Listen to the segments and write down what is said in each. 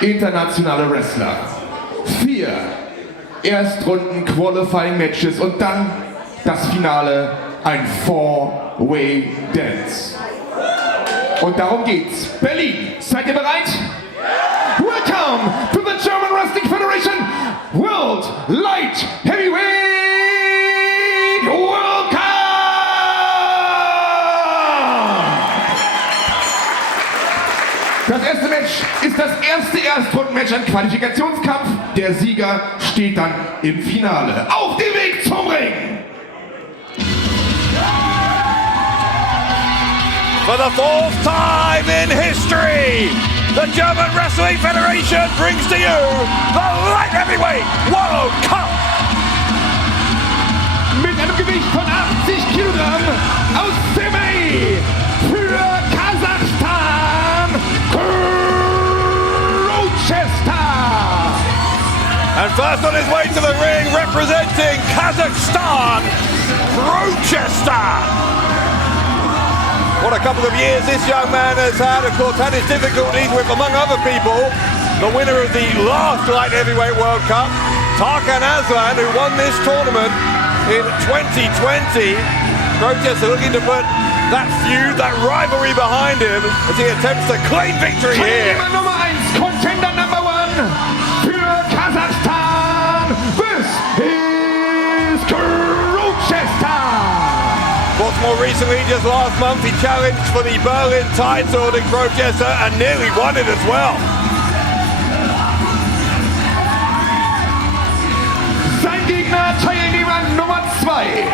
internationale Wrestler. 4 Erstrunden-Qualifying-Matches und dann das Finale, ein 4-Way-Dance. Und darum geht's. Berlin, seid ihr bereit? Welcome to the German Wrestling Federation World Light Heavyweight World Cup! Das erste Match ist das erste Erstrundenmatch, ein Qualifikationskampf. Der Sieger steht dann im Finale. Auf dem Weg zum Ring! For the 4th time in history, the German Wrestling Federation brings to you the Light Heavyweight World Cup. Mit einem Gewicht von 80 Kilogramm aus Sydney für Kasachstan, Crowchester. And first on his way to the ring, representing Kazakhstan, Crowchester. What a couple of years this young man has had. Of course, had his difficulties with, among other people, the winner of the last Light Heavyweight World Cup, Erkan, who won this tournament in 2020. Crowchester looking to put that feud, that rivalry behind him as he attempts to claim victory here. Nummer 1, Contender number 1 für Kasachstan. This is Crowchester. Of course, more recently, just last month, he challenged for the Berlin title in Crowchester and nearly won it as well. Sein Gegner, Teilnehmer Nummer 2.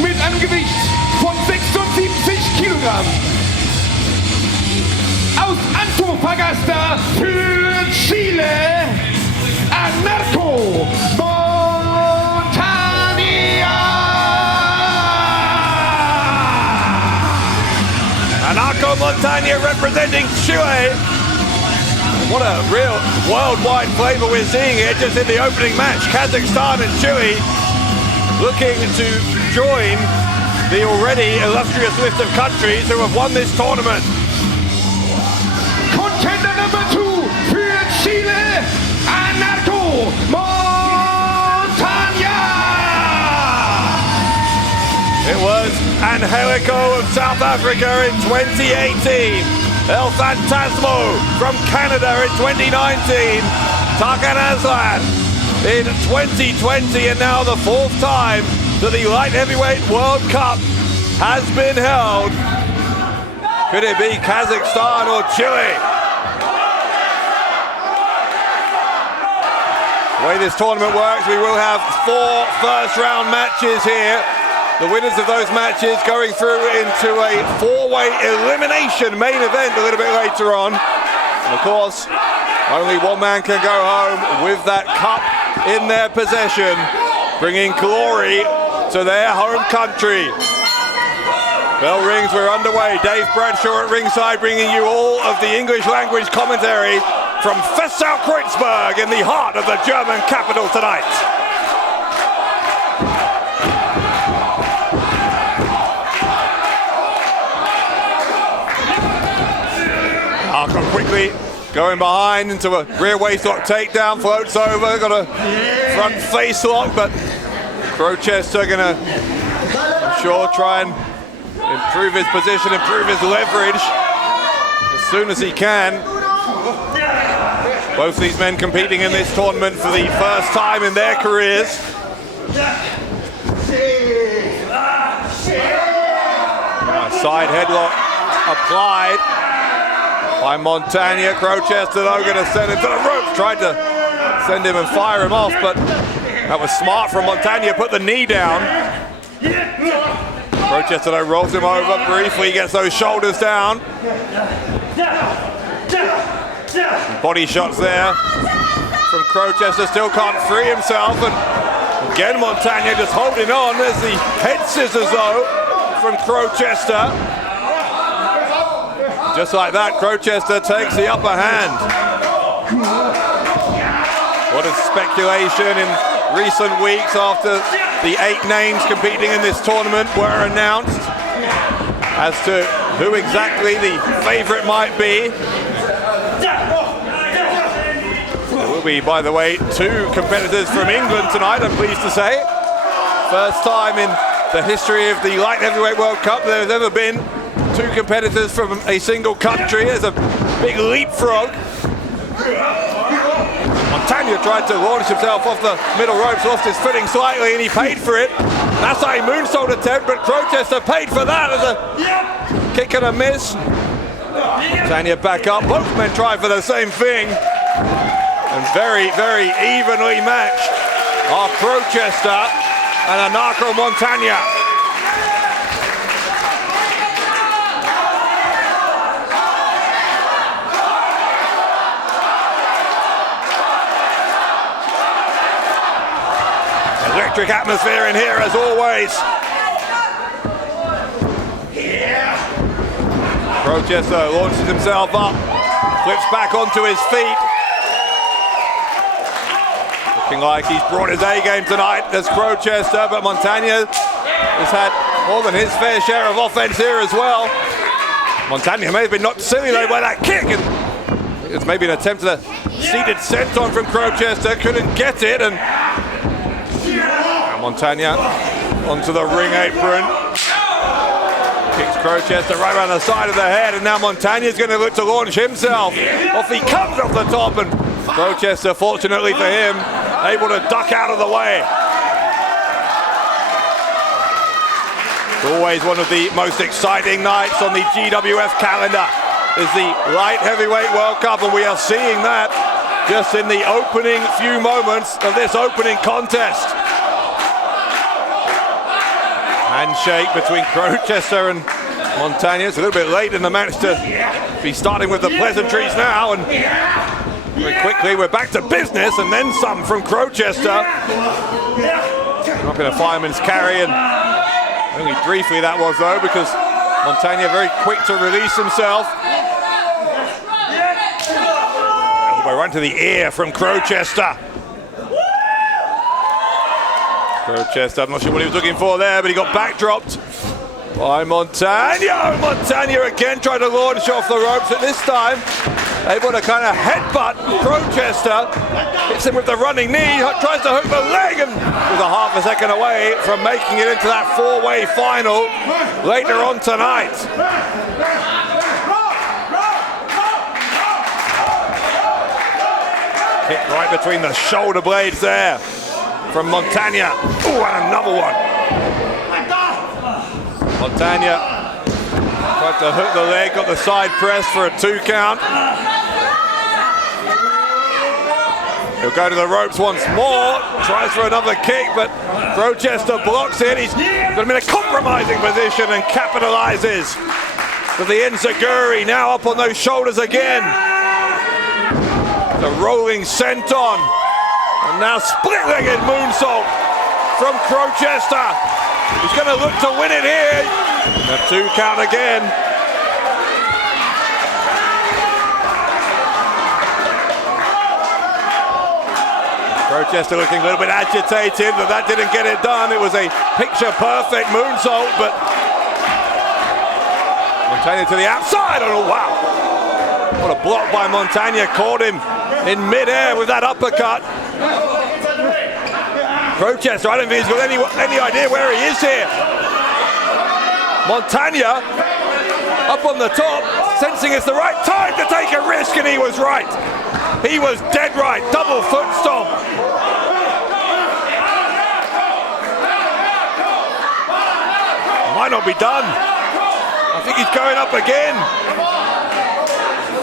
Mit einem Gewicht von 76 Kilogramm. Aus Antofagasta für Chile, Anarko Montania. Anarko Montania representing Chile. What a real worldwide flavor we're seeing here just in the opening match. Kazakhstan and Chile looking to join the already illustrious list of countries who have won this tournament. Contender number 2 für Chile, Anarko Montania. It was Angelico of South Africa in 2018. El Fantasmo from Canada in 2019. Erkan in 2020, and now the 4th time that the Light Heavyweight World Cup has been held. Could it be Kazakhstan or Chile? The way this tournament works, we will have 4 first-round matches here. The winners of those matches going through into a 4-way elimination main event a little bit later on. And of course, only one man can go home with that cup in their possession, bringing glory to their home country. Bell rings, we're underway. Dave Bradshaw at ringside, bringing you all of the English language commentary from Festsaal-Kreuzberg in the heart of the German capital tonight. Arko quickly going behind into a rear waistlock takedown, floats over, got a front face lock, but Crowchester gonna, I'm sure, try and improve his position, improve his leverage as soon as he can. Both these men competing in this tournament for the first time in their careers. Side headlock applied by Montania. Crowchester though going to send him to the ropes, tried to send him and fire him off, but that was smart from Montania, put the knee down. Crowchester though rolls him over briefly, gets those shoulders down. Body shots there from Crowchester, still can't free himself, and again Montania just holding on. There's the head scissors though from Crowchester. Just like that, Crowchester takes the upper hand. What is speculation in recent weeks after the 8 names competing in this tournament were announced as to who exactly the favorite might be. There will be, by the way, 2 competitors from England tonight, I'm pleased to say. First time in the history of the Light Heavyweight World Cup there has ever been 2 competitors from a single country. There's a big leapfrog. Montagna tried to launch himself off the middle ropes, lost his footing slightly, and he paid for it. That's a moonsault attempt, but Crowchester paid for that as a kick and a miss. Montagna back up. Both men tried for the same thing. And very, very evenly matched are Crowchester and Anarko Montagna. Electric atmosphere in here as always. Crowchester launches himself up, flips back onto his feet. Looking like he's brought his A game tonight as Crowchester, but Montagna has had more than his fair share of offense here as well. Montagna may have been knocked silly though by that kick, and it's maybe an attempt at a seated senton from Crowchester, couldn't get it, and Montagna onto the ring apron. Kicks Crowchester right around the side of the head, and now Montagna's going to look to launch himself. Off he comes off the top, and Crowchester, fortunately for him, able to duck out of the way. It's always one of the most exciting nights on the GWF calendar is the Light Heavyweight World Cup, and we are seeing that just in the opening few moments of this opening contest. Handshake between Crowchester and Montagna. It's a little bit late in the match to be starting with the pleasantries now, and very quickly we're back to business, and then some from Crowchester. Dropping a fireman's carry, and only briefly that was though, because Montagna very quick to release himself. Elbow right to the ear from Crowchester. Crowchester, I'm not sure what he was looking for there, but he got backdropped by Montagna. Montagna again tried to launch off the ropes, at this time able to kind of headbutt Crowchester. Hits him with the running knee, tries to hook the leg, and was a half a second away from making it into that 4-way final later on tonight. Hit right between the shoulder blades there from Montagna. Oh, and another one. Montagna tried to hook the leg, got the side press for a 2 count. He'll go to the ropes once more, tries for another kick, but Crowchester blocks it. He's got him in a compromising position and capitalizes with the enziguri now up on those shoulders again. The rolling senton. And now split-legged moonsault from Crowchester. He's going to look to win it here. A 2 count again. Crowchester looking a little bit agitated, but that didn't get it done. It was a picture-perfect moonsault, but Montagna to the outside. Oh, wow. What a block by Montagna. Caught him in mid-air with that uppercut. Crowchester, I don't think he's got any idea where he is here. Montagna up on the top, sensing it's the right time to take a risk, and he was right. He was dead right. Double foot stomp. Might not be done. I think he's going up again.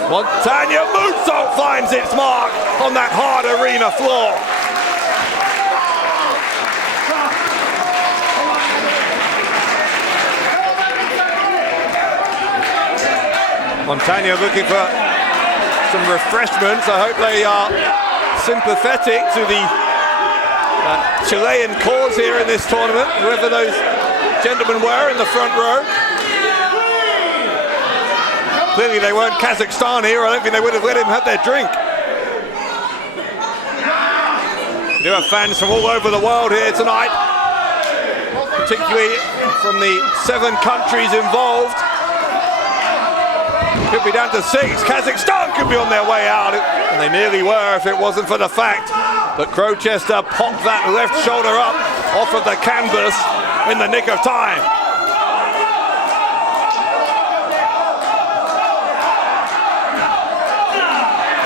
Montagna moonsault finds its mark on that hard arena floor. Montagna looking for some refreshments. I hope they are sympathetic to the Chilean cause here in this tournament, whoever those gentlemen were in the front row. Clearly they weren't Kazakhstani, or I don't think they would have let him have their drink. We do have fans from all over the world here tonight, particularly from the 7 countries involved. Could be down to 6. Kazakhstan could be on their way out, and they nearly were if it wasn't for the fact that Crowchester popped that left shoulder up off of the canvas in the nick of time.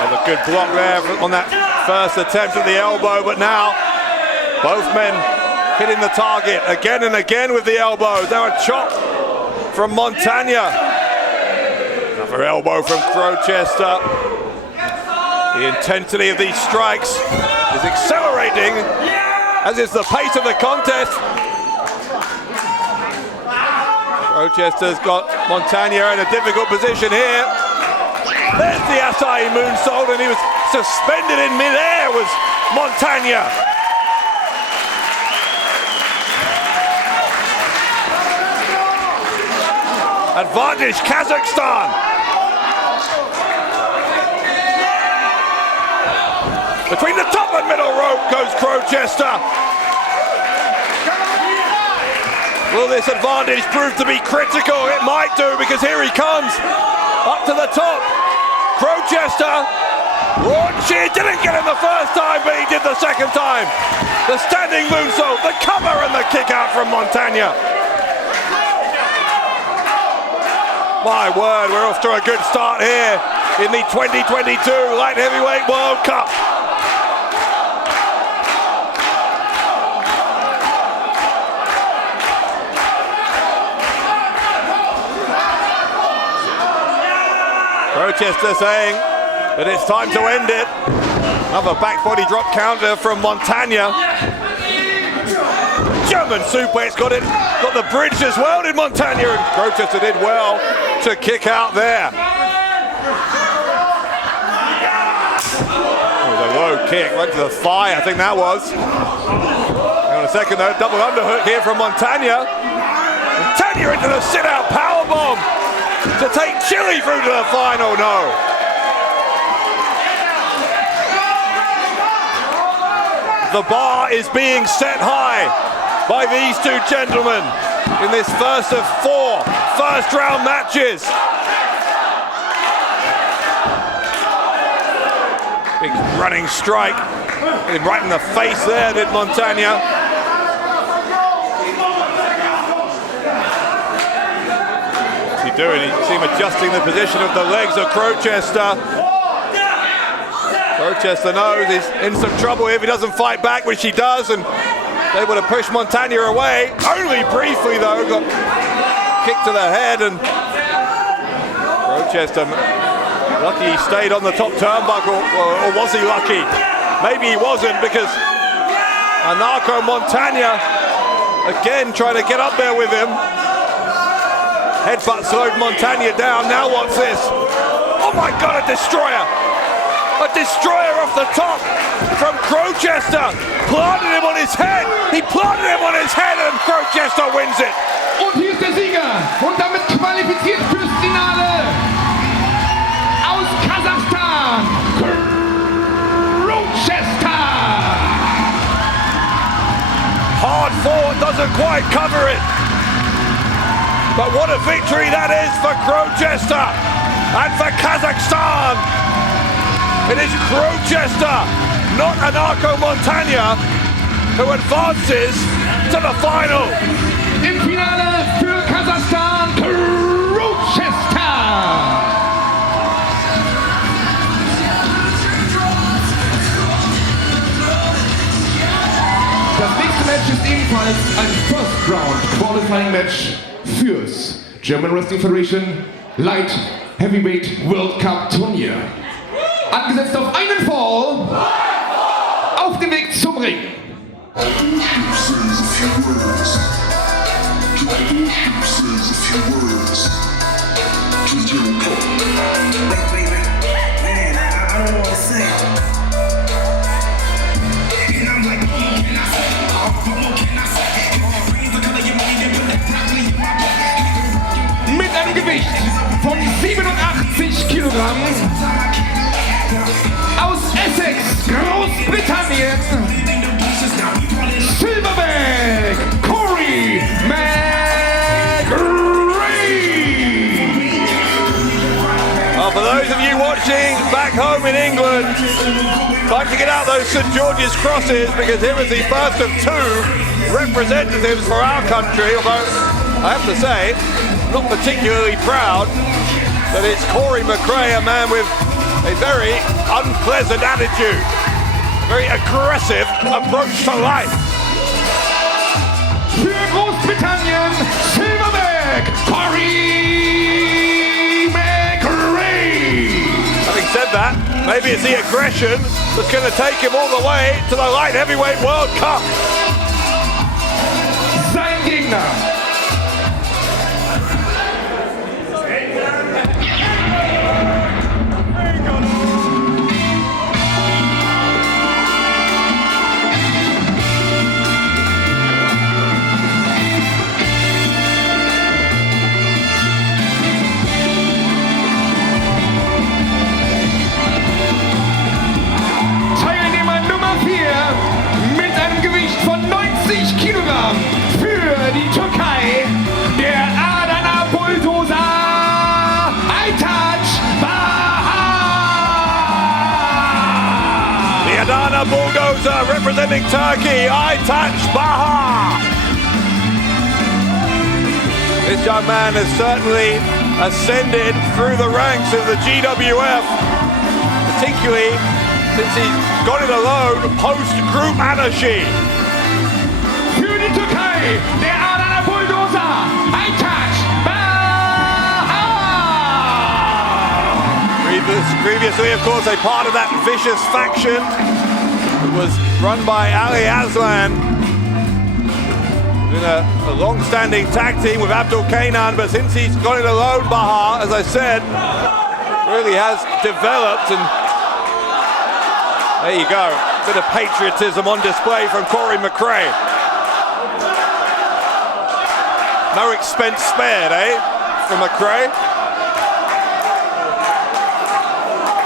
A good block there on that first attempt at the elbow, but now both men hitting the target again and again with the elbows. Now a chop from Montagna. Another elbow from Crowchester. The intensity of these strikes is accelerating, as is the pace of the contest. Crowchester's got Montagna in a difficult position here. There's the Asai moonsault, and he was suspended in mid-air, was Montagna. Advantage Kazakhstan. Between the top and middle rope goes Crowchester. Will this advantage prove to be critical? It might do, because here he comes up to the top. Crowchester, raunchy, didn't get him the first time, but he did the second time. The standing moonsault, the cover, and the kick out from Montagna. My word, we're off to a good start here in the 2022 Light Heavyweight World Cup. Crowchester saying that it's time to end it. Another back body drop counter from Montagna. German suplex, got the bridge as well, did Montagna, and Crowchester did well to kick out there. Oh, the low kick, right to the thigh, I think that was. Hang on a second though, double underhook here from Montagna. Montagna into the sit-out powerbomb to take Chile through to the final. No. The bar is being set high by these two gentlemen in this first of 4 first-round matches. Big running strike, hit him right in the face there, did Montagna. What's he doing? You see him adjusting the position of the legs of Crowchester. Crowchester knows he's in some trouble if he doesn't fight back, which he does, and able to push Montagna away. Only briefly though, got kicked to the head, and Crowchester, lucky he stayed on the top turnbuckle, or was he lucky? Maybe he wasn't, because Anarko Montagna again trying to get up there with him. Headbutt slowed Montagna down. Now what's this? Oh my God, a destroyer! A destroyer off the top from Crowchester. Planted him on his head. He planted him on his head, and Crowchester wins it. Und hier ist der Sieger und damit qualifiziert fürs Finale aus Kasachstan, Crowchester. Hard fought, doesn't quite cover it. But what a victory that is for Crowchester and for Kazakhstan. It is Crowchester, not Anarko Montagna, who advances to the final. Im Finale für Kasachstan, Crowchester. Das nächste Match ist ebenfalls ein First Round Qualifying Match fürs German Wrestling Federation Light Heavyweight World Cup Turnier. Angesetzt auf einen Fall, auf dem Weg zum Ring. Mit einem Gewicht von 87 Kilogramm aus Essex, Großbritannien, watching back home in England, time to get out those St. George's crosses, because here is the first of two representatives for our country, although I have to say, not particularly proud that it's Corey McRae, a man with a very unpleasant attitude, very aggressive approach to life. Für Großbritannien, Silverback, Corey McRae. Having said that, maybe it's the aggression that's going to take him all the way to the light heavyweight World Cup. Sein Gegner. Mit einem Gewicht von 90 Kilogramm für die Türkei, der Adana Bulldozer Aytac Bahar. The Adana Bulldozer representing Turkey, Aytac Bahar. This young man has certainly ascended through the ranks of the GWF, particularly since he's got it alone post-group anarchy. Für die Türkei, der Adana Bulldozer, Aytac Bahar. Previously, of course, a part of that vicious faction was run by Ali Aslan. Been a long-standing tag team with Abdul Kainan, but since he's got it alone, Bahar, as I said, really has developed, and there you go, a bit of patriotism on display from Corey McRae. No expense spared, from McRae.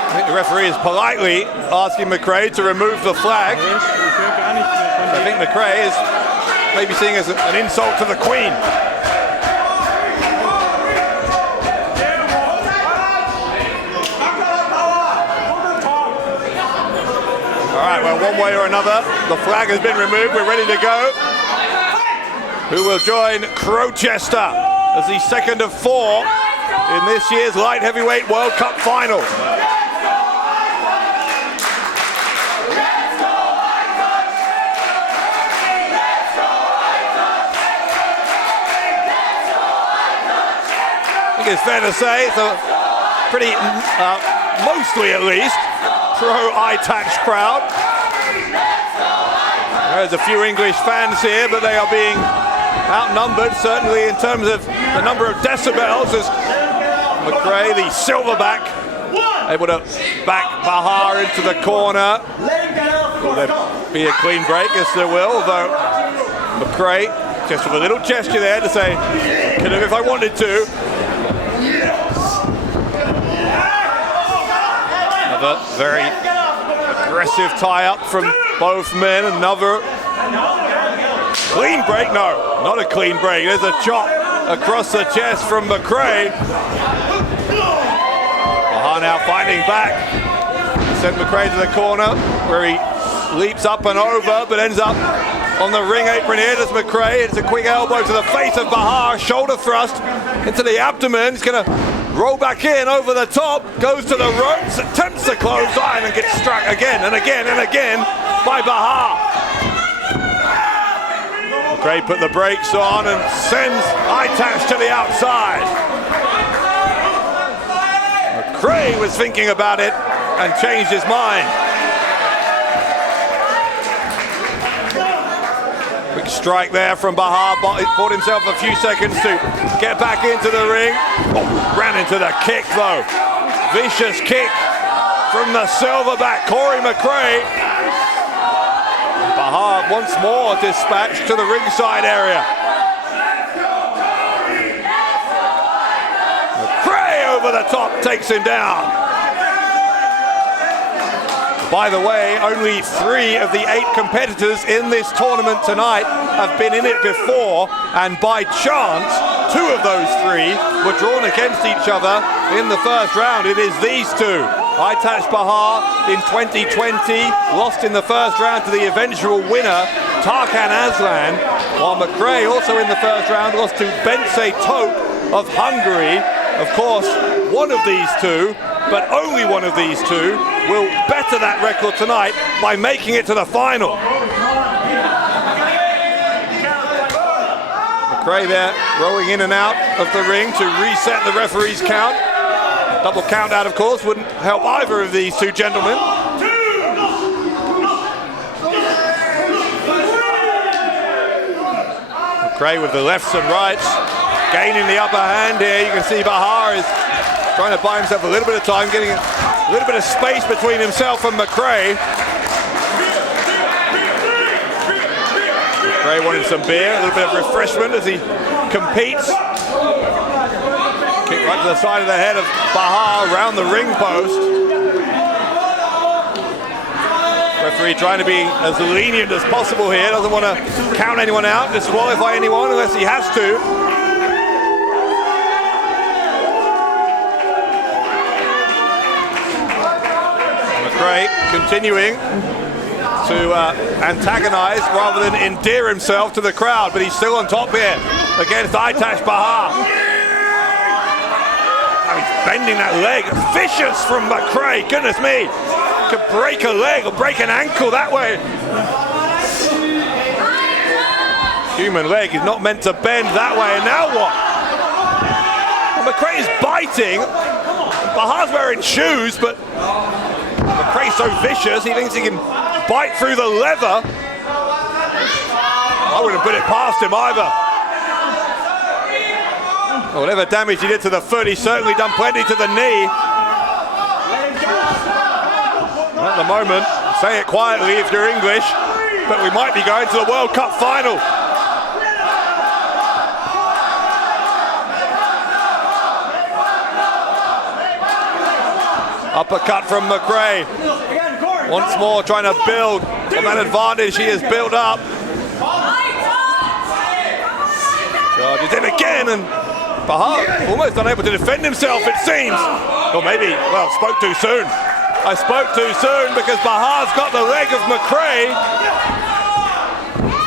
I think the referee is politely asking McRae to remove the flag. I think McRae is maybe seeing as an insult to the Queen. Well, one way or another, the flag has been removed. We're ready to go. Who will join Crowchester as the second of four in this year's light heavyweight World Cup final. I think it's fair to say it's a pretty, mostly at least, pro-Aytac crowd. There's a few English fans here, but they are being outnumbered, certainly in terms of the number of decibels, as McRae, the silverback, able to back Bahar into the corner. Will there be a clean break? Yes, there will, although McRae, just with a little gesture there to say, could have if I wanted to. Another very aggressive tie-up from both men. Another clean break. No, not a clean break. There's a chop across the chest from McRae. Bahar now fighting back. Sent McRae to the corner where he leaps up and over, but ends up on the ring apron here. Does McRae. It's a quick elbow to the face of Bahar. Shoulder thrust into the abdomen. He's going to roll back in over the top, goes to the ropes, attempts to close line and gets struck again and again and again by Bahar. McRae put the brakes on and sends Aytac to the outside. McRae was thinking about it and changed his mind. Quick strike there from Bahar, bought himself a few seconds to get back into the ring. Oh, ran into the kick though. Vicious kick from the silverback, Corey McRae. Bahar once more dispatched to the ringside area. McRae over the top takes him down. By the way, only 3 of the 8 competitors in this tournament tonight have been in it before, and by chance, 2 of those 3 were drawn against each other in the first round. It is these 2. Aytac Bahar in 2020 lost in the first round to the eventual winner, Tarkan Aslan, while McRae also in the first round lost to Benset of Hungary. Of course, one of these two, but only one of these two, will better that record tonight by making it to the final. McRae there rolling in and out of the ring to reset the referee's count. Double count out, of course, wouldn't help either of these two gentlemen. McRae with the lefts and rights, gaining the upper hand here. You can see Bahar is trying to buy himself a little bit of time, getting a little bit of space between himself and McRae. McRae wanting some beer, a little bit of refreshment as he competes. Kick right to the side of the head of Bahar, around the ring post. Referee trying to be as lenient as possible here, doesn't want to count anyone out, disqualify anyone unless he has to. McRae continuing to antagonize rather than endear himself to the crowd, but he's still on top here against Aytac Bahar. Now he's bending that leg, vicious from McRae, goodness me. Could break a leg or break an ankle that way. Human leg is not meant to bend that way, and now what? Well, McRae is biting. Bahar's wearing shoes, but McRae's so vicious, he thinks he can bite through the leather. I wouldn't put it past him either. Well, whatever damage he did to the foot, he's certainly done plenty to the knee. At the moment, say it quietly if you're English, but we might be going to the World Cup final. Uppercut from McRae. Once more trying to build on that advantage he has built up. Charges in again, and Bahar almost unable to defend himself, it seems. Or maybe, well, spoke too soon. I spoke too soon because Bahar's got the leg of McRae.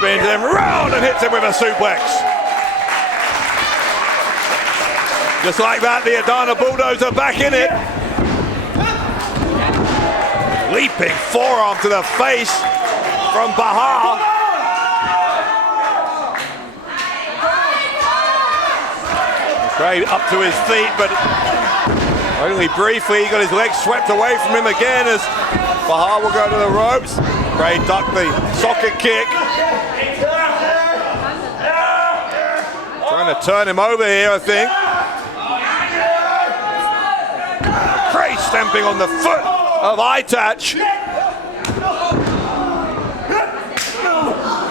Spins him round and hits him with a suplex. Just like that, the Adana Bulldogs are back in it. Leaping forearm to the face from Bahar. McRae up to his feet, but only briefly. He got his legs swept away from him again as Bahar will go to the ropes. McRae ducked the socket kick. Trying to turn him over here, I think. McRae stamping on the foot of Aytac.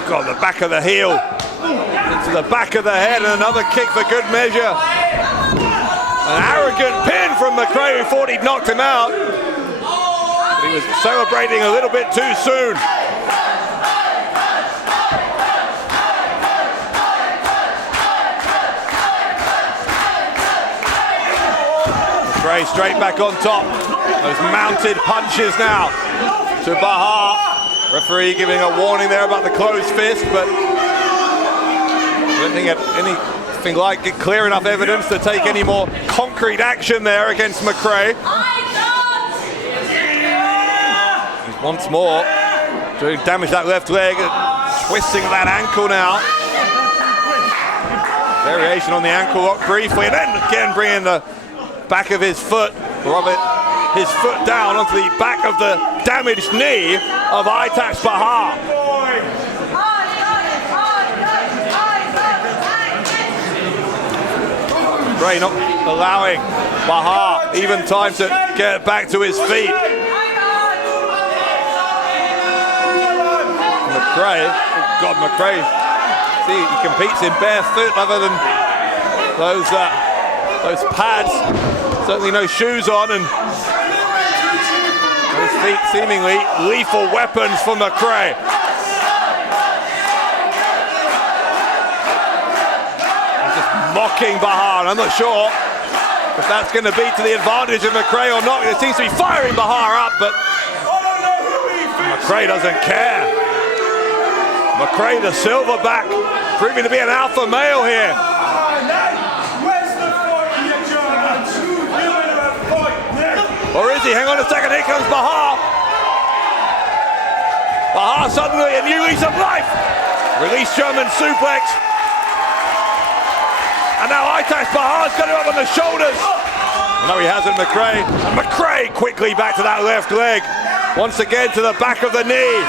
Got the back of the heel into the back of the head, and another kick for good measure. An arrogant pin from McRae, who thought he'd knocked him out. But he was celebrating a little bit too soon. McRae straight back on top. Those mounted punches now to Bahar. Referee giving a warning there about the closed fist, but I don't think anything like it, clear enough evidence to take any more concrete action there against McRae. He's once more doing damage that left leg, twisting that ankle now. Variation on the ankle lock briefly, and then again bringing the back of his foot, his foot down onto the back of the damaged knee of Aytac Bahar. McRae not allowing Bahar even time to get back to his feet. McRae, oh God, McRae, see, he competes in bare foot other than those pads. Certainly no shoes on, and those feet seemingly lethal weapons for McRae. He's just mocking Bahar. I'm not sure if that's going to be to the advantage of McRae or not. It seems to be firing Bahar up, but McRae doesn't care. McRae, the silverback, proving to be an alpha male here. Or is he? Hang on a second, here comes Bahar. Bahar suddenly a new lease of life. Release German suplex. And now Aytac Bahar's got him up on the shoulders. No, he hasn't, McRae. And McRae quickly back to that left leg. Once again to the back of the knee.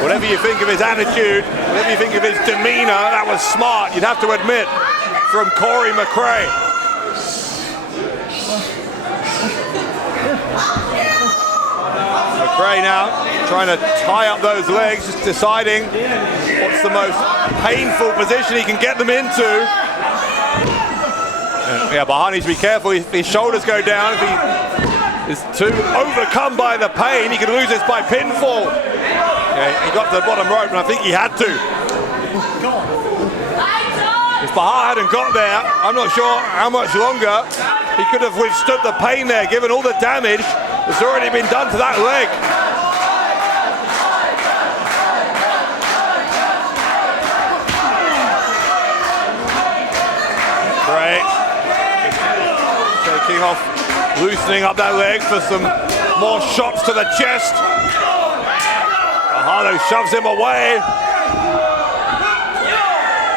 Whatever you think of his attitude, whatever you think of his demeanor, that was smart, you'd have to admit, from Corey McRae. McRae now trying to tie up those legs, just deciding what's the most painful position he can get them into. Yeah, Bahar needs to be careful. If his shoulders go down, if he is too overcome by the pain, he could lose this by pinfall. Yeah, he got to the bottom rope, and I think he had to. If Bahar hadn't got there, I'm not sure how much longer he could have withstood the pain there, given all the damage that's already been done to that leg. Great. Taking off, loosening up that leg for some more shots to the chest. Bahar shoves him away.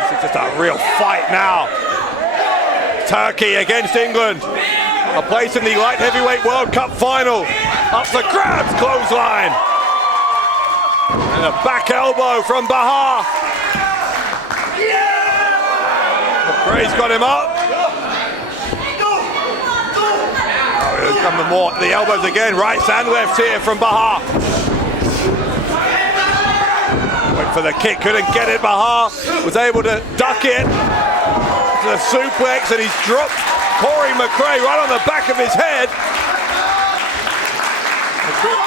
This is just a real fight now. Turkey against England. A place in the light heavyweight World Cup final. Up the grabs, clothesline. And a back elbow from Bahar. McRae's got him up. Oh, here come the elbows again. Right and left here from Bahar. Went for the kick, couldn't get it. Bahar was able to duck it. The suplex, and he's dropped Corey McRae right on the back of his head.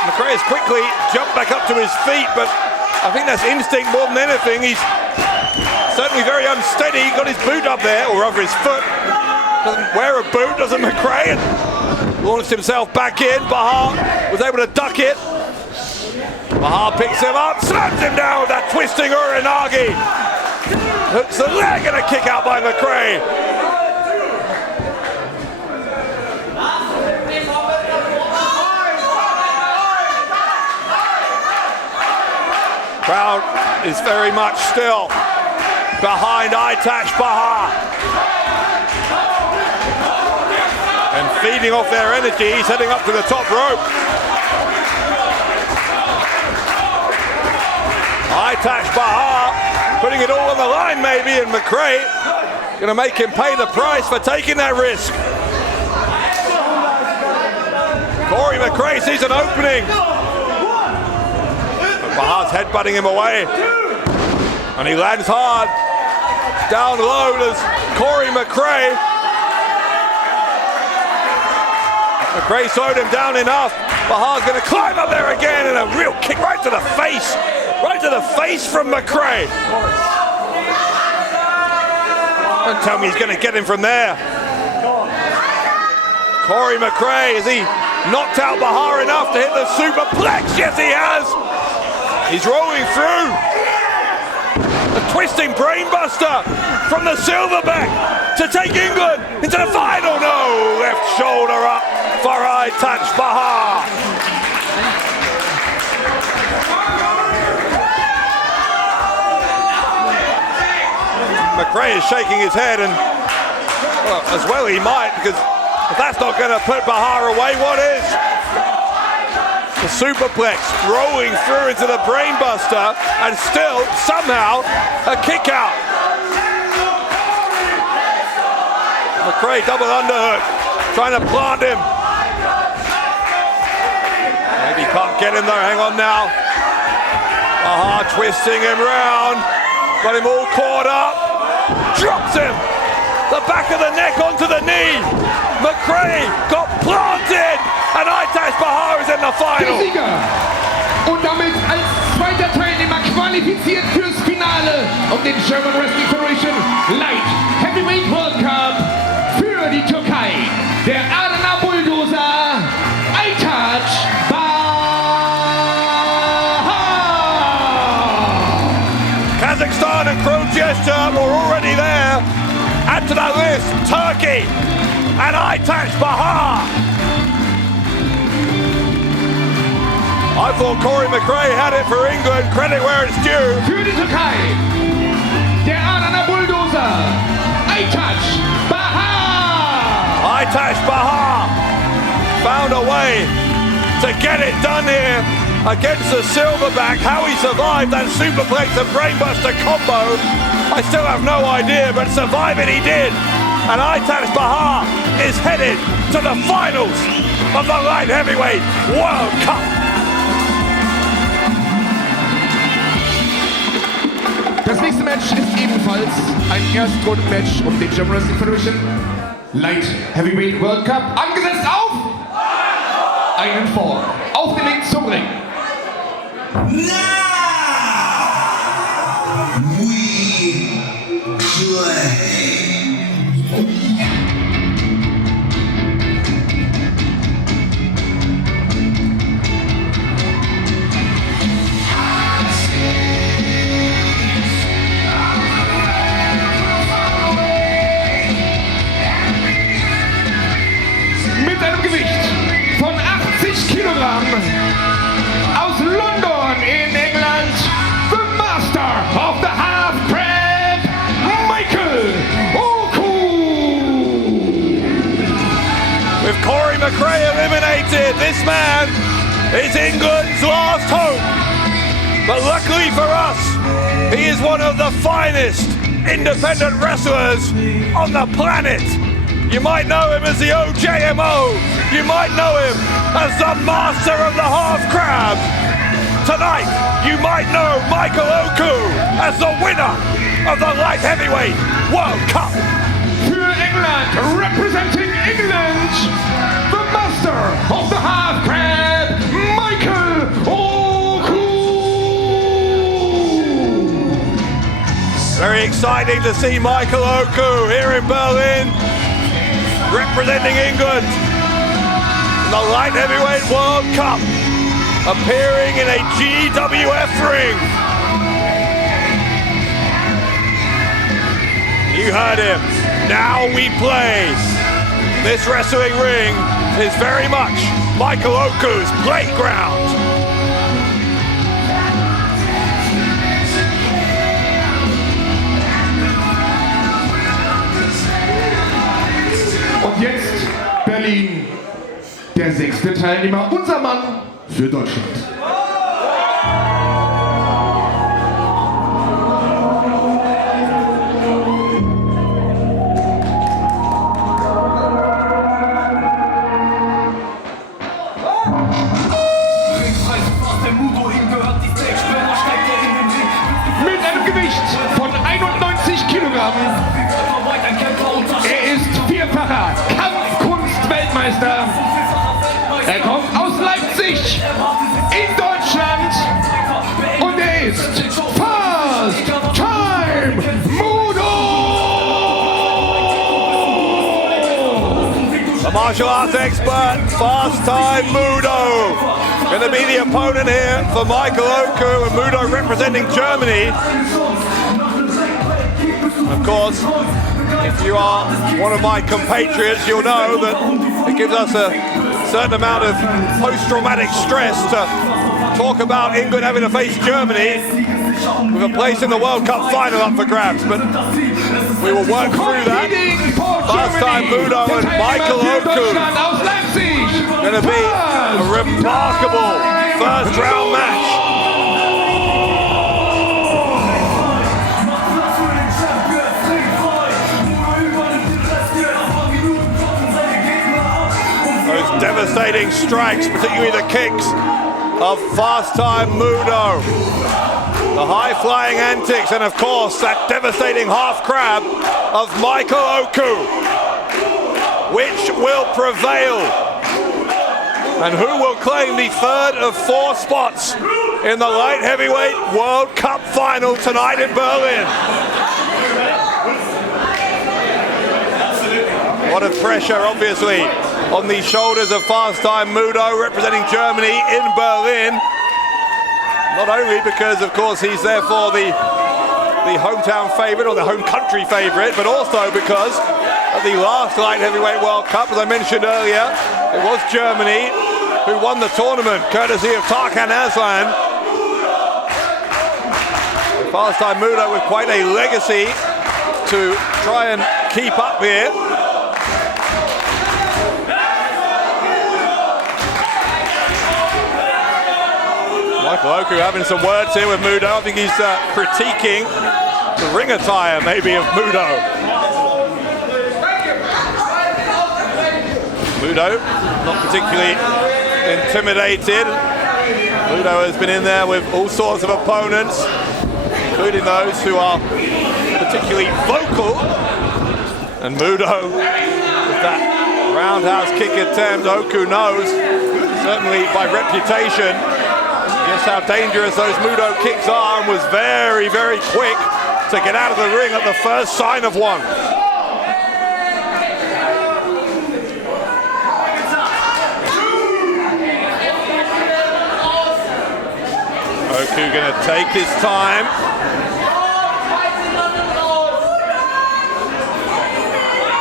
McRae has quickly jumped back up to his feet, but I think that's instinct more than anything. He's certainly very unsteady. He got his boot up there, or over his foot. Doesn't wear a boot, doesn't McRae, and launched himself back in. Bahar was able to duck it. Bahar picks him up, slams him down with that twisting uranagi. Hooks the leg and a kick out by McRae. Crowd is very much still behind Aytac Bahar. And feeding off their energy, he's heading up to the top rope. Aytac Bahar putting it all on the line maybe, and McRae gonna make him pay the price for taking that risk. Corey McRae sees an opening. But Bahar's headbutting him away. And he lands hard. Down low as Corey McRae. McRae slowed him down enough. Bahar's gonna climb up there again, and a real kick right to the face. Right to the face from McRae. Don't tell me he's going to get him from there. Corey McRae, has he knocked out Bahar enough to hit the superplex? Yes, he has. He's rolling through. A twisting brainbuster from the silverback to take England into the final. No, left shoulder up for Aytac Bahar. McRae is shaking his head, and well, as well he might, because if that's not going to put Bahar away, what is? The superplex rolling through into the brainbuster, and still somehow a kick out. McRae double underhook, trying to plant him. Maybe he can't get him though. Hang on now. Bahar twisting him round, got him all caught up. Drops him, the back of the neck onto the knee. McRae got planted, and Aytac Bahar is in the final. Der Sieger und damit als zweiter Teilnehmer qualifiziert fürs Finale um den German Wrestling Federation Light Heavyweight World Cup Erkan and Crowchester were already there. Add to that list Turkey and Aytac Bahar. I thought McRae had it for England. Credit where it's due. Für die Türkei, der Adana Bulldozer, Aytac Bahar. Aytac Bahar found a way to get it done here against the silverback. How he survived that superplex and brainbuster combo, I still have no idea, but survive it he did. And Aytac Bahar is headed to the finals of the light heavyweight World Cup. Das nächste Match ist ebenfalls ein Erstrunden-Match um den German Wrestling Federation Light Heavyweight World Cup. Angesetzt auf einen Fall. Auf dem Weg zum Ring. Now we play. Mit einem Gewicht von 80 Kilogramm aus London in England, the master of the half crab, Michael Oku. With McRae eliminated, this man is England's last hope. But luckily for us, he is one of the finest independent wrestlers on the planet. You might know him as the OJMO. You might know him as the master of the half crab. Tonight, you might know Michael Oku as the winner of the light heavyweight World Cup. Für England, representing England, the master of the half crab, Michael Oku. Very exciting to see Michael Oku here in Berlin, representing England in the light heavyweight World Cup, appearing in a GWF ring. You heard him. Now we play. This wrestling ring is very much Michael Oku's playground. Und jetzt Berlin, der 6. Teilnehmer, unser Mann für Deutschland. Mit einem Gewicht von 91 Kilogramm. Er ist vierfacher Kampfkunst-Weltmeister. Er kommt aus Leipzig in Deutschland und er ist Fast Time Moodo. The martial arts expert, Fast Time Moodo. Going to be the opponent here for Michael Oku, and Moodo representing Germany. Of course, if you are one of my compatriots, you'll know that it gives us a certain amount of post-traumatic stress to talk about England having to face Germany with a place in the World Cup final up for grabs. But we will work through that. Fast Time Moodo and Michael Oku. Going to be a remarkable first round match. Those devastating strikes, particularly the kicks of Fast Time Moodo. The high-flying antics, and of course that devastating half crab of Michael Oku. Which will prevail? And who will claim the third of 4 spots in the light heavyweight World Cup final tonight in Berlin? A lot of pressure, obviously, on the shoulders of Fast Time Moodo, representing Germany in Berlin. Not only because, of course, he's therefore the the hometown favourite or the home country favourite, but also because of the last light heavyweight World Cup, as I mentioned earlier, it was Germany who won the tournament, courtesy of Tarkan Aslan. Fast time Moodo with quite a legacy to try and keep up here. Michael Oku having some words here with Moodo. I think he's critiquing the ring attire maybe of Moodo. Moodo not particularly intimidated. Moodo has been in there with all sorts of opponents, including those who are particularly vocal. And Moodo, with that roundhouse kick attempt, Oku knows, certainly by reputation, just how dangerous those Moodo kicks are, and was very, very quick to get out of the ring at the first sign of one. Oku going to take his time.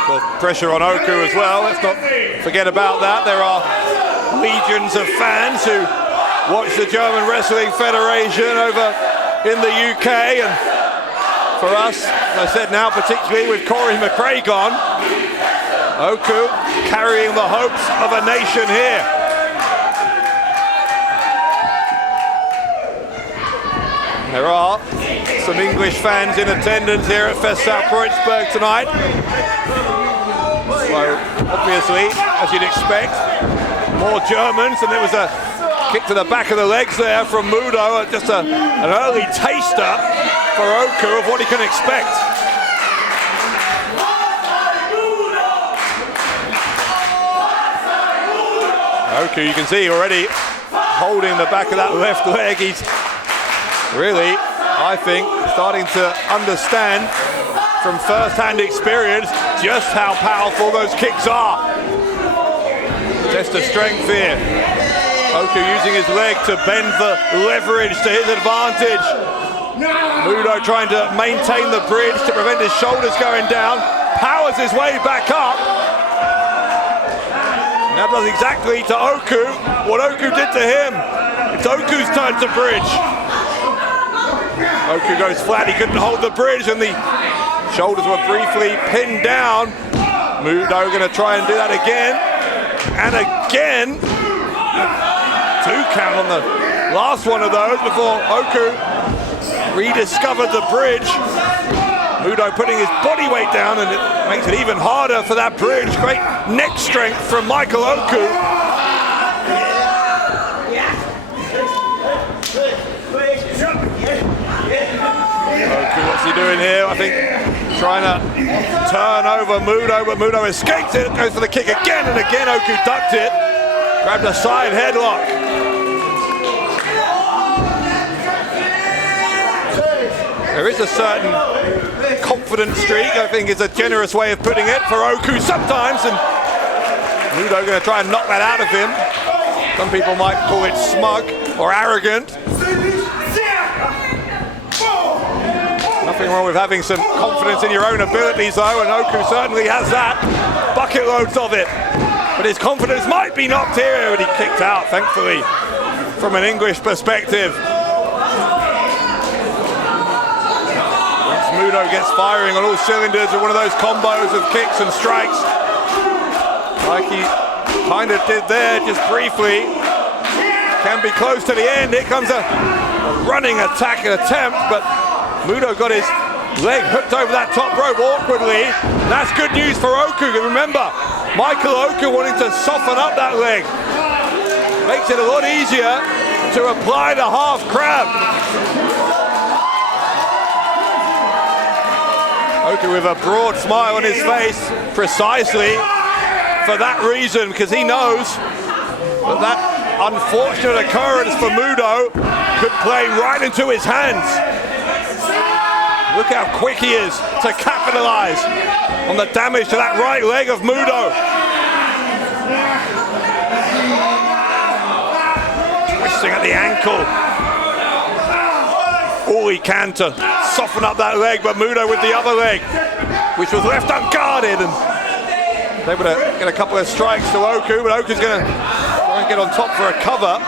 Well, pressure on Oku as well. Let's not forget about that. There are legions of fans who watch the German Wrestling Federation over in the UK. And for us, as I said now, particularly with Corey McRae gone, Oku carrying the hopes of a nation here. There are some English fans in attendance here at Festsau Kreuzberg tonight. So obviously, as you'd expect, more Germans, and there was a kick to the back of the legs there from Moodo, just an early taster for Oku of what he can expect. Oku, you can see already holding the back of that left leg. He's really, I think, starting to understand from first-hand experience just how powerful those kicks are. Test of strength here. Oku using his leg to bend the leverage to his advantage. Moodo trying to maintain the bridge to prevent his shoulders going down. Powers his way back up. And that does exactly to Oku what Oku did to him. It's Oku's turn to bridge. Oku goes flat, he couldn't hold the bridge, and the shoulders were briefly pinned down. Moodo going to try and do that again. And again. 2 count on the last one of those before Oku rediscovered the bridge. Moodo putting his body weight down, and it makes it even harder for that bridge. Great neck strength from Michael Oku. Oku, what's he doing here? I think trying to turn over Moodo, but Moodo escapes it, goes for the kick again and again. Oku ducked it, grabbed a side headlock. There is a certain confident streak, I think is a generous way of putting it, for Oku sometimes, and Moodo going to try and knock that out of him. Some people might call it smug or arrogant. Nothing wrong with having some confidence in your own abilities though, and Oku certainly has that. Bucket loads of it. But his confidence might be knocked here, but he kicked out, thankfully, from an English perspective. Once Moodo gets firing on all cylinders with one of those combos of kicks and strikes, like he kind of did there just briefly, can be close to the end. Here comes a running attack and attempt, but Moodo got his leg hooked over that top rope awkwardly. That's good news for Oku. Remember, Michael Oku wanting to soften up that leg. Makes it a lot easier to apply the half crab. Oku with a broad smile on his face, precisely for that reason, because he knows that that unfortunate occurrence for Moodo could play right into his hands. Look how quick he is to capitalize on the damage to that right leg of Moodo. Twisting at the ankle. all he can to soften up that leg, but Moodo with the other leg, which was left unguarded, and able to get a couple of strikes to Oku, but Oku's going to try and get on top for a cover.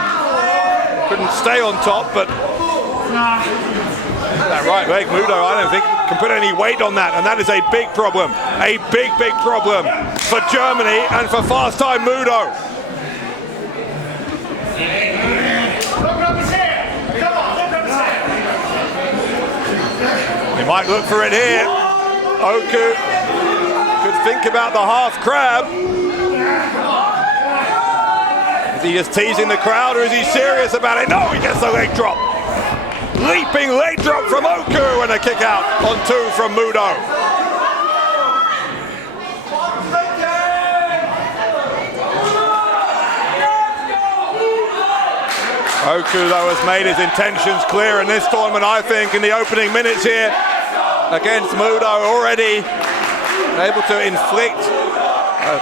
Couldn't stay on top, but that right leg, Moodo, I don't think can put any weight on that, and that is a big problem. A big, big problem for Germany and for fast time Moodo. He might look for it here. Oku could think about the half crab. Is he just teasing the crowd, or is he serious about it? No, he gets the leg drop. Leaping leg drop from Oku, and a kick out on 2 from Moodo. Oku, though, has made his intentions clear in this tournament, I think, in the opening minutes here against Moodo, already able to inflict a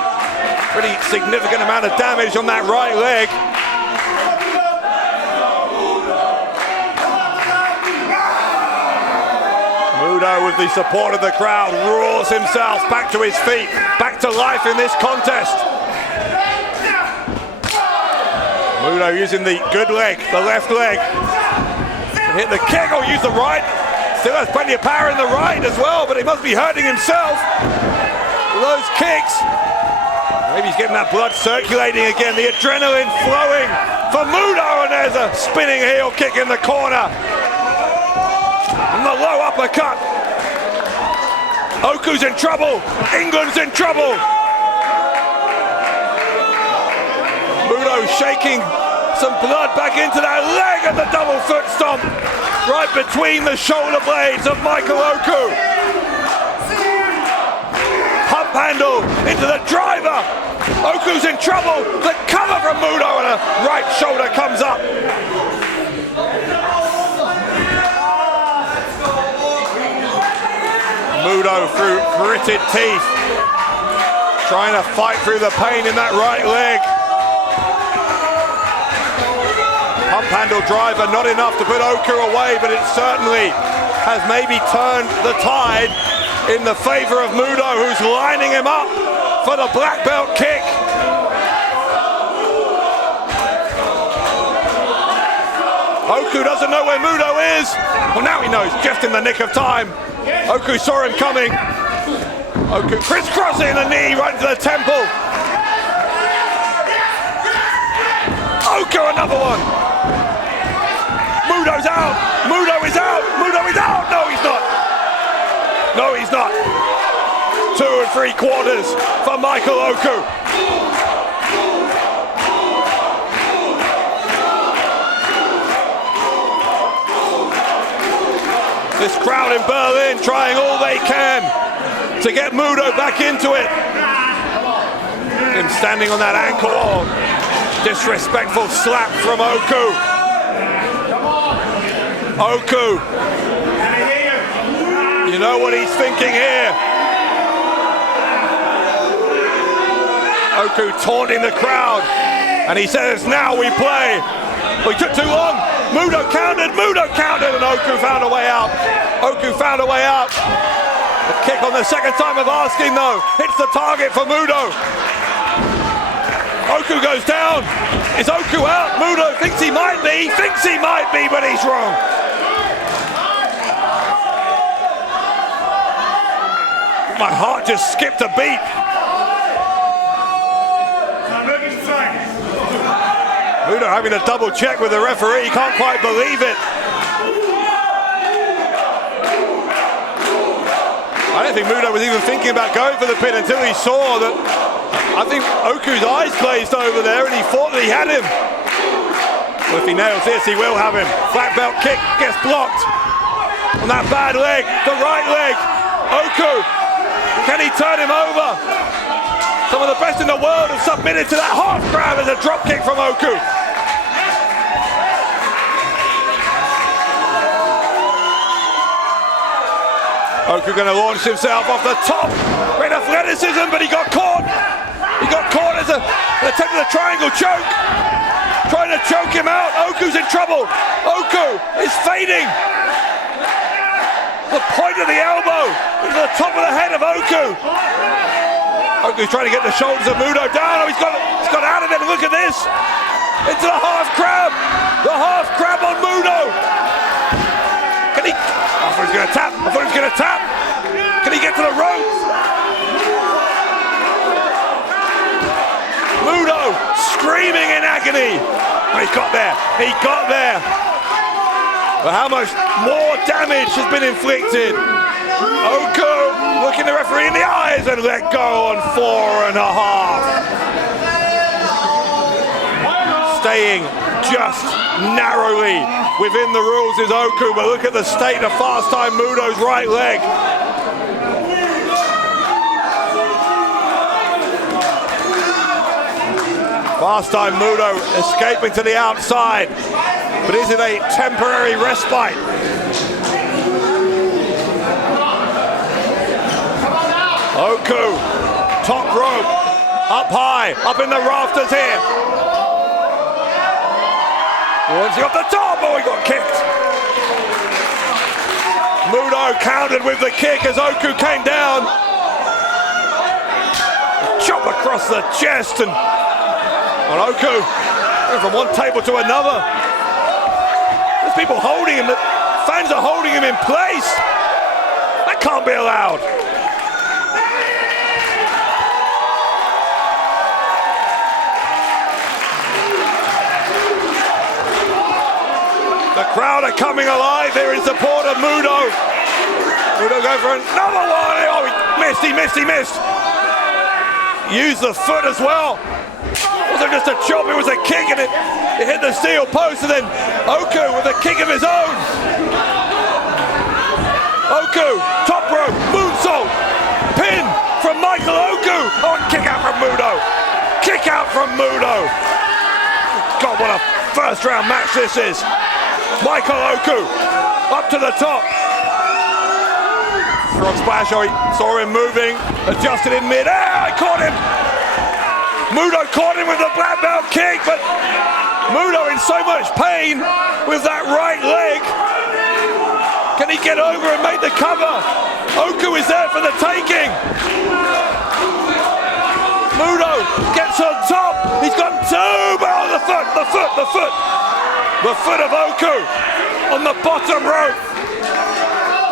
pretty significant amount of damage on that right leg. Moodo, with the support of the crowd, roars himself back to his feet, back to life in this contest. Moodo using the good leg, the left leg, to hit the kick, or use the right. Still has plenty of power in the right as well, but he must be hurting himself with those kicks. Maybe he's getting that blood circulating again, the adrenaline flowing for Moodo, and there's a spinning heel kick in the corner. And the low uppercut. Oku's in trouble, England's in trouble. Moodo shaking some blood back into that leg, and the double foot stomp right between the shoulder blades of Michael Oku. Pump handle into the driver. Oku's in trouble. The cover from Moodo, and a right shoulder comes up. Moodo through gritted teeth, trying to fight through the pain in that right leg. Pump handle driver, not enough to put Oku away, but it certainly has maybe turned the tide in the favor of Moodo, who's lining him up for the black belt kick. Oku doesn't know where Moodo is. Well, now he knows, just in the nick of time. Oku saw him coming. Oku crisscrossing the knee right to the temple. Oku, another one. Moodo's out. Moodo is out. Moodo is out. No, he's not. No, he's not. 2 3/4 for Michael Oku. This crowd in Berlin trying all they can to get Moodo back into it. Him standing on that ankle. Oh, disrespectful slap from Oku. Oku. You know what he's thinking here. Oku taunting the crowd. And he says, now we play. We took too long. Moodo countered, and Oku found a way out. Oku found a way out. The kick on the second time of asking, though, hits the target for Moodo. Oku goes down. Is Oku out? Moodo thinks he might be, but he's wrong. My heart just skipped a beat. Moodo having to double check with the referee, he can't quite believe it. I don't think Moodo was even thinking about going for the pin until he saw that, I think Oku's eyes glazed over there, and he thought that he had him. Well, if he nails this, he will have him. Black belt kick gets blocked on that bad leg, the right leg. Oku, can he turn him over? Some of the best in the world have submitted to that half grab as a drop kick from Oku. Oku going to launch himself off the top. Great athleticism, but he got caught. He got caught as an attempt at a triangle choke. trying to choke him out. Oku's in trouble. Oku is fading. The point of the elbow into the top of the head of Oku. Oku's trying to get the shoulders of Moodo down. Oh, he's got out of it. Look at this. Into the half crab. The half crab on Moodo. Can he? I thought he was going to tap. I thought he was going to tap. Can he get to the ropes? Moodo screaming in agony. Oh, he got there. He got there. But how much more damage has been inflicted? Oku looking the referee in the eyes and let go on 4.5. Staying just narrowly within the rules is Oku, but look at the state of fast time Moodo's right leg. Fast time Moodo escaping to the outside, but is it a temporary respite? Oku, top rope, up high, up in the rafters here. Once he off the top, oh, he got kicked. Moodo countered with the kick as Oku came down. Chop across the chest and Oku from one table to another. There's people holding him, the fans are holding him in place. That can't be allowed. The crowd are coming alive here in support of Moodo. Moodo going for another one. Oh, he missed. Used the foot as well. It wasn't just a chop, it was a kick, and it hit the steel post, and then Oku with a kick of his own. Oku, top rope, moonsault, pin from Michael Oku. Oh, kick out from Moodo. Kick out from Moodo. God, what a first round match this is. Michael Oku up to the top. Frog splash, oh, he saw him moving, adjusted in mid-air, I caught him. Moodo caught him with the black belt kick, but Moodo in so much pain with that right leg. Can he get over and make the cover? Oku is there for the taking. Moodo gets on top. He's got two, but on the foot. The foot of Oku on the bottom rope.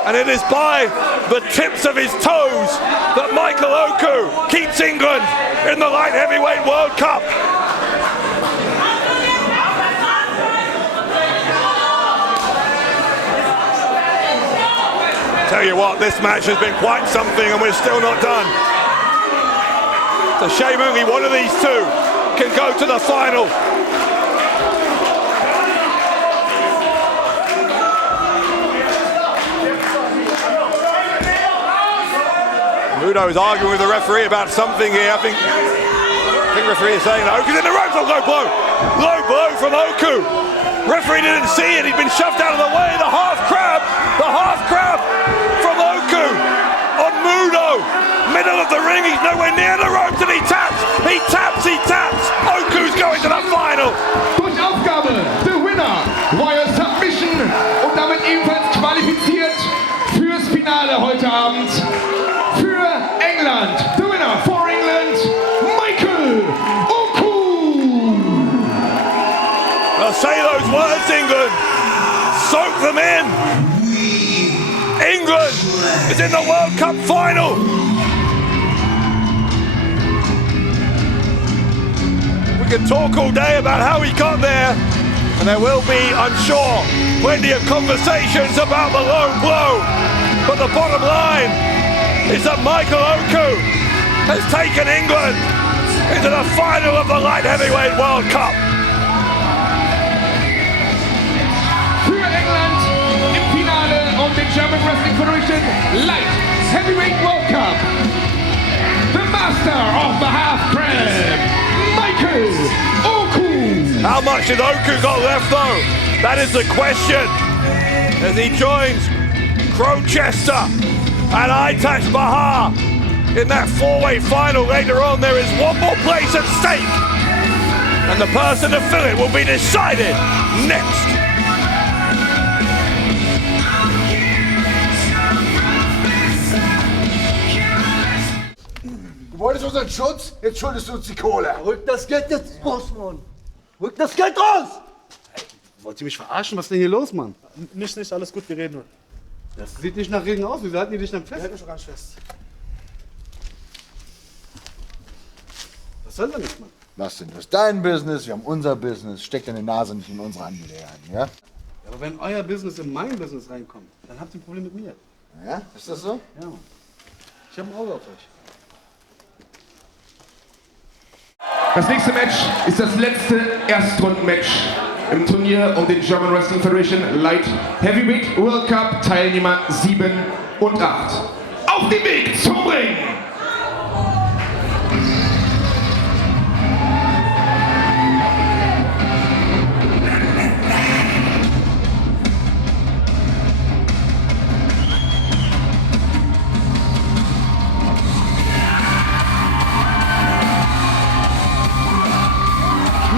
And it is by the tips of his toes that Michael Oku keeps England in the light heavyweight World Cup. Tell you what, this match has been quite something and we're still not done. It's a shame only one of these two can go to the final. Moodo is arguing with the referee about something here. I think the referee is saying that Oku's in the ropes. Oh, low blow from Oku. Referee didn't see it. He'd been shoved out of the way. The half crab from Oku on Moodo. Middle of the ring. He's nowhere near the ropes and he taps. Oku's going to the final. Durch Aufgabe, the winner via Submission und damit ebenfalls qualifiziert fürs Finale heute Abend. England, the winner for England, Michael Oku. I'll say those words, England. Soak them in. England is in the World Cup final. We can talk all day about how he got there, and there will be, I'm sure, plenty of conversations about the low blow. But the bottom line is that Michael Oku has taken England into the final of the light heavyweight World Cup. Für England im Finale um den German Wrestling Federation Light Heavyweight World Cup. The master of the half crab, Michael Oku. How much has Oku got left though? That is the question. As he joins Crowchester and Aytac Bahar in that four-way final later on, there is one more place at stake. And the person to fill it will be decided next. Du wolltest unseren Schutz, jetzt schuldest du uns die Kohle. Rück das Geld jetzt raus, Mann! Rück das Geld raus! Wollt ihr mich verarschen? Was ist denn hier los, Mann? Nicht, alles gut, wir reden nur. Das sieht nicht nach Regen aus. Wieso halten die dich dann fest? Halt mich ganz fest. Was soll denn nicht, Mann? Was denn? Das ist dein Business, wir haben unser Business. Steck deine Nase nicht in unsere Angelegenheiten, ja? Ja, aber wenn euer Business in mein Business reinkommt, dann habt ihr ein Problem mit mir. Ja? Ist das so? Ja, Mann. Ich hab ein Auge auf euch. Das nächste Match ist das letzte Erstrundenmatch im Turnier um den German Wrestling Federation Light Heavyweight World Cup Teilnehmer 7 und 8. Auf dem Weg zum Ring!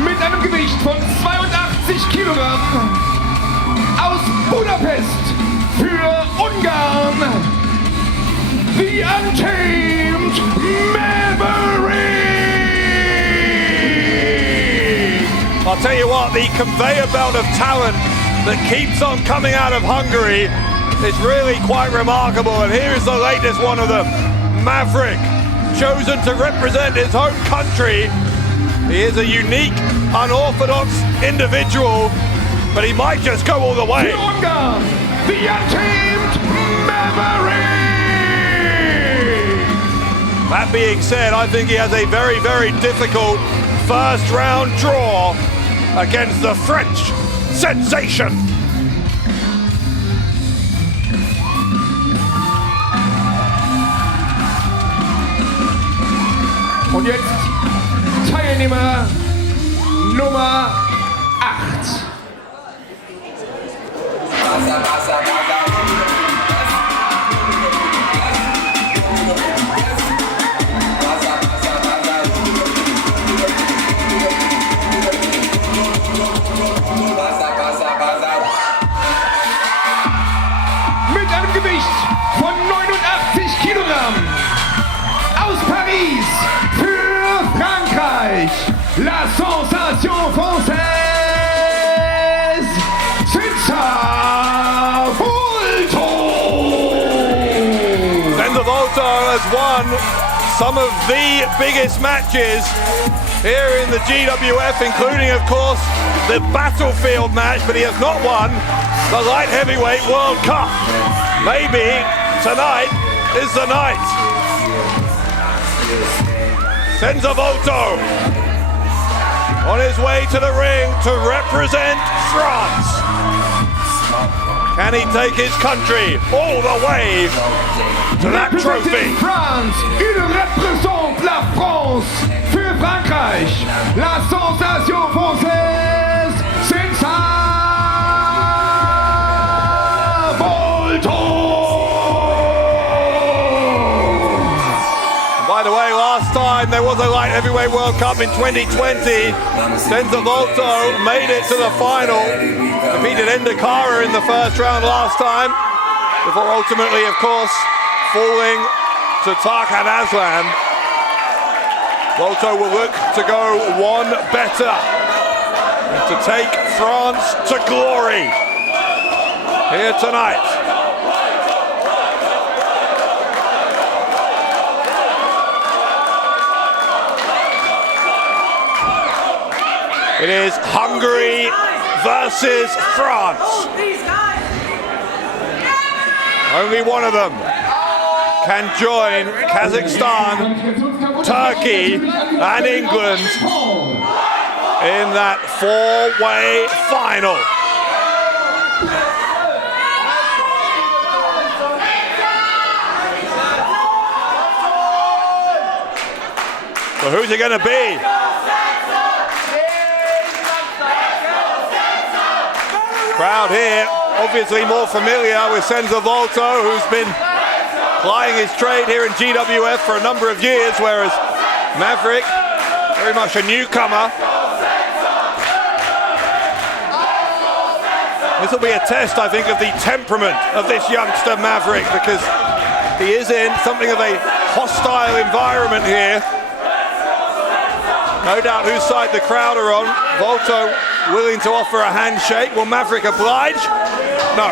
Mit einem Gewicht von 82 Kilogramm aus Budapest für Ungarn, the Untamed Maverick! I'll tell you what, the conveyor belt of talent that keeps on coming out of Hungary is really quite remarkable, and here is the latest one of them, Maverick, chosen to represent his home country. He is a unique, unorthodox individual, but he might just go all the way. Für Ungarn, the Untamed Maverick! That being said, I think he has a very, very difficult first round draw against the French sensation. Und jetzt Teilnehmer Nummer 8. Mit einem Gewicht von 89 Kilogramm aus Paris für Frankreich, la sensation française, Senza Volto! Senza Volto has won some of the biggest matches here in the GWF, including, of course, the Battlefield match, but he has not won the Light Heavyweight World Cup. Maybe tonight is the night. Senza Volto on his way to the ring to represent France. Can he take his country all the way to that trophy? France, il représente la France für Frankreich, la sensation française, Senza Volto! By the way, last time there was a Light Heavyweight World Cup in 2020. Senza Volto made it to the final. Defeated Endakara in the first round last time, before ultimately, of course, falling to Tarkan Aslan. Volto will look to go one better, to take France to glory here tonight. It is Hungary versus France. Only one of them can join Kazakhstan, Turkey, and England in that four-way final. So who's it going to be? Crowd here obviously more familiar with Senza Volto, who's been plying his trade here in GWF for a number of years, whereas Maverick, very much a newcomer. This will be a test, I think, of the temperament of this youngster Maverick, because he is in something of a hostile environment here. No doubt whose side the crowd are on. Volto willing to offer a handshake. Will Maverick oblige? No.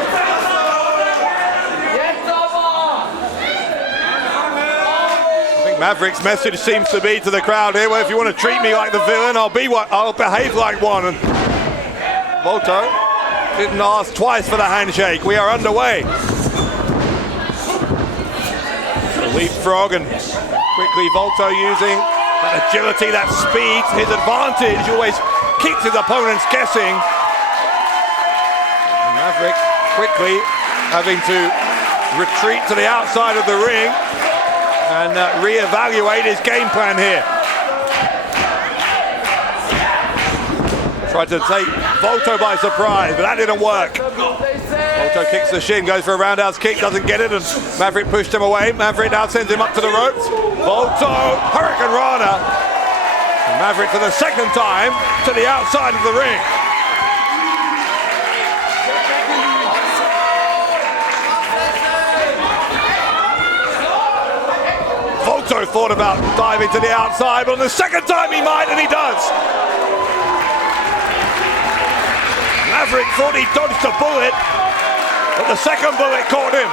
I think Maverick's message seems to be to the crowd here, well, if you want to treat me like the villain, I'll behave like one. And Volto didn't ask twice for the handshake. We are underway. The leapfrog, and quickly Volto using that agility, that speed, his advantage, always keeps his opponents guessing. And Maverick quickly having to retreat to the outside of the ring and re-evaluate his game plan here. Tried to take Volto by surprise, but that didn't work. Volto kicks the shin, goes for a roundhouse kick, doesn't get it, and Maverick pushed him away. Maverick now sends him up to the ropes. Volto, Hurricane Rana. And Maverick for the second time to the outside of the ring. Volto thought about diving to the outside, but on the second time he might, and he does. Maverick thought he dodged a bullet, but the second bullet caught him.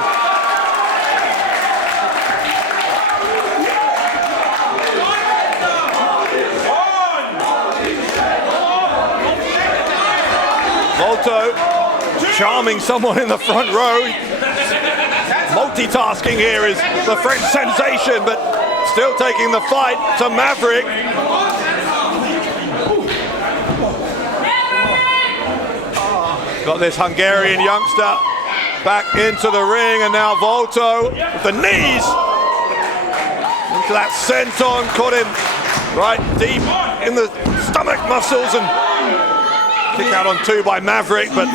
Volto charming someone in the front row. Multitasking here is the French sensation, but still taking the fight to Maverick. Got this Hungarian youngster back into the ring, and now Volto with the knees into that senton, caught him right deep in the stomach muscles, and kick out on two by Maverick, but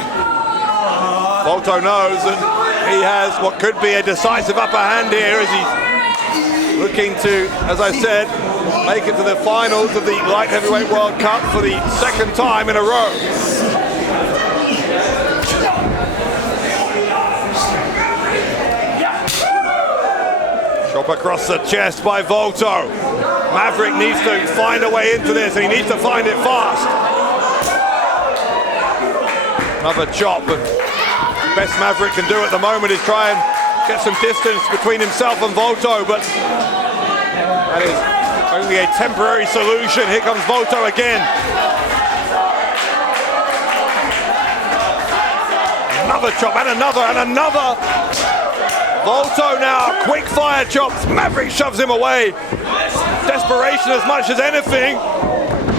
Volto knows that he has what could be a decisive upper hand here as he's looking to, as I said, make it to the finals of the Light Heavyweight World Cup for the second time in a row. Chop across the chest by Volto. Maverick needs to find a way into this, and he needs to find it fast. Another chop, and the best Maverick can do at the moment is try and get some distance between himself and Volto, but that is only a temporary solution. Here comes Volto again. Another chop, and another. Volto now, quick fire chops. Maverick shoves him away. Desperation as much as anything.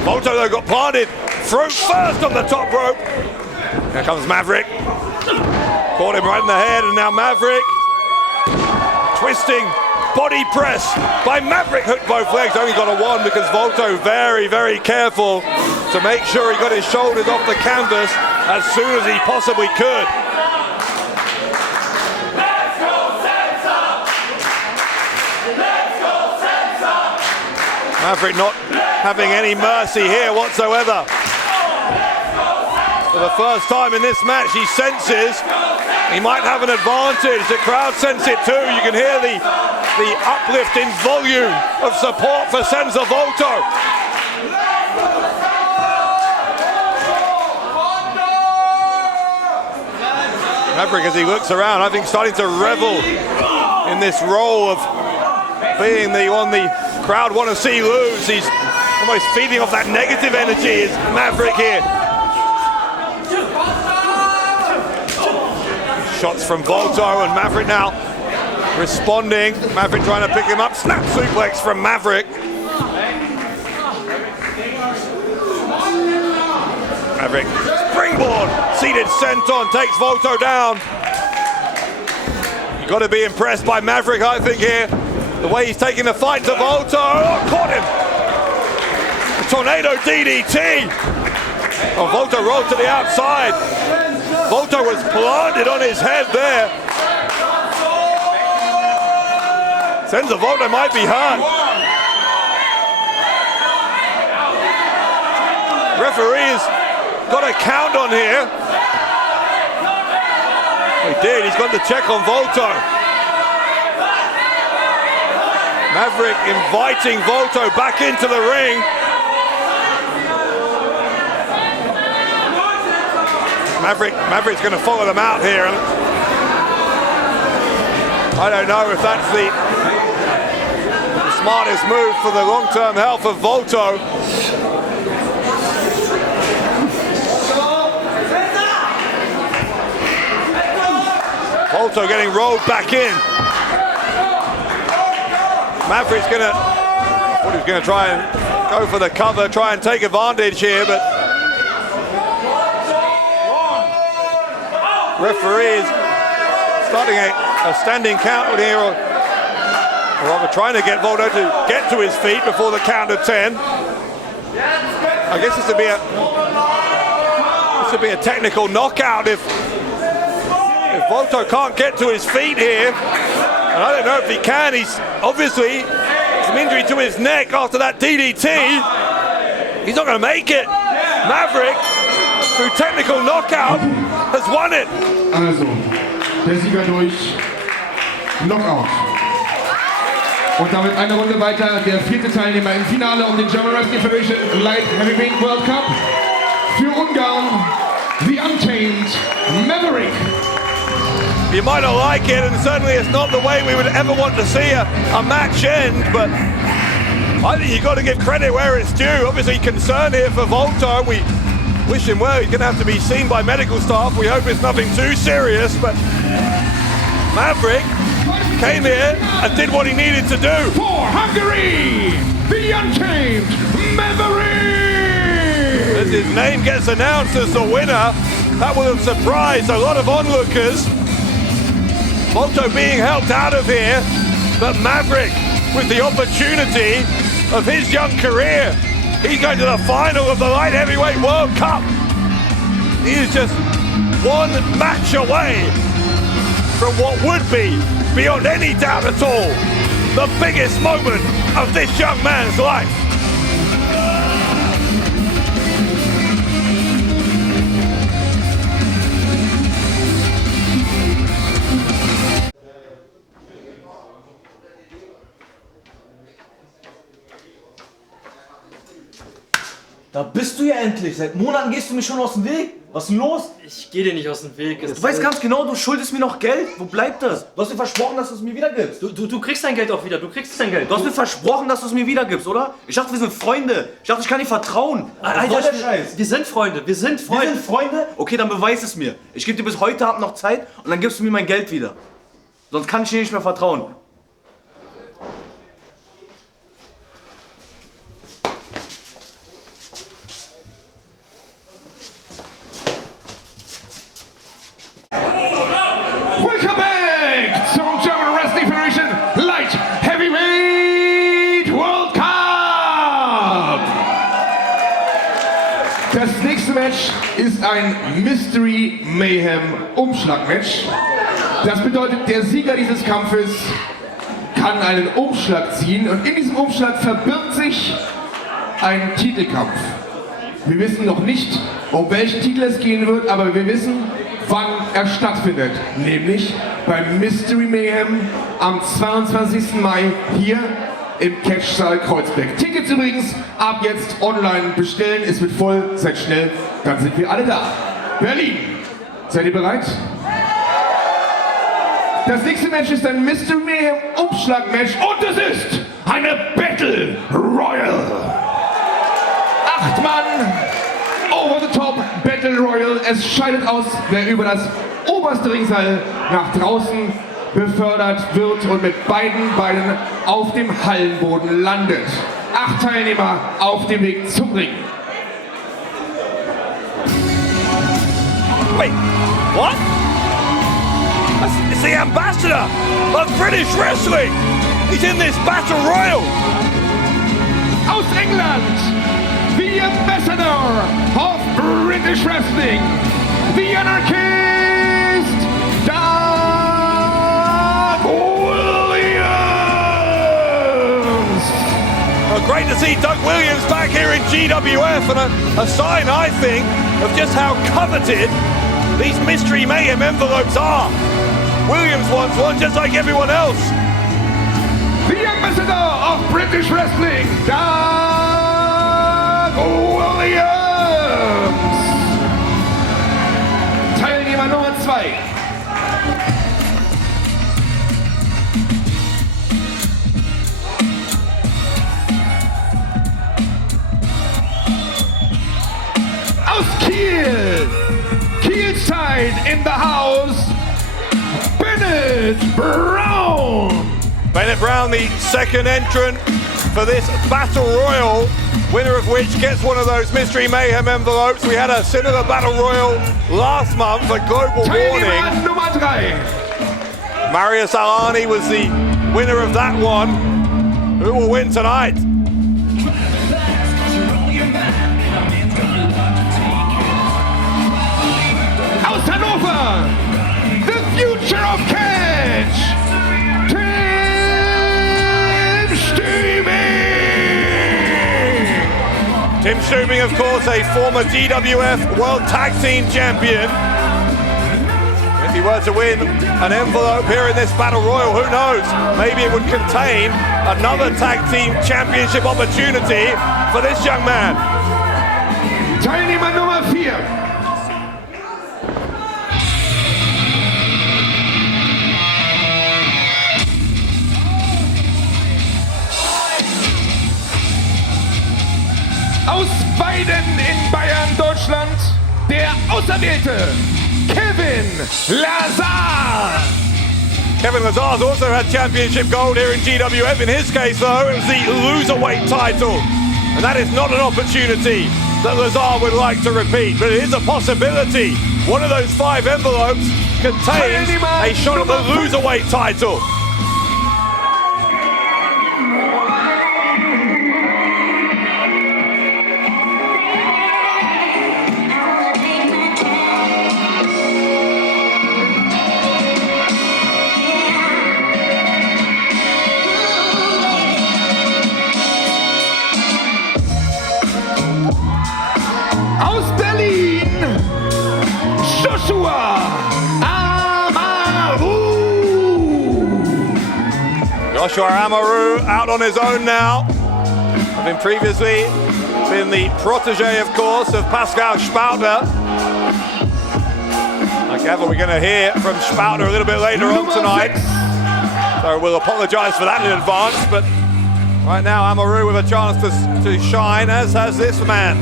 Volto though got planted. Throat first on the top rope. Here comes Maverick. Caught him right in the head, and now Maverick twisting body press by Maverick. Hooked both legs, only got a one because Volto very, very careful to make sure he got his shoulders off the canvas as soon as he possibly could. Maverick not having any mercy here whatsoever. For the first time in this match, he senses he might have an advantage. The crowd sense it too. You can hear the uplift in volume of support for Senza Volto. Maverick, as he looks around, I think starting to revel in this role of being the one the crowd want to see lose. He's almost feeding off that negative energy. Is Maverick here? Shots from Volto, and Maverick now responding. Maverick trying to pick him up. Snap suplex from Maverick. Maverick springboard, seated senton, takes Volto down. You've got to be impressed by Maverick, I think, here. The way he's taking the fight to Volto. Oh, caught him. A tornado DDT. Oh, Volto rolled to the outside. Volto was planted on his head there. Senza Volto might be hurt. Referee's got a count on here. He did, he's got to check on Volto. Maverick inviting Volto back into the ring. Maverick's going to follow them out here. I don't know if that's the smartest move for the long-term health of Volto. Volto getting rolled back in. Maverick's I thought he was going to try and go for the cover, try and take advantage here, but referee is starting a standing count here, or rather trying to get Volto to get to his feet before the count of 10. I guess this would be a technical knockout if Volto can't get to his feet here. And I don't know if he can. He's obviously some injury to his neck after that DDT. He's not going to make it. Maverick, through technical knockout, has won it. Also, der Sieger durch Knockout. Und damit eine Runde weiter, der vierte Teilnehmer im Finale um den German Wrestling Federation Light Heavyweight World Cup. Für Ungarn, the Untamed Maverick. You might not like it, and certainly it's not the way we would ever want to see a match end, but I think you've got to give credit where it's due. Obviously concern here for Volto. We wish him well. He's going to have to be seen by medical staff. We hope it's nothing too serious, but Maverick came here and did what he needed to do. For Hungary, the Untamed Maverick! As his name gets announced as the winner, that will have surprised a lot of onlookers. Volto being helped out of here, but Maverick with the opportunity of his young career. He's going to the final of the Light Heavyweight World Cup. He is just one match away from what would be, beyond any doubt at all, the biggest moment of this young man's life. Da bist du ja endlich. Seit Monaten gehst du mir schon aus dem Weg. Was ist denn los? Ich gehe dir nicht aus dem Weg. Du weißt ganz genau, du schuldest mir noch Geld. Wo bleibt das? Du hast mir versprochen, dass du es mir wiedergibst. Du kriegst dein Geld auch wieder. Du kriegst dein Geld. Du hast mir versprochen, dass du es mir wiedergibst, oder? Ich dachte, wir sind Freunde. Ich dachte, ich kann dir vertrauen. Was soll der Scheiß? Wir sind Freunde. Wir sind Freunde. Wir sind Freunde? Okay, dann beweis es mir. Ich gebe dir bis heute Abend noch Zeit und dann gibst du mir mein Geld wieder. Sonst kann ich dir nicht mehr vertrauen. Welcome back zum German Wrestling Federation Light Heavyweight World Cup. Das nächste Match ist ein Mystery Mayhem Umschlagmatch. Das bedeutet, der Sieger dieses Kampfes kann einen Umschlag ziehen und in diesem Umschlag verbirgt sich ein Titelkampf. Wir wissen noch nicht, um welchen Titel es gehen wird, aber wir wissen, wann er stattfindet, nämlich beim Mystery Mayhem am 22. Mai hier im Catch-Saal Kreuzberg. Tickets übrigens ab jetzt online bestellen, es wird voll, seid schnell, dann sind wir alle da. Berlin, seid ihr bereit? Das nächste Match ist ein Mystery Mayhem Umschlag-Match und es ist eine Battle Royal. 8 Mann, over the top Battle Royal. Es scheidet aus, wer über das oberste Ringseil nach draußen befördert wird und mit beiden Beinen auf dem Hallenboden landet. 8 Teilnehmer auf dem Weg zum Ring. Wait, what? It's the ambassador of British Wrestling. He's in this Battle Royal. Aus England, the ambassador of British Wrestling, the anarchist, Doug Williams. Well, great to see Doug Williams back here in GWF, and a sign, I think, of just how coveted these mystery Mayhem envelopes are. Williams wants one just like everyone else. The ambassador of British wrestling, Doug Williams. Teilnehmer Nummer 2. Aus Kiel, Kielstein in the house, Bennet Brown. Bennet Brown, the second entrant for this Battle Royal, winner of which gets one of those Mystery Mayhem envelopes. We had a similar Battle Royal last month at Global Warning. Nummer 3. Marius Alani was the winner of that one. Who will win tonight? Aus Hannover, the future of catch, Stübing. Tim Stübing, of course, a former GWF World Tag Team Champion. If he were to win an envelope here in this Battle Royal, who knows? Maybe it would contain another Tag Team Championship opportunity for this young man. Teilnehmer Nummer 4. Aus Weiden in Bayern, Deutschland, der Auserwählte, Kevin Lazar. Kevin Lazar's also had championship gold here in GWF. In his case, though, it was the loserweight title. And that is not an opportunity that Lazar would like to repeat, but it is a possibility. One of those 5 envelopes contains a shot at the loserweight title. Aus Berlin, Joshua Amaru. Joshua Amaru out on his own now. Having previously been the protege, of course, of Pascal Spalter. I gather we're going to hear from Spalter a little bit later on tonight. So we'll apologise for that in advance, but right now Amaru with a chance to shine, as has this man.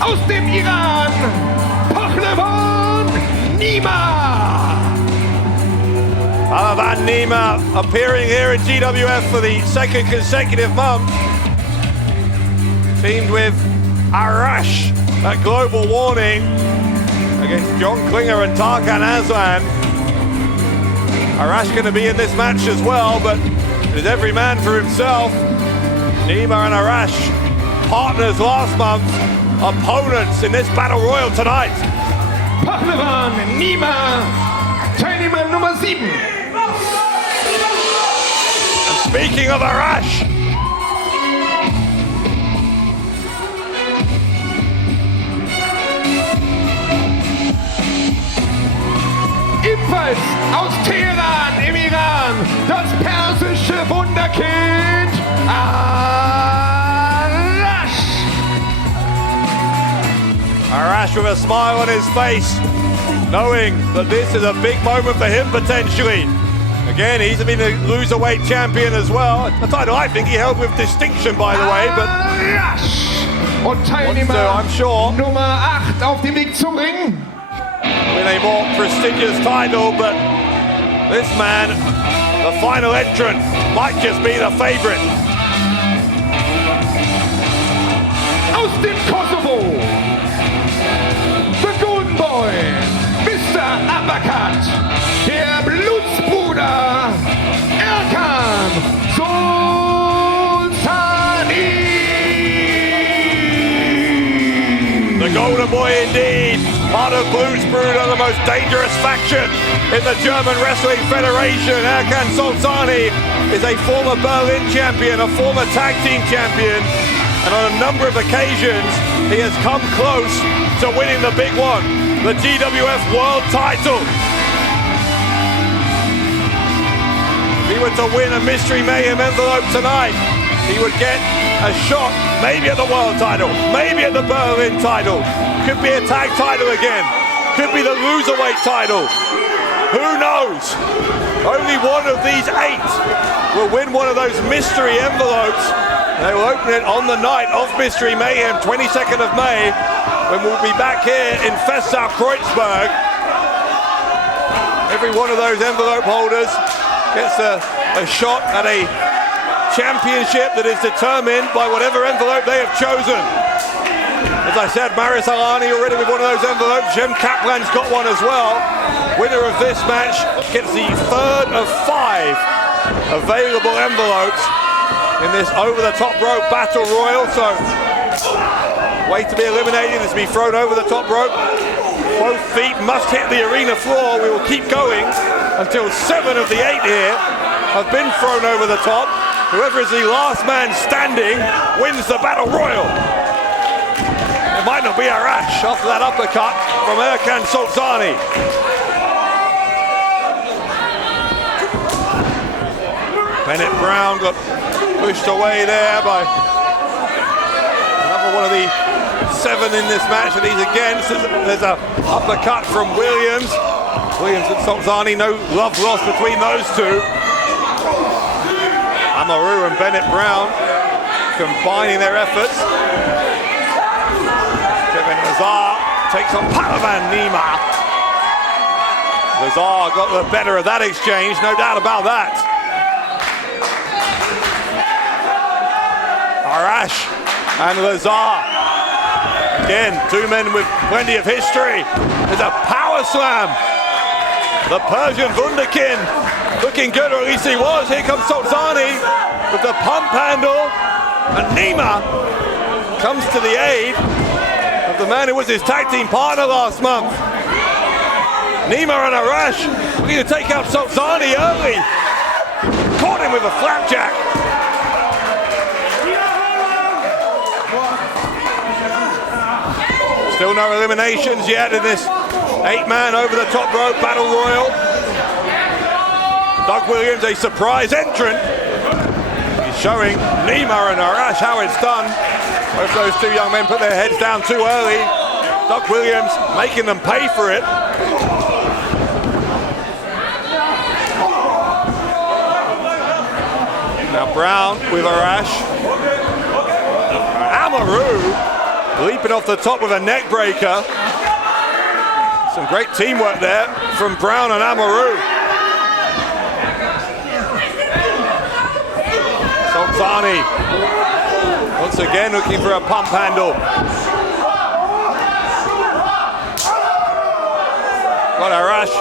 Aus dem Iran, Pahlevan, Nima. Pahlevan Nima appearing here at GWF for the second consecutive month. Teamed with Arash at Global Warning against John Klinger and Tarkan Aslan. Arash going to be in this match as well, but it is every man for himself. Nima and Arash, partners last month, opponents in this Battle Royal tonight. Pahlevan, Nima, Teilnehmer Nummer 7. And speaking of Arash, ebenfalls aus Teheran im Iran, das persische Wunderkind, Arash. Arash with a smile on his face, knowing that this is a big moment for him potentially. Again, he's been a loserweight champion as well. A title I think he held with distinction, by the way, but Arash. Und Teilnehmer I'm sure Nummer 8 auf dem Weg zum Ring. with a more prestigious title, but this man, the final entrant, might just be the favorite. Aus dem Kosovo, the Golden Boy, Mr. Uppercut, der Blutsbruder, Erkan, Sulcani. The Golden Boy indeed, part of Blues Brood, the most dangerous faction in the German Wrestling Federation. Erkan Sulcani is a former Berlin champion, a former tag team champion, and on a number of occasions he has come close to winning the big one, the GWF World title. If he were to win a Mystery Mayhem envelope tonight, he would get a shot, maybe at the world title, maybe at the Berlin title, could be a tag title again, could be the loserweight title. Who knows? Only one of these 8 will win one of those mystery envelopes. They will open it on the night of Mystery Mayhem, 22nd of May, when we'll be back here in Festsaal Kreuzberg. Every one of those envelope holders gets a shot at a championship that is determined by whatever envelope they have chosen. As I said, Maris Alani already with one of those envelopes. Jem Kaplan's got one as well. Winner of this match gets the 3rd of 5 available envelopes in this over-the-top rope battle royal. So, way to be eliminated is to be thrown over the top rope. Both feet must hit the arena floor. We will keep going until 7 of the 8 here have been thrown over the top. Whoever is the last man standing wins the battle royal. It might not be Arash after that uppercut from Erkan Sulcani. Bennet Brown got pushed away there by another one of the 7 in this match that he's against. There's an uppercut from Williams. Williams and Sulcani, no love lost between those two. Amaru and Bennet Brown combining their efforts. Lazar takes on Pahlevan Nima. Lazar got the better of that exchange, no doubt about that. Arash and Lazar. Again, 2 men with plenty of history. There's a power slam. The Persian Wunderkind looking good, or at least he was. Here comes Sulcani with the pump handle. And Nima comes to the aid of the man who was his tag team partner last month. Nima and Arash looking to take out Sulcani early. Caught him with a flapjack. Still no eliminations yet in this 8-man over the top rope battle royal. Doug Williams, a surprise entrant. He's showing Nima and Arash how it's done. Both those 2 young men put their heads down too early. Doug Williams making them pay for it. Now Brown with Arash. Amaru leaping off the top with a neck breaker. Some great teamwork there from Brown and Amaru. Sulcani once again looking for a pump handle. Got Arash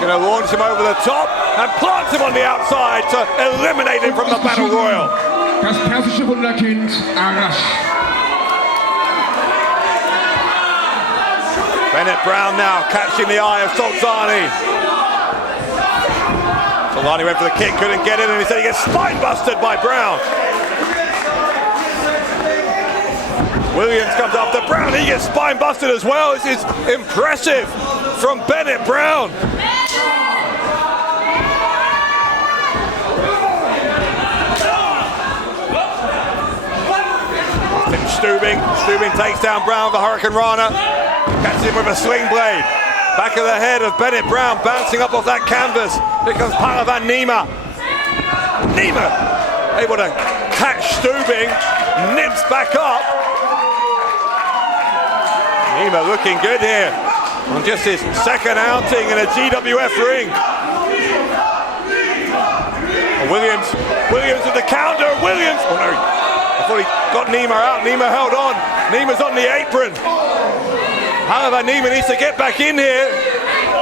going to launch him over the top and plants him on the outside to eliminate him from the battle royal. Das persische Wunderkind Arash. Bennet Brown now catching the eye of Sulcani. Sulcani went for the kick, couldn't get it, and instead he gets spine busted by Brown. Williams comes after Brown, he gets spine busted as well. This is impressive from Bennet Brown. Stübing takes down Brown with a Hurricane Rana. Catches him with a sling blade. Back of the head of Bennet Brown, bouncing up off that canvas. Here comes Pahlevan Nima. Nima able to catch Stübing, nips back up. Nima looking good here on just his 2nd outing in a GWF ring. Williams with the counter. Williams, oh no, I thought he got Nima out. Nima held on. Nima's on the apron. However, Nima needs to get back in here,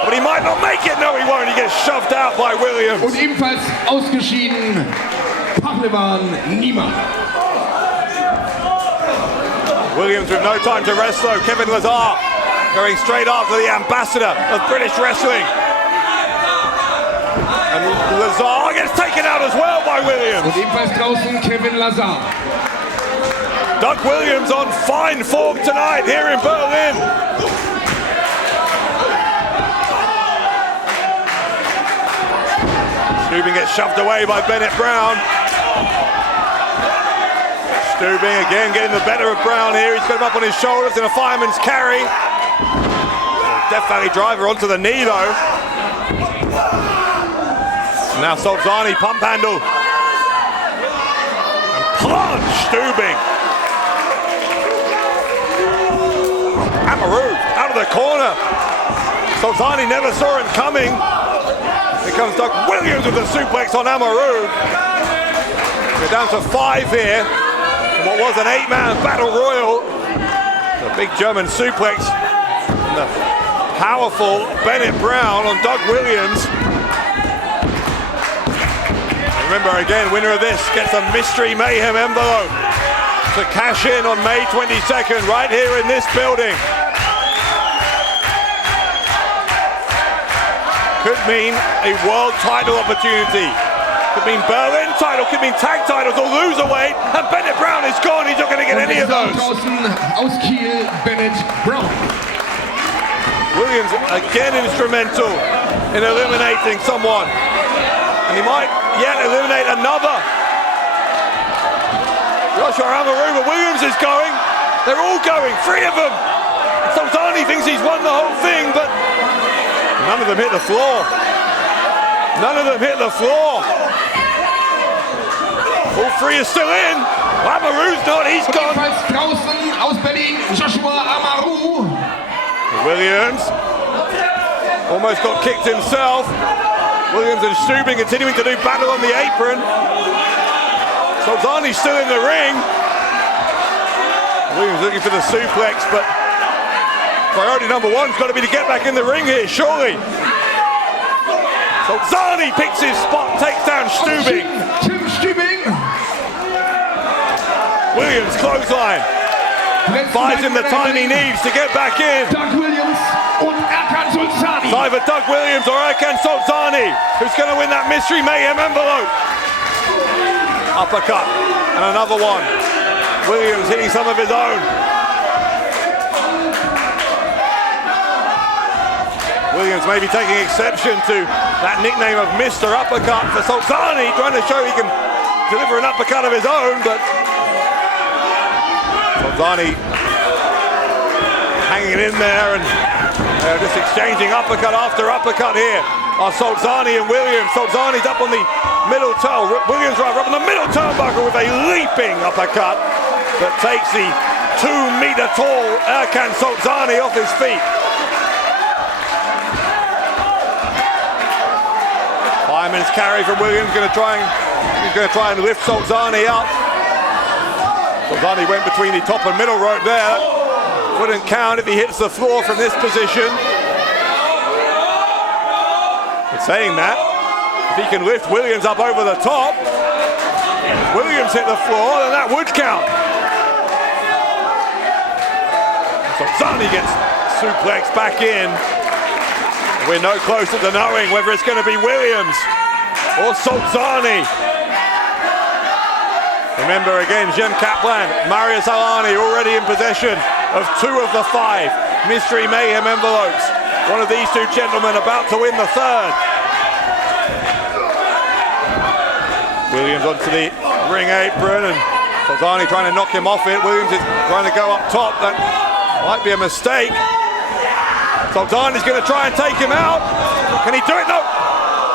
but he might not make it. No, he won't. He gets shoved out by Williams. Und ebenfalls ausgeschieden Pahlevan Nima. Williams with no time to rest though. Kevin Lazar going straight after the ambassador of British wrestling. And Lazar gets taken out as well by Williams. Und ebenfalls draußen Kevin Lazar. Doug Williams on fine form tonight here in Berlin. Stübing gets shoved away by Bennet Brown. Stübing again getting the better of Brown here. He's got him up on his shoulders in a fireman's carry. Death Valley driver onto the knee though. Now Sulcani pump handle. And plunge Stübing. Amaru out of the corner. Sulcani never saw him coming. Here comes Doug Williams with the suplex on Amaru. We're down to 5 here. In what was an 8-man battle royal. The big German suplex. And the powerful Bennet Brown on Doug Williams. Remember again, winner of this gets a mystery Mayhem envelope to cash in on May 22nd right here in this building. Could mean a world title opportunity. Could mean Berlin title, could mean tag titles or loserweight. And Bennet Brown is gone, he's not going to get any of those. Draußen aus Kiel, Bennet Brown. Williams again instrumental in eliminating someone. And he might yet eliminate another. Joshua Amaru, but Williams is going. They're all going, 3 of them. Sulcani thinks he's won the whole thing, but none of them hit the floor. None of them hit the floor. All 3 are still in. Amaru's not, he's gone. Ebenfalls draußen aus Berlin, Joshua Amaru. Williams almost got kicked himself. Williams and Stübing continuing to do battle on the apron. Sulcani's still in the ring. Williams looking for the suplex, but priority number 1's got to be to get back in the ring here, surely. Sulcani picks his spot, takes down Stübing. Tim Stübing. Williams clothesline. Buys him the time he needs to get back in. Doug Williams und Erkan Sulcani. It's either Doug Williams or Erkan Sulcani who's going to win that mystery Mayhem envelope. Uppercut and another one. Williams hitting some of his own. Williams maybe taking exception to that nickname of Mr. Uppercut for Sulcani, trying to show he can deliver an uppercut of his own, but Sulcani hanging in there and just exchanging uppercut after uppercut here are Sulcani and Williams. Sulcani's up on the middle toe. Williams right up on the middle turnbuckle with a leaping uppercut that takes the 2-meter tall Erkan Sulcani off his feet. Fireman's carry from Williams, he's going to try and lift Sulcani up. Sulcani went between the top and middle rope there. Wouldn't count if he hits the floor from this position. But saying that, if he can lift Williams up over the top, Williams hit the floor, then that would count. Sulcani gets suplexed back in. We're no closer to knowing whether it's going to be Williams or Sulcani. Remember again, Jem Kaplan, Marius Alani already in possession of 2 of the 5 Mystery Mayhem envelopes. One of these 2 gentlemen about to win the 3rd. Williams onto the ring apron and Sulcani trying to knock him off it. Williams is trying to go up top. That might be a mistake. Sulcani's going to try and take him out. Can he do it? No.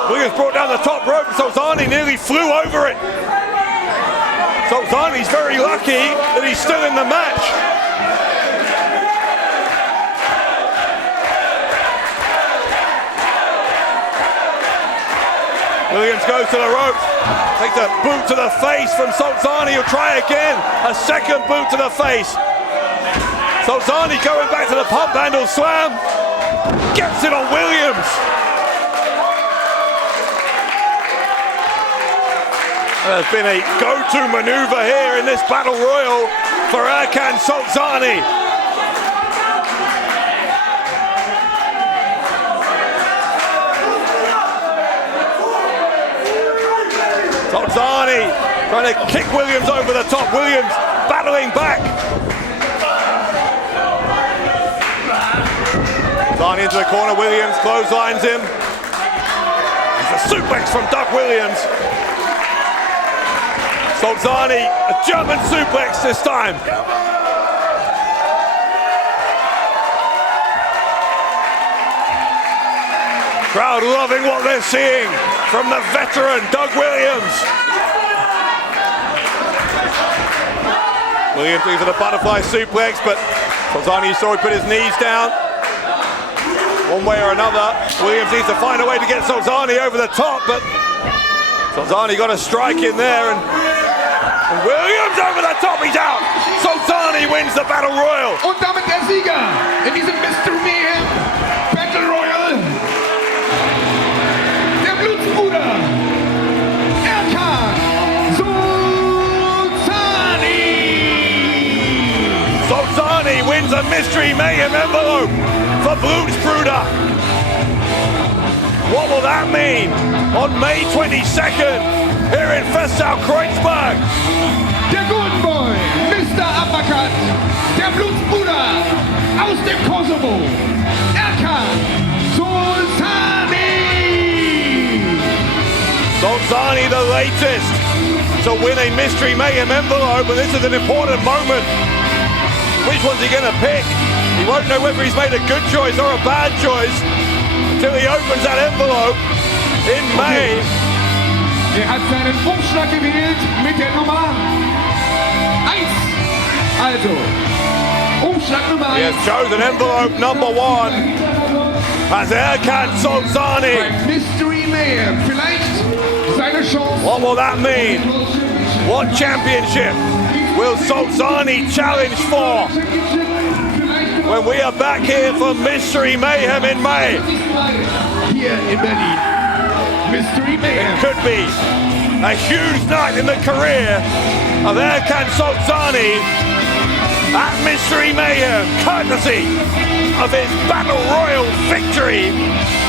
Williams brought down the top rope and Sulcani nearly flew over it. Sulcani's very lucky that he's still in the match. Williams goes to the ropes, takes a boot to the face from Sulcani. He'll try again, a second boot to the face. Sulcani going back to the pump handle slam, gets it on Williams. There's been a go-to maneuver here in this battle royal for Erkan Sulcani. Sulcani trying to kick Williams over the top. Williams battling back. Sulcani into the corner. Williams clotheslines him. It's a suplex from Doug Williams. Sulcani, a German suplex this time. Crowd loving what they're seeing from the veteran Doug Williams. Williams looking for the butterfly suplex, but Sulcani, you saw he put his knees down. One way or another, Williams needs to find a way to get Sulcani over the top, but Sulcani got a strike in there, and Williams over the top, he's out. Sulcani wins the Battle Royal. Und damit der Sieger in diesem Mr. Mayhem Battle Royal. Der Blutsbruder Erkan Sulcani. Sulcani wins a Mystery Mayhem envelope for Blutsbruder. What will that mean on May 22nd here in Festal Kreuzberg? Der Golden Boy, Mr. Uppercut, der Blutsbruder aus dem Kosovo, Erkan Sulcani. Sulcani, the latest to win a Mystery Mayhem envelope, and this is an important moment. Which one's he going to pick? He won't know whether he's made a good choice or a bad choice until he opens that envelope in May. Er hat seinen Umschlag gewählt mit der Nummer 1. Also, Umschlag Nummer 1. He has chosen envelope number 1 as Erkan Sulcani. Mystery Mayhem, vielleicht seine Chance. What will that mean? What championship will Sulcani challenge for when we are back here for Mystery Mayhem in May? Here in Berlin. Mystery Mayhem. It could be a huge night in the career of Erkan Sulcani at Mystery Mayhem, courtesy of his Battle Royal victory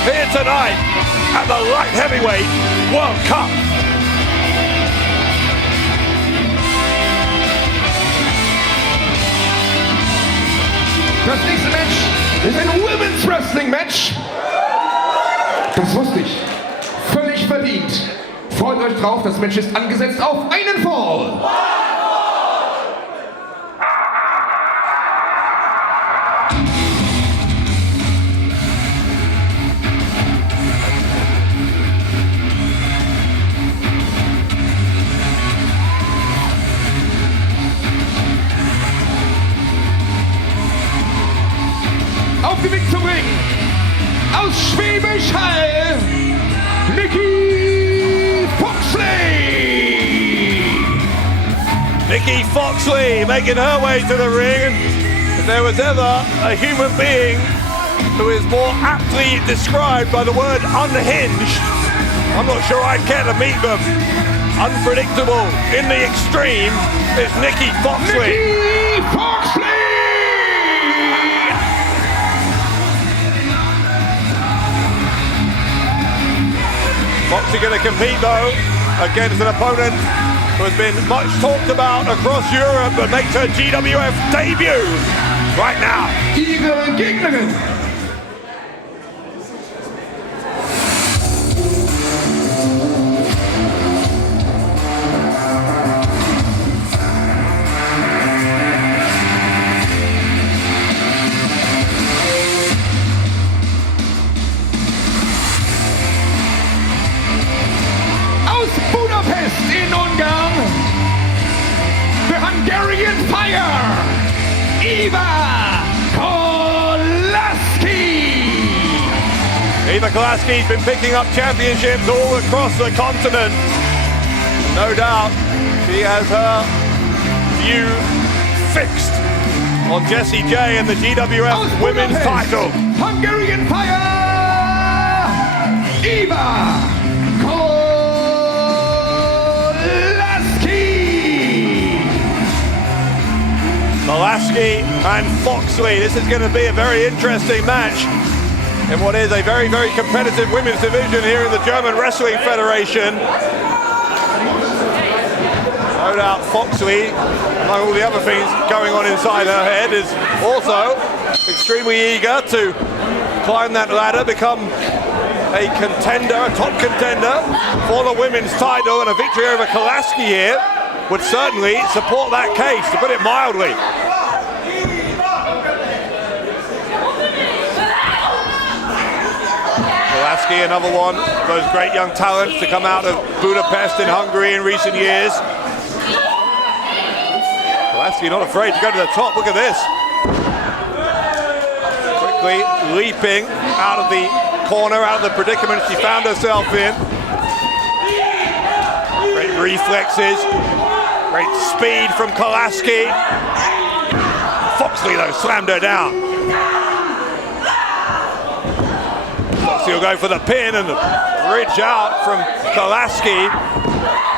here tonight at the Light Heavyweight World Cup. Das nächste Match ist ein Women's Wrestling Match. Das wusste ich. Völlig verdient. Freut euch drauf, das Match ist angesetzt auf einen Fall. Auf den Weg zu bringen, aus Schwäbisch Hall, Nicky Foxley! Nicky Foxley making her way to the ring. If there was ever a human being who is more aptly described by the word unhinged, I'm not sure I'd care to meet them. Unpredictable in the extreme is Nicky Foxley. Nicky Foxley! Foxley going to compete though against an opponent who has been much talked about across Europe but makes her GWF debut right now. Ihre Gegnerin. In Ungarn, the Hungarian Fire, Eva Kolasky. Eva Kolasky's been picking up championships all across the continent. No doubt she has her view fixed on Jessie J and the GWF Women's title. Hungarian Fire, Eva Kolasky and Foxley. This is going to be a very interesting match in what is a very, very competitive women's division here in the German Wrestling Federation. No doubt Foxley, among all the other things going on inside her head, is also extremely eager to climb that ladder, become a contender, a top contender for the women's title, and a victory over Kolasky here would certainly support that case, to put it mildly. Kolasky, another one of those great young talents to come out of Budapest in Hungary in recent years. Kolasky not afraid to go to the top, look at this. Quickly leaping out of the corner, out of the predicament she found herself in. Great reflexes, great speed from Kolasky. Foxley though slammed her down. Foxley will go for the pin and the bridge out from Kolasky.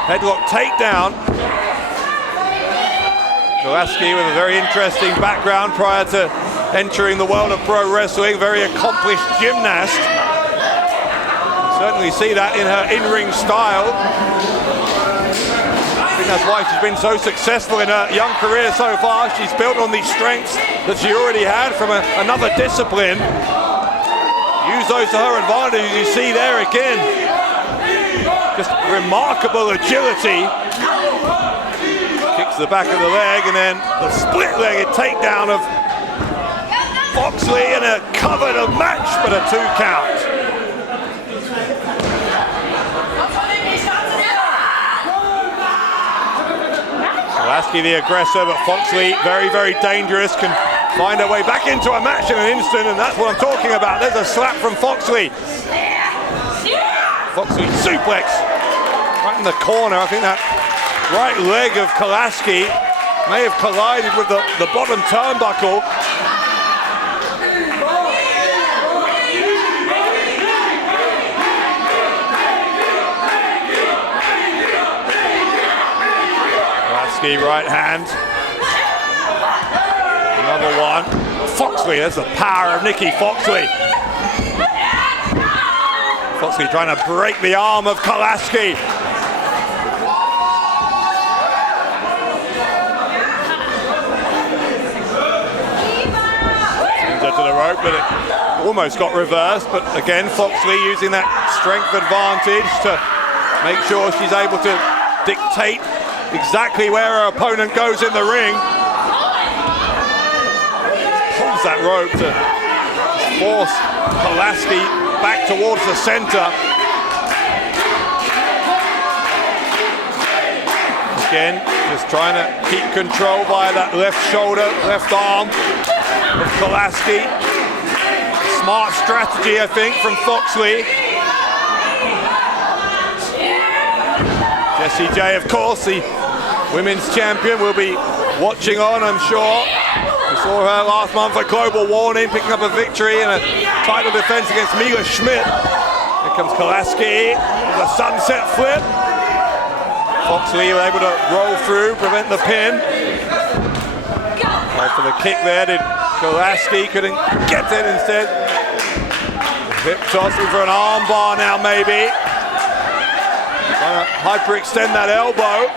Headlock takedown. Kolasky with a very interesting background prior to entering the world of pro wrestling, very accomplished gymnast. Certainly see that in her in-ring style. I think that's why she's been so successful in her young career so far. She's built on these strengths that she already had from another discipline. Use those to her advantage, you see there again. Just remarkable agility. Kicks the back of the leg and then the split-legged takedown of Foxley, and a covered a match, but a 2 count. Kolasky the aggressor, but Foxley very, very dangerous, can find her way back into a match in an instant, and that's what I'm talking about. There's a slap from Foxley. Foxley suplex right in the corner. I think that right leg of Kolasky may have collided with the bottom turnbuckle. Right hand. Another one. Foxley, there's the power of Nicky Foxley. Foxley trying to break the arm of Kolasky. Senza to the rope, but it almost got reversed. But again, Foxley using that strength advantage to make sure she's able to dictate exactly where her opponent goes in the ring. Pulls that rope to force Kolasky back towards the center. Again, just trying to keep control by that left shoulder, left arm of Kolasky. Smart strategy, I think, from Foxley. Jessie J, of course, the women's champion, will be watching on, I'm sure. We saw her last month at Global Warning, picking up a victory in a title defense against Mila Schmidt. Here comes Kolasky with a sunset flip. Foxley were able to roll through, prevent the pin. Well, for the kick there, did Kolasky, couldn't get it instead. Hip toss for an arm bar now, maybe. Trying to hyperextend that elbow.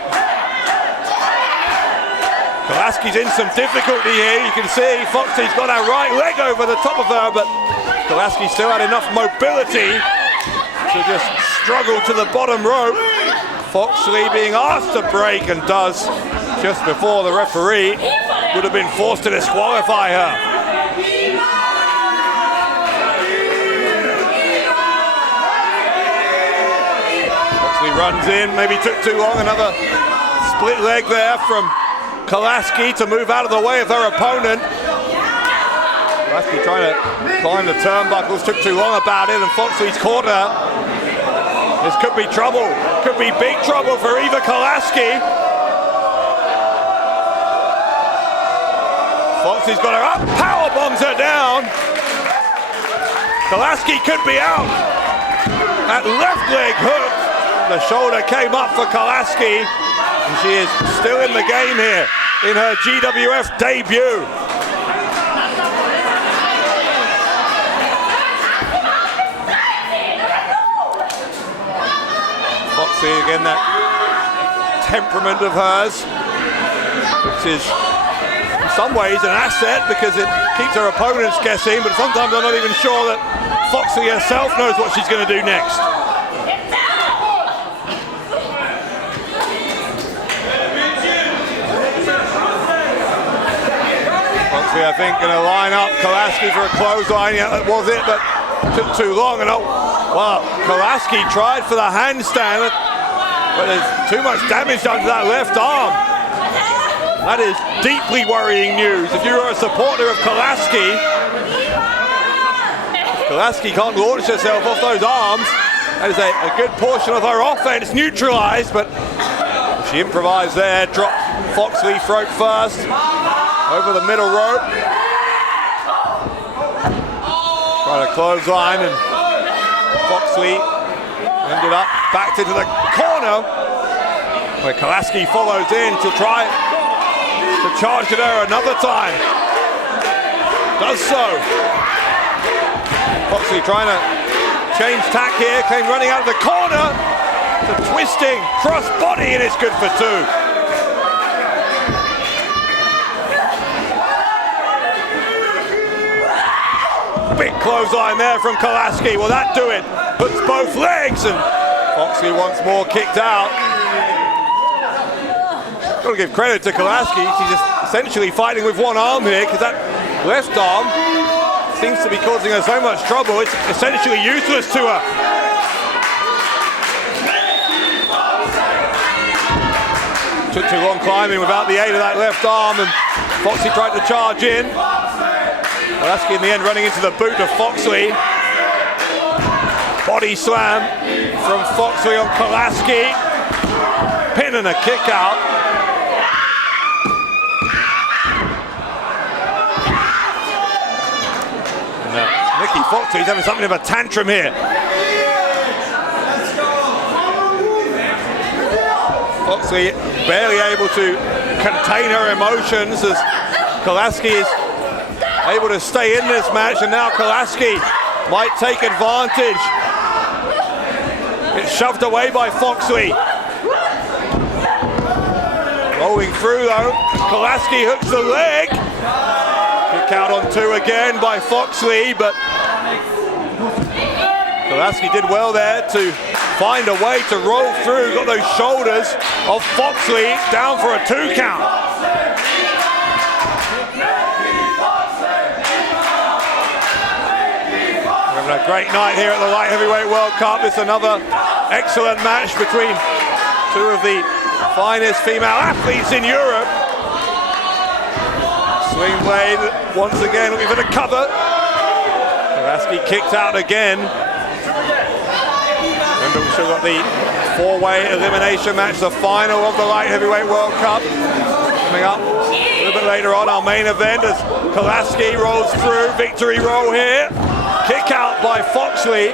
Kolasky's in some difficulty here. You can see Foxley's got her right leg over the top of her, but Kolasky still had enough mobility to just struggle to the bottom rope. Foxley being asked to break, and does just before the referee would have been forced to disqualify her. Runs in, maybe took too long. Another split leg there from Kolasky to move out of the way of her opponent. Kolasky trying to climb the turnbuckles, took too long about it, and Foxley's caught her. This could be trouble, could be big trouble for Eva Kolasky. Foxley's got her up, power bombs her down. Kolasky could be out. That left leg hook. The shoulder came up for Kolasky, and she is still in the game here in her GWF debut. Foxley again, that temperament of hers, which is in some ways an asset because it keeps her opponents guessing, but sometimes I'm not even sure that Foxley herself knows what she's going to do next. Foxley, I think, going to line up Kolasky for a clothesline. Yeah, that was it, but took too long. And well, Kolasky tried for the handstand, but there's too much damage done to that left arm. That is deeply worrying news. If you're a supporter of Kolasky can't launch herself off those arms. That is a good portion of her offense neutralized, but she improvised there, dropped Foxley throat first, over the middle rope. Tried a clothesline and Foxley ended up backed into the corner where Kolasky follows in. She'll try to charge at her another time. Does so. Foxley trying to change tack here, came running out of the corner. It's a twisting cross body and it's good for two. Big clothesline there from Kolasky. Will that do it? Puts both legs and Foxley once more kicked out. Got to give credit to Kolasky. She's just essentially fighting with one arm here because that left arm seems to be causing her so much trouble. It's essentially useless to her. Took too long climbing without the aid of that left arm and Foxley tried to charge in. Kolasky in the end running into the boot of Foxley. Body slam from Foxley on Kolasky. Pin and a kick out. And Nicky Foxley's having something of a tantrum here. Foxley barely able to contain her emotions as Kolasky is able to stay in this match, and now Kolasky might take advantage. It's shoved away by Foxley. Rolling through though, Kolasky hooks the leg. Kick out on two again by Foxley, but Kolasky did well there to find a way to roll through, got those shoulders of Foxley down for a 2 count. A great night here at the Light Heavyweight World Cup. It's another excellent match between two of the finest female athletes in Europe. Swing blade once again looking for the cover. Kolasky kicked out again. Remember, we've still got the 4-way elimination match, the final of the Light Heavyweight World Cup. Coming up a little bit later on, our main event as Kolasky rolls through, victory roll here. Kick out by Foxley.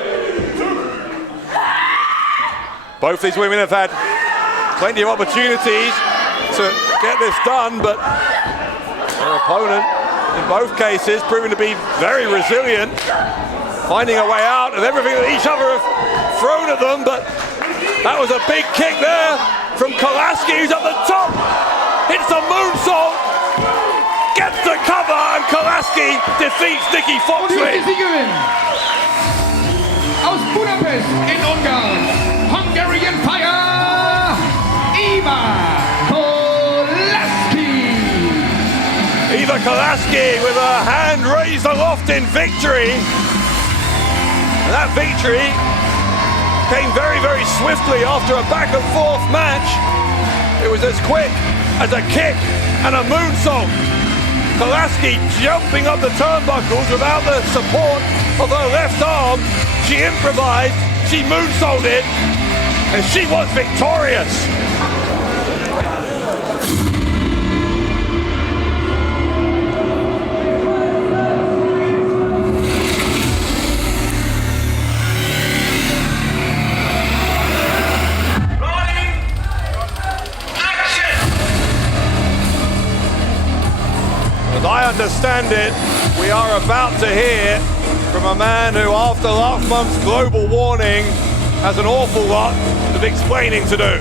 Both these women have had plenty of opportunities to get this done, but their opponent, in both cases, proving to be very resilient, finding a way out of everything that each other have thrown at them. But that was a big kick there from Kolasky, who's at the top. Hits a moonsault, gets the cover, and Kolasky defeats Nicky Foxley. Aus Budapest in Ungarn, Hungarian Fire, Eva Kolasky. Eva Kolasky with her hand raised aloft in victory. And that victory came very, very swiftly after a back and forth match. It was as quick as a kick and a moonsault. Kolasky jumping up the turnbuckles without the support of her left arm. She improvised, she moonsaulted, and she was victorious. As I understand it, we are about to hear from a man who, after last month's global warning, has an awful lot of explaining to do.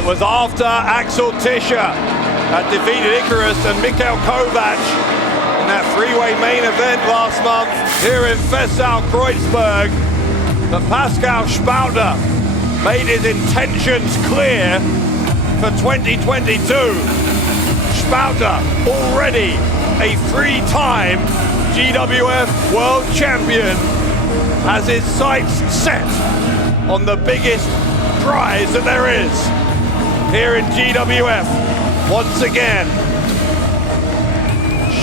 It was after Axel Tischer had defeated Icarus and Mikhail Kovac in that three-way main event last month here in Kreuzberg that Pascal Spalter made his intentions clear for 2022. Spalter, already a three-time GWF World Champion, has his sights set on the biggest prize that there is here in GWF. Once again,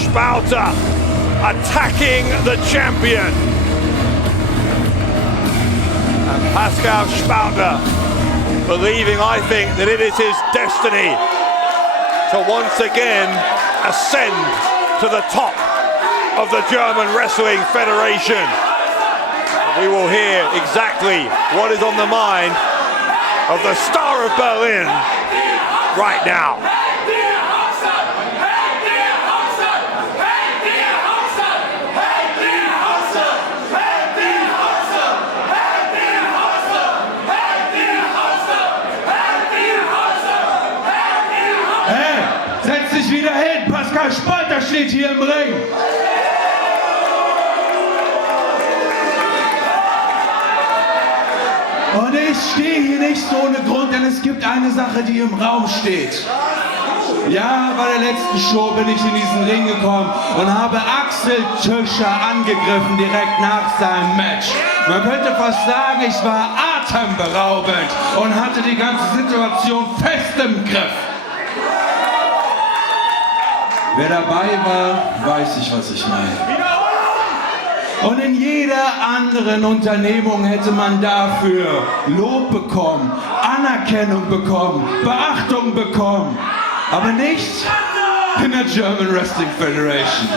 Spalter attacking the champion. And Pascal Spalter believing, I think, that it is his destiny to once again ascend to the top of the German Wrestling Federation. We will hear exactly what is on the mind of the Star of Berlin right now. Setz dich wieder hin, Pascal Spalter steht hier im Ring. Und ich stehe hier nicht so ohne Grund, denn es gibt eine Sache, die im Raum steht. Ja, bei der letzten Show bin ich in diesen Ring gekommen und habe Axel Tischer angegriffen direkt nach seinem Match. Man könnte fast sagen, ich war atemberaubend und hatte die ganze Situation fest im Griff. Wer dabei war, weiß ich, was ich meine. Und in jeder anderen Unternehmung hätte man dafür Lob bekommen, Anerkennung bekommen, Beachtung bekommen. Aber nicht in der German Wrestling Federation.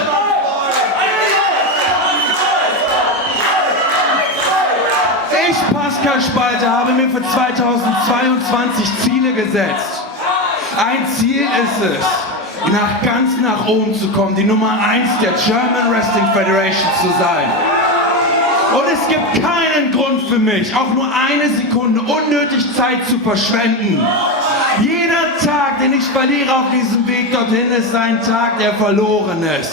Ich, Pascal Spalter, habe mir für 2022 Ziele gesetzt. Ein Ziel ist es, ganz nach oben zu kommen, die Nummer 1 der German Wrestling Federation zu sein. Und es gibt keinen Grund für mich, auch nur eine Sekunde unnötig Zeit zu verschwenden. Jeder Tag, den ich verliere auf diesem Weg dorthin, ist ein Tag, der verloren ist.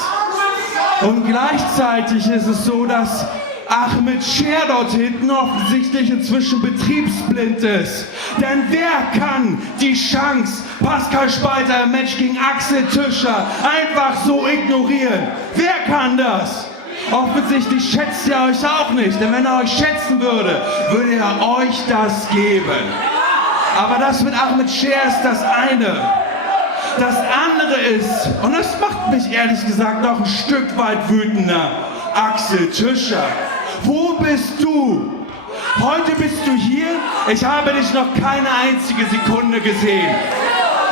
Und gleichzeitig ist es so, dass Ahmed Scher dort hinten offensichtlich inzwischen betriebsblind ist. Denn wer kann die Chance, Pascal Spalter im Match gegen Axel Tischer einfach so ignorieren? Wer kann das? Offensichtlich schätzt er euch auch nicht, denn wenn er euch schätzen würde, würde er euch das geben. Aber das mit Ahmed Scher ist das eine. Das andere ist, und das macht mich ehrlich gesagt noch ein Stück weit wütender, Axel Tischer. Wo bist du? Heute bist du hier, ich habe dich noch keine einzige Sekunde gesehen.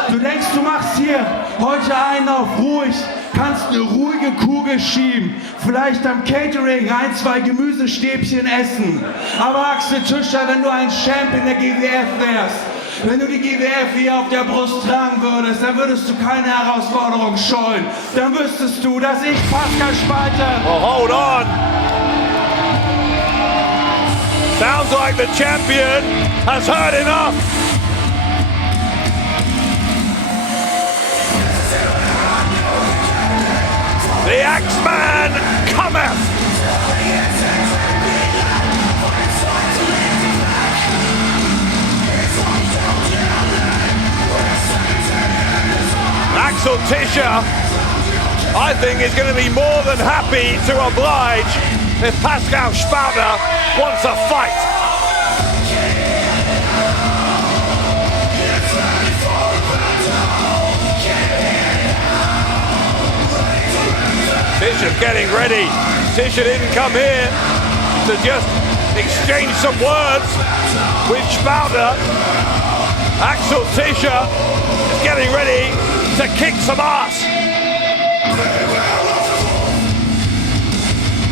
Du denkst, du machst hier heute einen auf ruhig, kannst eine ruhige Kugel schieben, vielleicht am Catering 1, 2 Gemüsestäbchen essen. Aber Axel Tischer, wenn du ein Champion der GWF wärst, wenn du die GWF hier auf der Brust tragen würdest, dann würdest du keine Herausforderung scheuen. Dann wüsstest du, dass ich, Pascal Spalter... Oh, hold on! Sounds like the champion has heard enough! The Axeman cometh! Axel Tischer, I think, is going to be more than happy to oblige if Pascal Spalter wants a fight. Tischer getting ready. Tischer didn't come here to just exchange some words with Spalter. Axel Tischer is getting ready to kick some ass.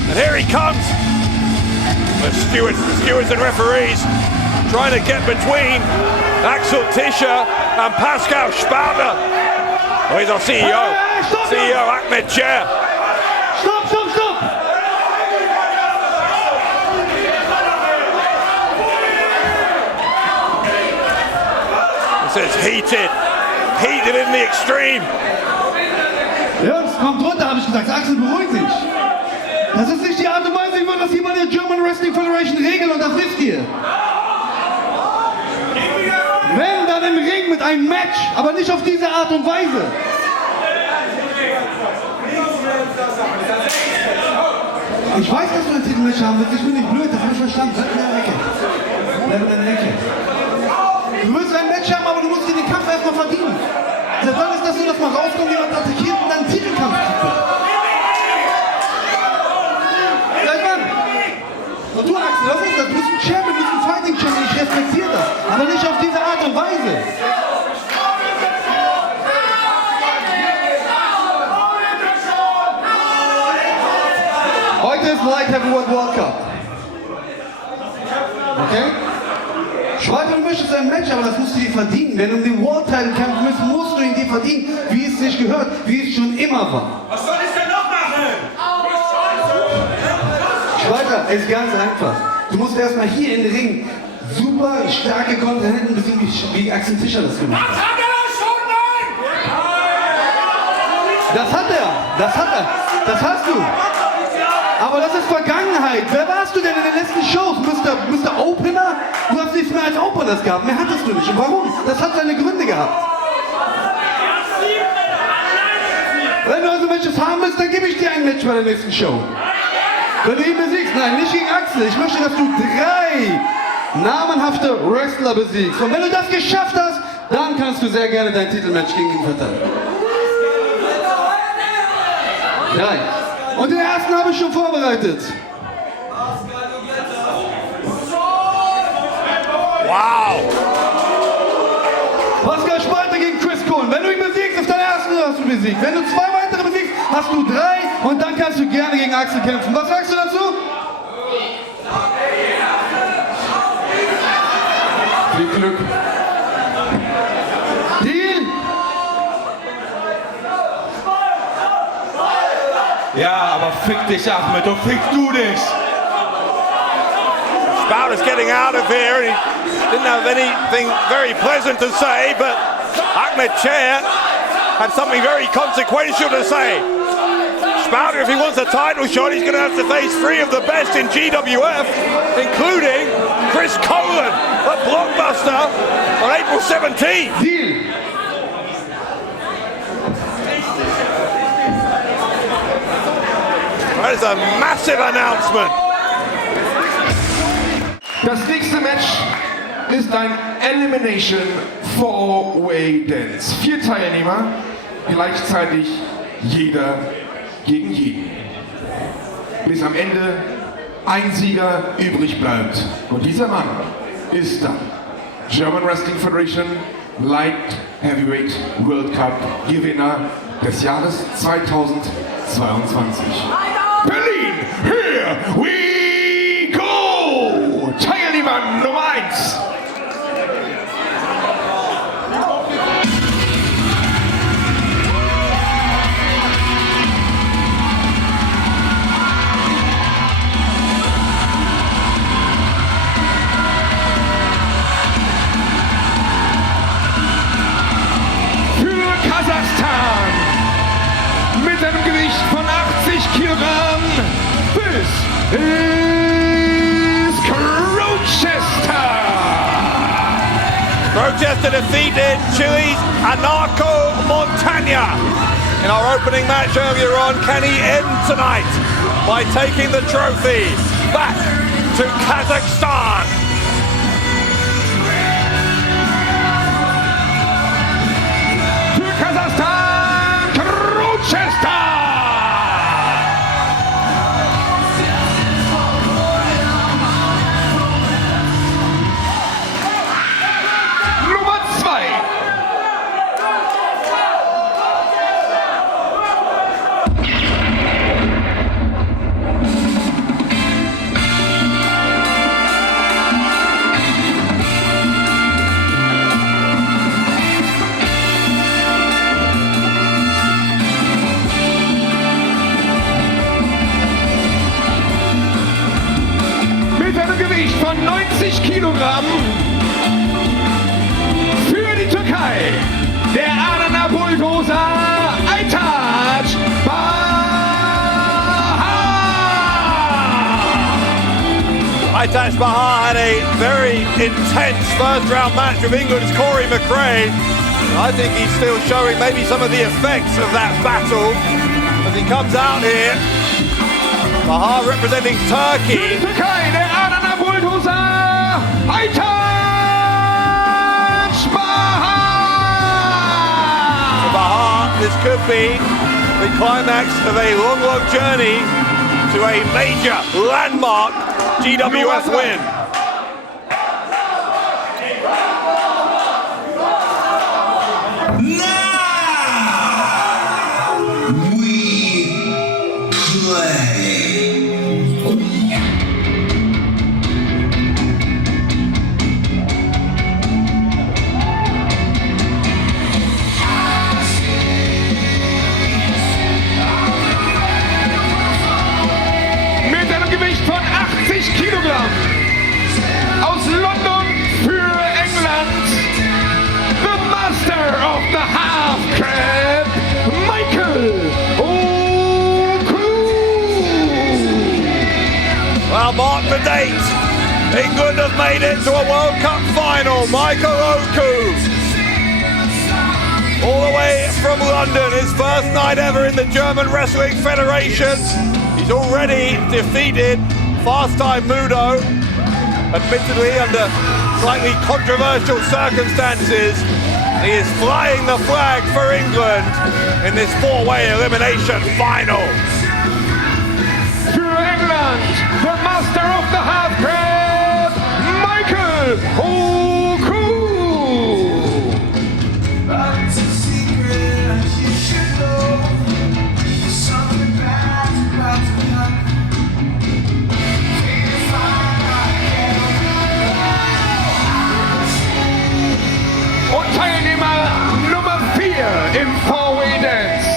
And here he comes. The stewards and referees trying to get between Axel Tischer and Pascal Spalter. Oh, he's our CEO. CEO Ahmed Scher. Stop! This is heated. Heated in the extreme. Jungs, kommt runter, habe ich gesagt. Axel, beruhig dich. Das ist nicht die Art und Weise, wie man das hier bei der German Wrestling Federation regelt, und das wisst ihr. Wenn, dann im Ring mit einem Match, aber nicht auf diese Art und Weise. Ich weiß, dass du ein Titelmatch haben willst, ich bin nicht blöd, das habe ich verstanden. Bleib in der Ecke. Bleib in der Ecke. Du willst ein Match haben, aber du musst dir den Kampf erstmal verdienen. Seit wann ist das so, dass man rauskommt, jemand attackiert und dann einen Titelkampf kriegt? Seit wann? Und du, Axel, was ist das? Du bist ein Champion, du bist ein Fighting Champion, ich respektiere das. Aber nicht auf diese Art und Weise. Heute ist Light Heavyweight World Cup. Okay? Schweizer, du möchtest ein Match, aber das musst du dir verdienen. Wenn du um den World Title kämpfen willst, musst du ihn dir verdienen, wie es sich gehört, wie es schon immer war. Was soll ich denn noch machen? Schweizer, es ist ganz einfach. Du musst erstmal hier in den Ring super starke Kontrahenten besiegen, wie Axel Fischer das gemacht hat. Was hat er da schon, Mann? Das hat er, das hast du. Aber das ist Vergangenheit. Wer warst du denn in den letzten Shows? Mr. Opener? Du hast nichts mehr als Openers gehabt. Mehr hattest du nicht. Und warum? Das hat seine Gründe gehabt. Wenn du also Matches haben willst, dann gebe ich dir ein Match bei der nächsten Show. Wenn du ihn besiegst, nein, nicht gegen Axel. Ich möchte, dass du 3 namenhafte Wrestler besiegst. Und wenn du das geschafft hast, dann kannst du sehr gerne dein Titelmatch gegen ihn verteidigen. 3. Und den ersten habe ich schon vorbereitet. Wow. Pascal Spalter gegen Chris Kohlen. Wenn du ihn besiegst, auf deinen ersten hast du besiegt. Wenn du 2 weitere besiegst, hast du 3 und dann kannst du gerne gegen Axel kämpfen. Was sagst du dazu? Viel Glück. Deal? Ja, aber fick dich, Ahmed, und fick du dich. Spalter's getting out of here. He didn't have anything very pleasant to say, but Ahmed Chair had something very consequential to say. Spalter, if he wants a title shot, he's going to have to face 3 of the best in GWF, including Chris Kohlen at Blockbuster on April 17th. Deal? That is a massive announcement. Das nächste Match ist ein Elimination 4-Way Dance. 4 Teilnehmer, gleichzeitig jeder gegen jeden. Bis am Ende ein Sieger übrig bleibt. Und dieser Mann ist dann German Wrestling Federation Light Heavyweight World Cup Gewinner des Jahres 2022. Berlin, here we go! Teilnehmer Nummer 1. Für Kasachstan mit einem Gewicht von 80 Kilogramm bis ins Crowchester. Crowchester defeated Chile's Anarko Montaña in our opening match earlier on. Can he end tonight by taking the trophy back to Kazakhstan? Für Kasachstan, Crowchester. Nummer 2. Mit einem Gewicht von 90 Kilogramm für die Türkei, der Adana Bulldozer Aytac Bahar. Aytac Bahar had a very intense first round match with England's McRae. I think he's still showing maybe some of the effects of that battle as he comes out here. Bahar representing Turkey. Türkei, der Adana Bulldozer Aytac Bahar. Bahar, this could be the climax of a long, long journey to a major landmark GWF win. Gewicht von 80 Kilogramm aus London für England, the master of the half crab, Michael Oku. Well, mark the date. England have made it to a World Cup final. Michael Oku, all the way from London, his first night ever in the German Wrestling Federation. He's already defeated fast time Moodo, admittedly under slightly controversial circumstances. He is flying the flag for England in this four-way elimination final. Für England, the master of the half crab, Michael Oku. Und Teilnehmer Nummer 4 im Four-Way Dance.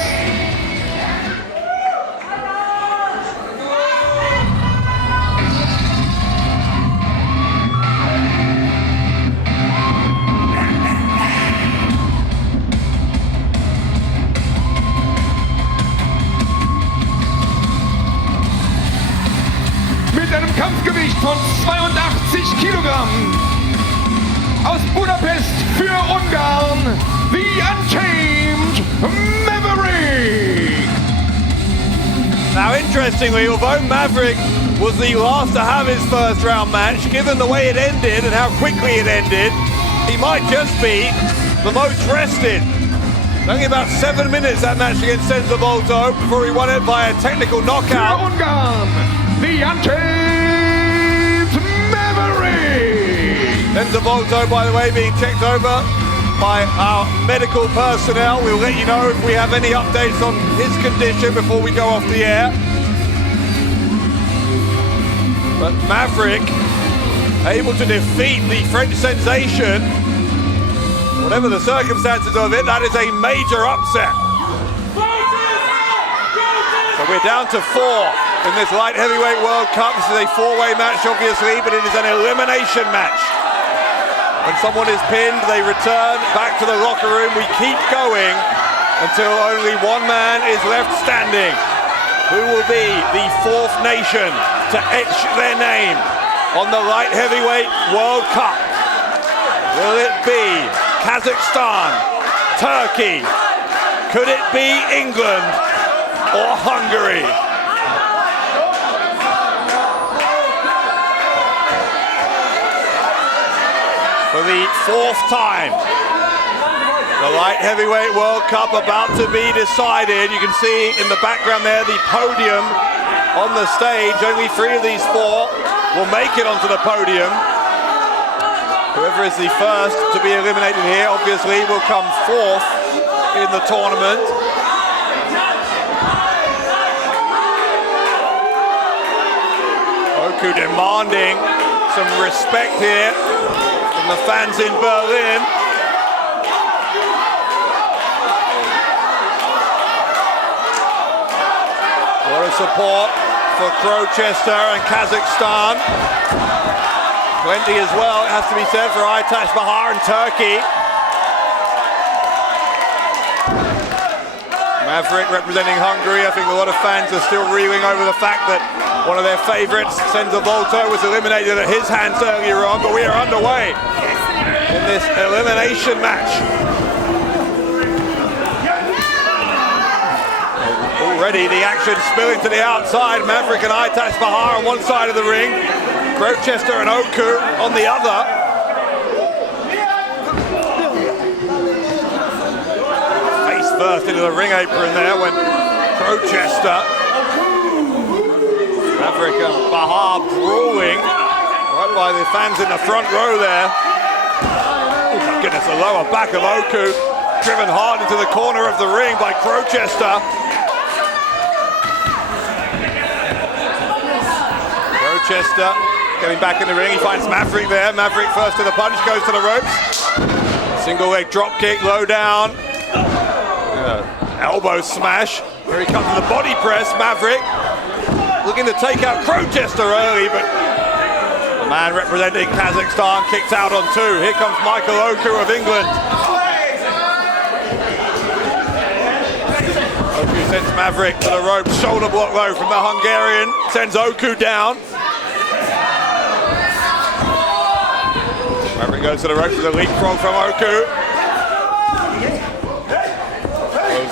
Mit einem Kampfgewicht von 82 Kilogramm. Aus Budapest für Ungarn, the Untamed Maverick. Now, interestingly, although Maverick was the last to have his first round match, given the way it ended and how quickly it ended, he might just be the most rested. Only about 7 minutes that match against Senza Volto before he won it by a technical knockout. Für Ungarn, the Untamed Maverick. Senza Volto, by the way, being checked over by our medical personnel. We'll let you know if we have any updates on his condition before we go off the air. But Maverick able to defeat the French sensation. Whatever the circumstances of it, that is a major upset. So we're down to 4 in this light heavyweight World Cup. This is a four-way match, obviously, but it is an elimination match. When someone is pinned, they return back to the locker room. We keep going until only one man is left standing. Who will be the fourth nation to etch their name on the light heavyweight World Cup? Will it be Kazakhstan, Turkey? Could it be England or Hungary? For the fourth time, the light heavyweight World Cup about to be decided. You can see in the background there the podium on the stage. Only 3 of these 4 will make it onto the podium. Whoever is the first to be eliminated here obviously will come 4th in the tournament. Oku demanding some respect here from the fans in Berlin. A lot of support for Crowchester and Kazakhstan. Plenty as well, it has to be said, for Aytac Bahar and Turkey. Maverick representing Hungary. I think a lot of fans are still reeling over the fact that one of their favourites, Senza Volto, was eliminated at his hands earlier on, but we are underway in this elimination match. Already the action spilling to the outside. Maverick and Aytac Bahar on one side of the ring, Crowchester and Oku on the other. First into the ring apron there when Crowchester, Maverick and Bahar brawling right by the fans in the front row there. Oh my goodness, the lower back of Oku driven hard into the corner of the ring by Crowchester. Crowchester getting back in the ring, he finds Maverick there. Maverick first to the punch, goes to the ropes. Single leg drop kick, low down. Elbow smash. Here he comes with the body press. Maverick looking to take out Crowchester early, but the man representing Kazakhstan kicks out on two. Here comes Michael Oku of England. Oku sends Maverick to the ropes. Shoulder block low from the Hungarian. Sends Oku down. Maverick goes to the ropes with a leapfrog from Oku.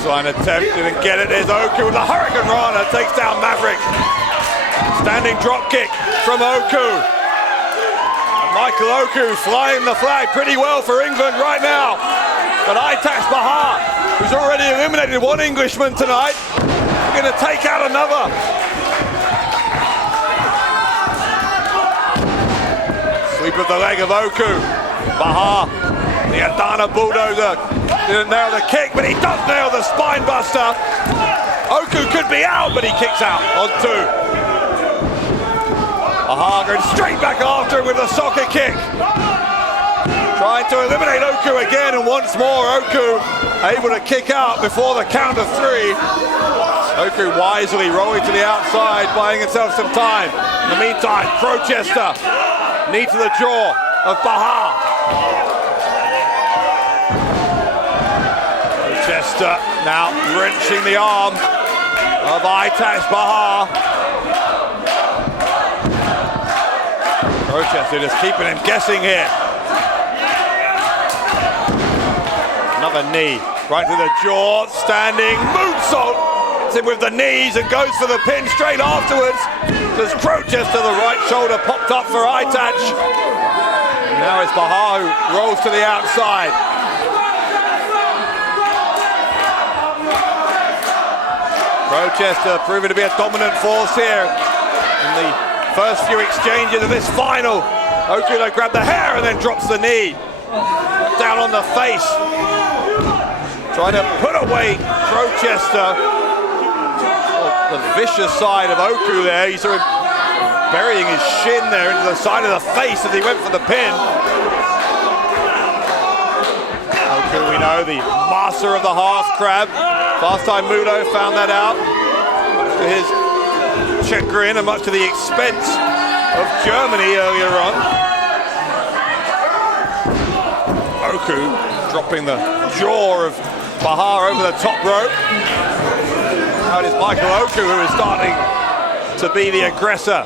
Line attempt, didn't get it. There's Oku with the Hurricane Rana, takes down Maverick. Standing drop kick from Oku. And Michael Oku flying the flag pretty well for England right now. But Aytac Bahar, who's already eliminated one Englishman tonight, going to take out another. Sweep of the leg of Oku. Bahar, the Adana bulldozer. Didn't nail the kick, but he does nail the spine buster. Oku could be out, but he kicks out on two. Bahar going straight back after him with a soccer kick. Trying to eliminate Oku again, and once more Oku able to kick out before the count of three. Oku wisely rolling to the outside, buying himself some time. In the meantime, Crowchester, knee to the jaw of Bahar. Crowchester now wrenching the arm of Aytac Bahar. Crowchester just keeping him guessing here. Another knee right to the jaw, standing moonsault. Hits him with the knees and goes for the pin straight afterwards. There's Crowchester, the right shoulder popped up for Aytac. Now it's Bahar who rolls to the outside. Crowchester proving to be a dominant force here in the first few exchanges of this final. Oku grabs the hair and then drops the knee. Down on the face. Trying to put away Crowchester. Oh, the vicious side of Oku there. You saw him burying his shin there into the side of the face as he went for the pin. Oku, we know, the master of the half crab. Last time Moodo found that out, much to his chagrin and much to the expense of Germany earlier on. Oku dropping the jaw of Bahar over the top rope. Now it is Michael Oku who is starting to be the aggressor,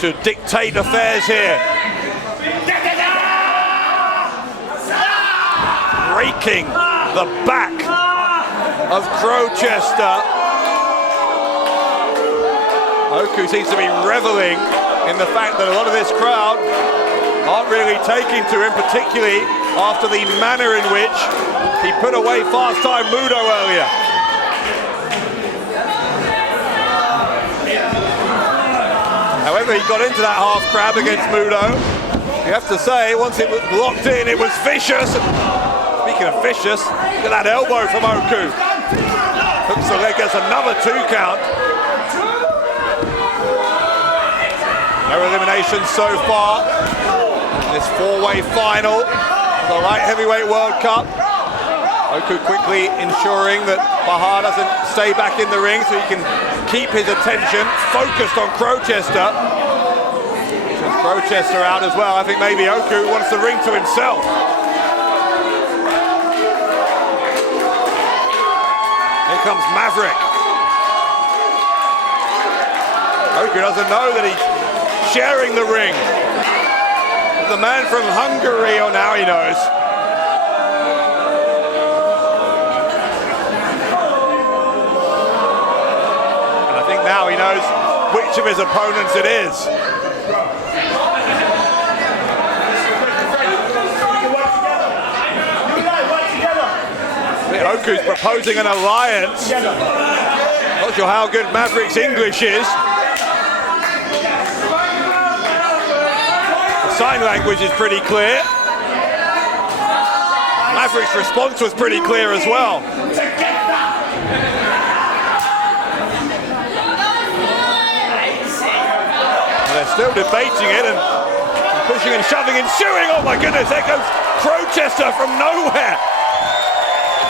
to dictate affairs here. Breaking the back of Crowchester. Oku seems to be reveling in the fact that a lot of this crowd aren't really taking to him, particularly after the manner in which he put away fast time Moodo earlier. However, he got into that half crab against Moodo. You have to say, once it was locked in, it was vicious. Speaking of vicious, look at that elbow from Oku. Hooks the leg, gets another 2 count. No elimination so far in this 4-way final of the Light Heavyweight World Cup. Oku quickly ensuring that Bahar doesn't stay back in the ring so he can keep his attention focused on Crowchester. With Crowchester out as well, I think maybe Oku wants the ring to himself. Here comes Maverick. Oku doesn't know that he's sharing the ring. The man from Hungary, oh now he knows. And I think now he knows which of his opponents it is. Oku's proposing an alliance. Not sure how good Maverick's English is. The sign language is pretty clear. Maverick's response was pretty clear as well. They're still debating it and pushing and shoving and ensuing. Oh my goodness, there goes Crowchester from nowhere.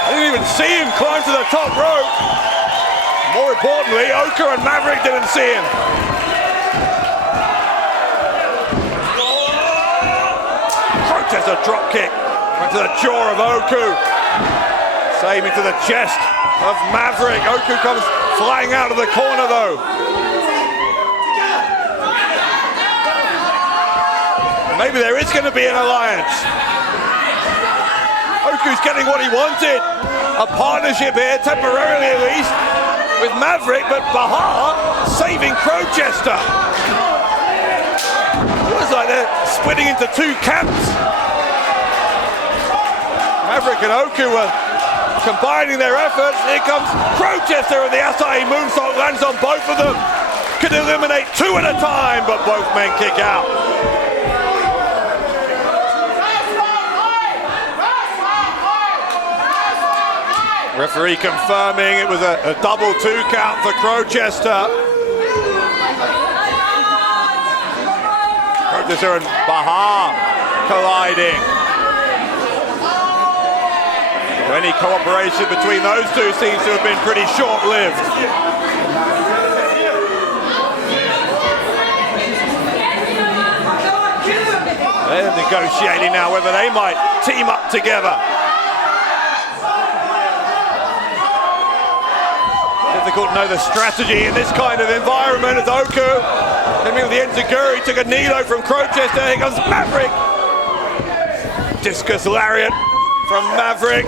I didn't even see him climb to the top rope. More importantly, Oku and Maverick didn't see him. Crowchester drop kick went to the jaw of Oku. Same into the chest of Maverick. Oku comes flying out of the corner though. Maybe there is going to be an alliance. Oku's getting what he wanted. A partnership here, temporarily at least, with Maverick, but Bahar saving Crowchester. It looks like they're splitting into two camps. Maverick and Oku were combining their efforts. Here comes Crowchester, and the Asai moonsault lands on both of them. Could eliminate two at a time, but both men kick out. Referee confirming it was a double 2 count for Crowchester. Crowchester and Bahar colliding. Any cooperation between those two seems to have been pretty short-lived. They're negotiating now whether they might team up together. Difficult to know the strategy in this kind of environment as Oku coming with the enziguri, took a knee low from Crowchester. Here comes Maverick. Discus lariat from Maverick.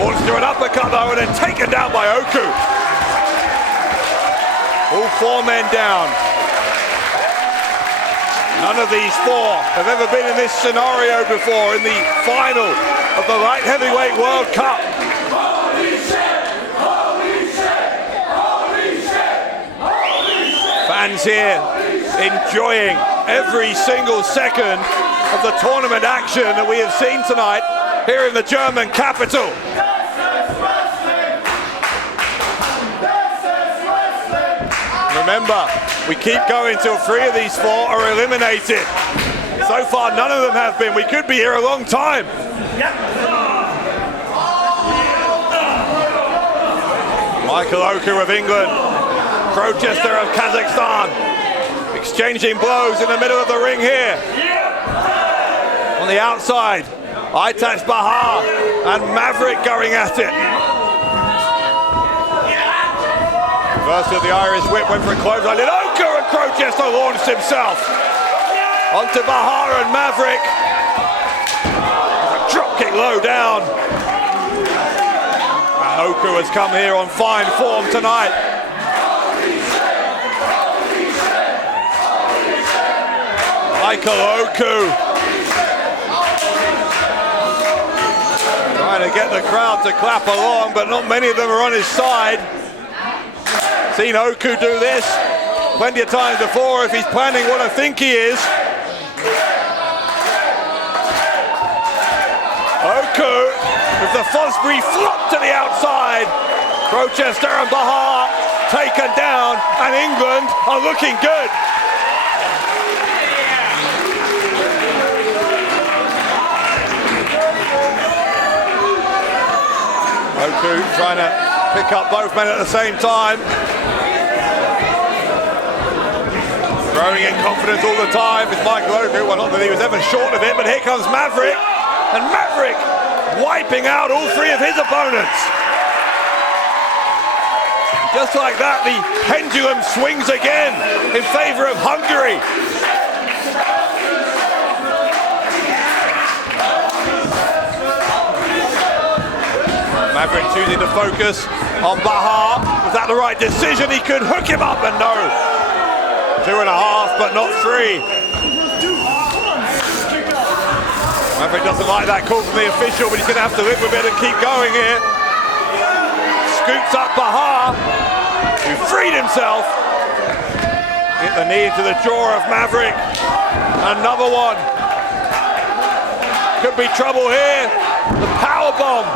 Launches to an uppercut though and then taken down by Oku. All 4 men down. None of these 4 have ever been in this scenario before in the final of the Light Heavyweight World Cup. Fans here enjoying every single second of the tournament action that we have seen tonight here in the German capital. Remember, we keep going till 3 of these 4 are eliminated. So far, none of them have been. We could be here a long time. Michael Oku of England, Crowchester of Kazakhstan, exchanging blows in the middle of the ring here. On the outside, Aytac, Bahar and Maverick going at it. First of the Irish whip went for a clothesline. Then Oku and Crowchester launched himself onto Bahar and Maverick. A drop kick low down. And Oku has come here on fine form tonight. Michael Oku trying to get the crowd to clap along, but not many of them are on his side. Seen Oku do this plenty of times before if he's planning what I think he is. Oku with the Fosbury flop to the outside. Crowchester and Bahar taken down, and England are looking good. Oku trying to pick up both men at the same time. Growing in confidence all the time with Michael Oku. Well, not that he was ever short of it, but here comes Maverick. And Maverick wiping out all 3 of his opponents. Just like that, the pendulum swings again in favor of Hungary. Maverick choosing to focus on Bahar. Was that the right decision? He could hook him up, and no. 2.5, but not 3. Maverick doesn't like that call from the official, but he's going to have to live with it and keep going here. Scoops up Bahar, who freed himself. Hit the knee into the jaw of Maverick. Another one. Could be trouble here. The power bomb.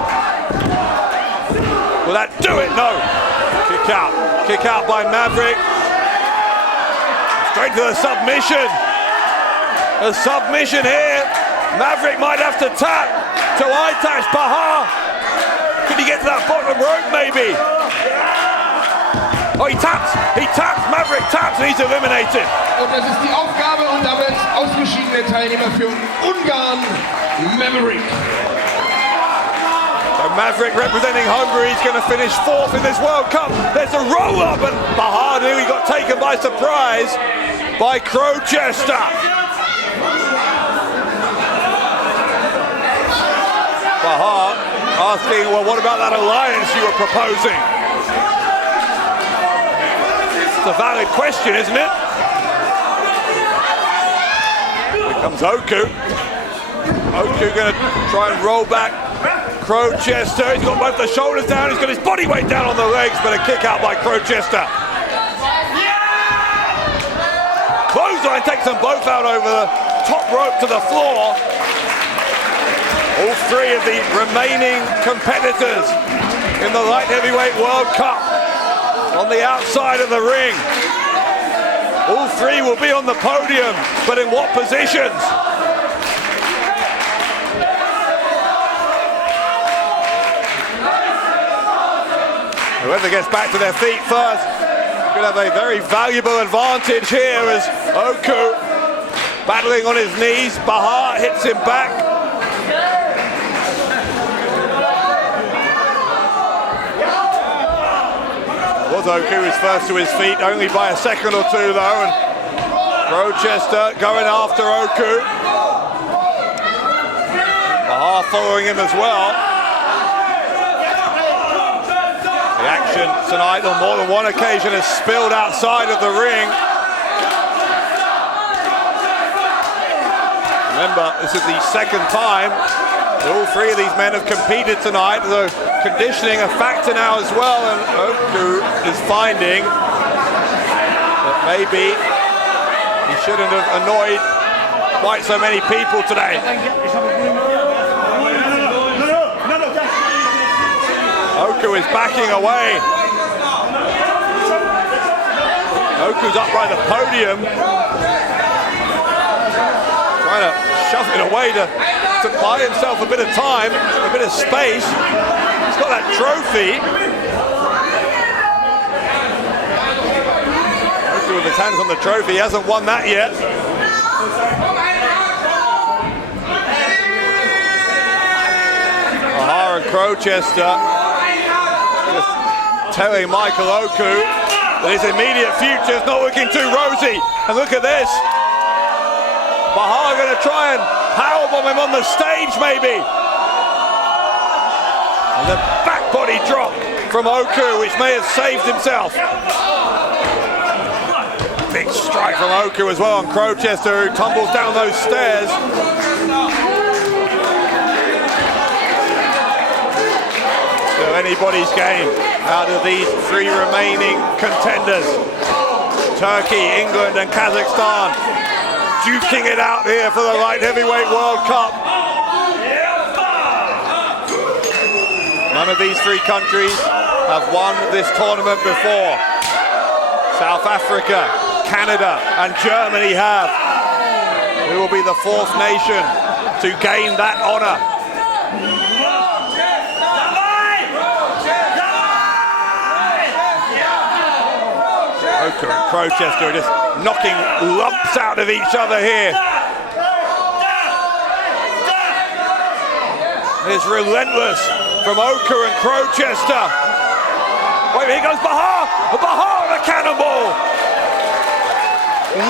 Will that do it? No. Kick out. Kick out by Maverick. Straight to the submission. A submission here. Maverick might have to tap to Aytac. Bahar. Could he get to that bottom rope maybe? Oh, he taps. He taps. Maverick taps and he's eliminated. Und das ist die Aufgabe und damit ausgeschiedene Teilnehmer für Ungarn, Maverick. So Maverick representing Hungary is going to finish 4th in this World Cup. There's a roll-up and Bahar nearly got taken by surprise by Crowchester. Bahar asking, well, what about that alliance you were proposing? It's a valid question, isn't it? Here comes Oku. Oku going to try and roll back Crowchester. He's got both the shoulders down, he's got his body weight down on the legs, but a kick out by Crowchester. Clothesline takes them both out over the top rope to the floor. All 3 of the remaining competitors in the light heavyweight World Cup on the outside of the ring. All 3 will be on the podium, but in what positions? Whoever gets back to their feet first could have a very valuable advantage here as Oku battling on his knees. Bahar hits him back. Was Oku is first to his feet, only by a second or 2 though, and Crowchester going after Oku. Bahar following him as well. The action tonight on more than one occasion has spilled outside of the ring. Remember, this is the second time that all 3 of these men have competed tonight, though conditioning a factor now as well, and Oku is finding that maybe he shouldn't have annoyed quite so many people today. Oku is backing away. Oku's up by the podium, trying to shove it away to buy himself a bit of time, a bit of space. He's got that trophy. Oku with his hands on the trophy, he hasn't won that yet. Bahar and Crowchester just telling Michael Oku that his immediate future is not looking too rosy. And look at this. Bahar going to try and powerbomb him on the stage maybe. And the back body drop from Oku, which may have saved himself. Big strike from Oku as well on Crowchester, who tumbles down those stairs. Still anybody's game out of these 3 remaining contenders. Turkey, England and Kazakhstan duking it out here for the light heavyweight World Cup. None of these 3 countries have won this tournament before. South Africa, Canada and Germany have. Who will be the 4th nation to gain that honor? Oku and Crowchester are just knocking lumps out of each other here. It's relentless from Oku and Crowchester. Wait, here goes Bahar. Bahar, a cannonball.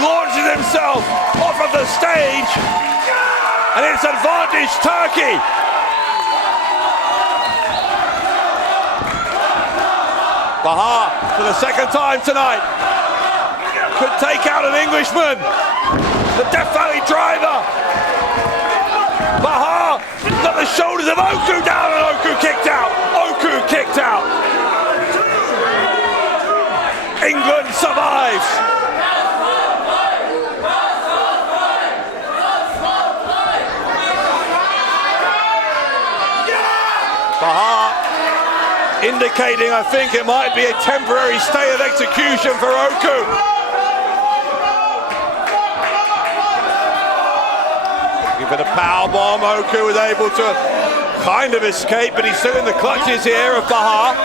Launches himself off of the stage. And it's advantage Turkey. Bahar for the second time tonight. Could take out an Englishman. The Death Valley driver. Bahar got the shoulders of Oku down and Oku kicked out. Oku kicked out. England survives. Bahar indicating, I think, it might be a temporary stay of execution for Oku. Give it a power bomb. Oku was able to kind of escape, but he's still in the clutches here of Bahar.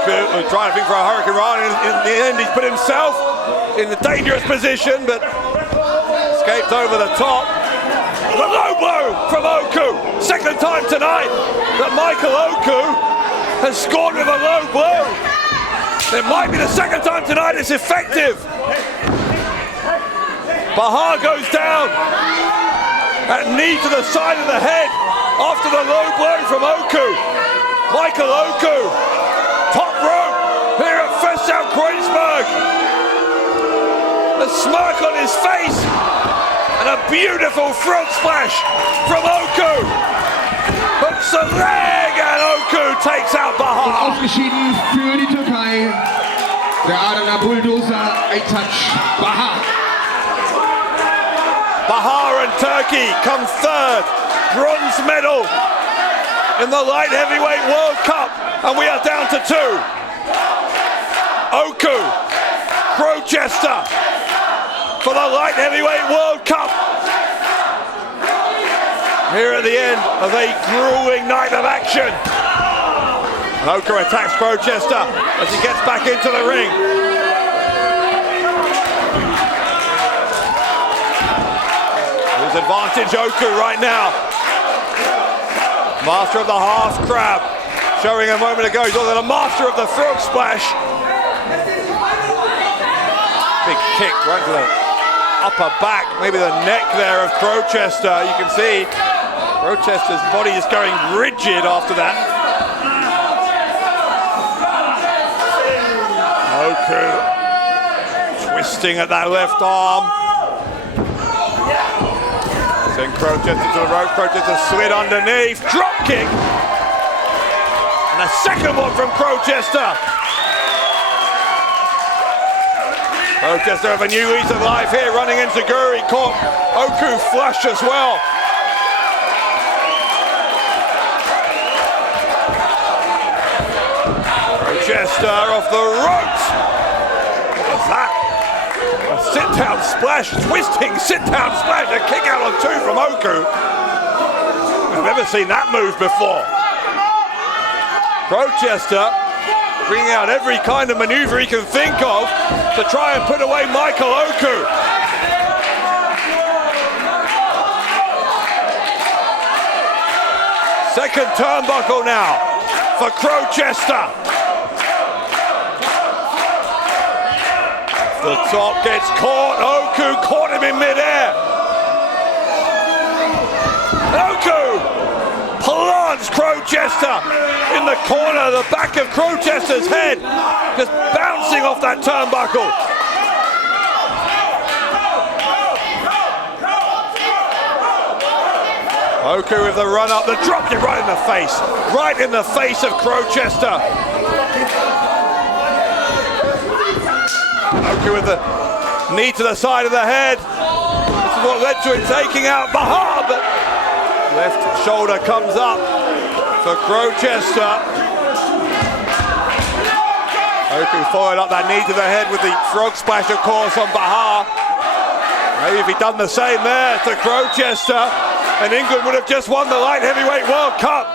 Oku was trying to think for a hurricane run. In the end, he's put himself in the dangerous position, but escaped over the top. The low blow from Oku. Second time tonight that Michael Oku has scored with a low blow. It might be the second time tonight it's effective. Bahar goes down. That knee to the side of the head after the low blow from Oku. Michael Oku, top rope here at Festsau Kreuzberg. A smirk on his face. And a beautiful front splash from Oku. Hooks the leg and Oku takes out Bahar. Ausgeschieden für die Türkei. Der Adana Bulldozer Aytac Bahar. Bahar and Turkey come third. Bronze medal in the light heavyweight World Cup. And we are down to 2. Oku, Crowchester for the light heavyweight World Cup. Here at the end of a grueling night of action. Oku attacks Crowchester as he gets back into the ring. There's advantage Oku right now. Master of the half crab. Showing a moment ago he's also the master of the frog splash. Big kick right to the upper back, maybe the neck there of Crowchester. You can see Crowchester's body is going rigid after that. Oku twisting at that left arm. Send Crowchester to the rope. Crowchester slid underneath. Drop kick. And a second one from Crowchester. Crowchester have a new lease of life here, running into Guri. Caught Oku flush as well. Crowchester off the ropes. What's that? A sit-down splash, twisting sit-down splash. A kick out on 2 from Oku. I've never seen that move before. Crowchester bringing out every kind of maneuver he can think of to try and put away Michael Oku. Second turnbuckle now for Crowchester. The top gets caught. Oku caught him in midair. Oku plants Crowchester in the corner, the back of Crowchester's head, just bouncing off that turnbuckle. Oku with the run up, the drop kick right in the face of Crowchester. Oku with the knee to the side of the head. This is what led to him taking out Bahar, but left shoulder comes up for Crowchester. Oku followed up that knee to the head with the frog splash, of course, on Bahar. Maybe if he'd done the same there to Crowchester, and England would have just won the light heavyweight World Cup.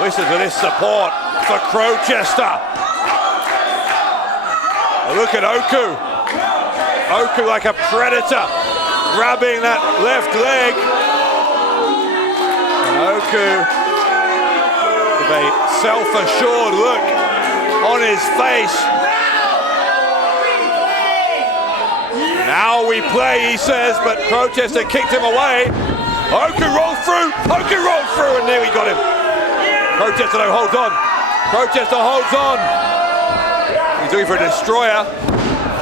Listen to this support for Crowchester. Look at Oku. Oku like a predator, grabbing that left leg. And Oku with a self-assured look on his face. Now we play, he says, but Crowchester kicked him away. Oku rolled through, and nearly got him. Crowchester though holds on. Crowchester holds on. He's looking for a destroyer.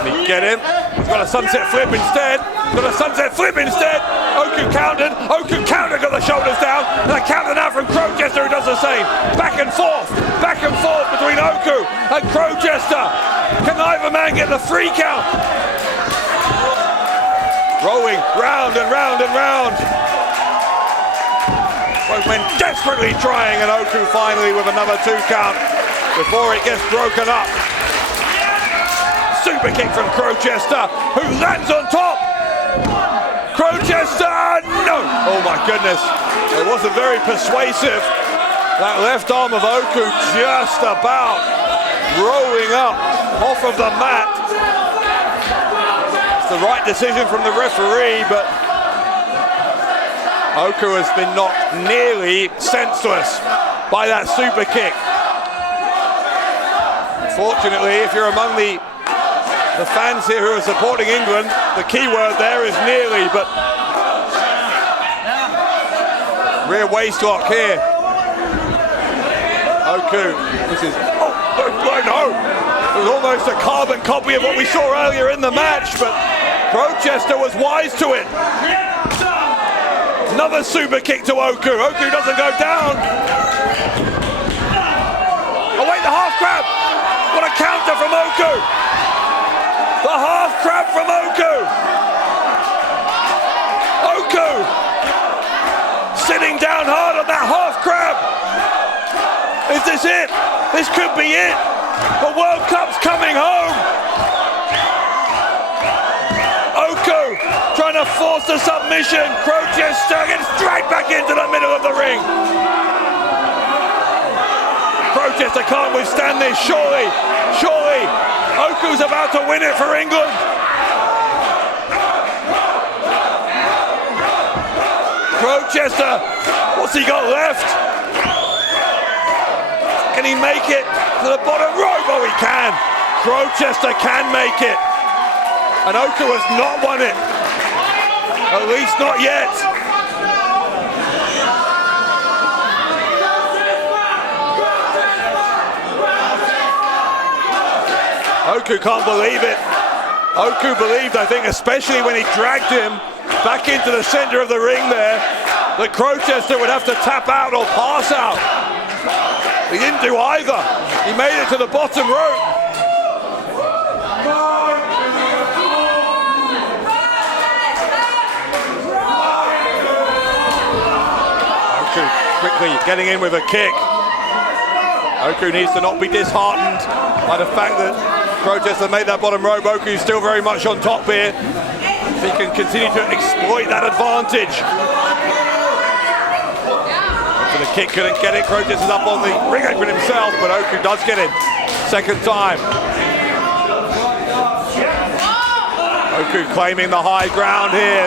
He get him. He's got a sunset flip instead. Oku countered, got the shoulders down, and a counter now from Crowchester who does the same. Back and forth between Oku and Crowchester. Can either man get the free count? Rolling round and round and round. Both men desperately trying, and Oku finally with another 2 count before it gets broken up. Super kick from Crowchester, who lands on top. Crowchester, no! Oh my goodness, it wasn't very persuasive. That left arm of Oku just about rolling up off of the mat. It's the right decision from the referee, but Oku has been knocked nearly senseless by that super kick. Fortunately, if you're among the fans here who are supporting England, the key word there is nearly, but rear waist lock here. Oku, this is, no. It was almost a carbon copy of what we saw earlier in the match, but Crowchester was wise to it. Another super kick to Oku. Oku doesn't go down. Oh wait, the half crab. What a counter from Oku. The half crab from Oku. Oku sitting down hard on that half crab. Is this it? This could be it. The World Cup's coming home. Oku trying to force the submission. Crowchester gets dragged back into the middle of the ring. Crowchester can't withstand this, surely. Oku's about to win it for England. Crowchester, what's he got left? Can he make it to the bottom rope? Oh, he can. Crowchester can make it. And Oku has not won it. At least not yet. Oku can't believe it. Oku believed, I think, especially when he dragged him back into the center of the ring there, that Crowchester would have to tap out or pass out. He didn't do either. He made it to the bottom rope. Oku quickly getting in with a kick. Oku needs to not be disheartened by the fact that Crowchester made that bottom rope. Oku's still very much on top here. If he can continue to exploit that advantage. The kick couldn't get it. Crowchester's up on the ring apron himself, but Oku does get it. Second time. Oku claiming the high ground here.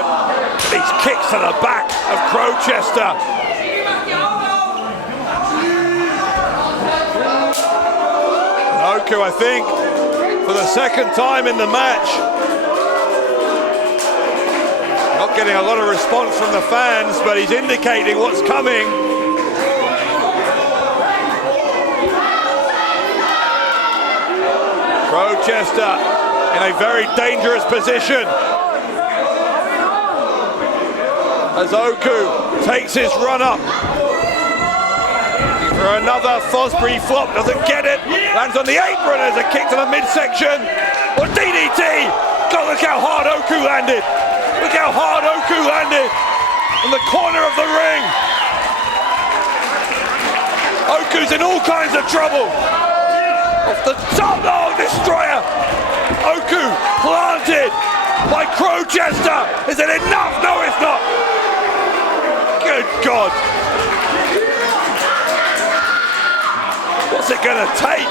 These kicks to the back of Crowchester. Oku, I think, for the second time in the match, not getting a lot of response from the fans, but he's indicating what's coming. Crowchester in a very dangerous position as Oku takes his run up for another Fosbury flop, doesn't get it, lands on the apron as a kick to the midsection, or DDT. God, look how hard Oku landed. Look how hard Oku landed in the corner of the ring. Oku's in all kinds of trouble. Off the top, oh, destroyer! Oku planted by Crowchester. Is it enough? No, it's not. Good God. What's it gonna take?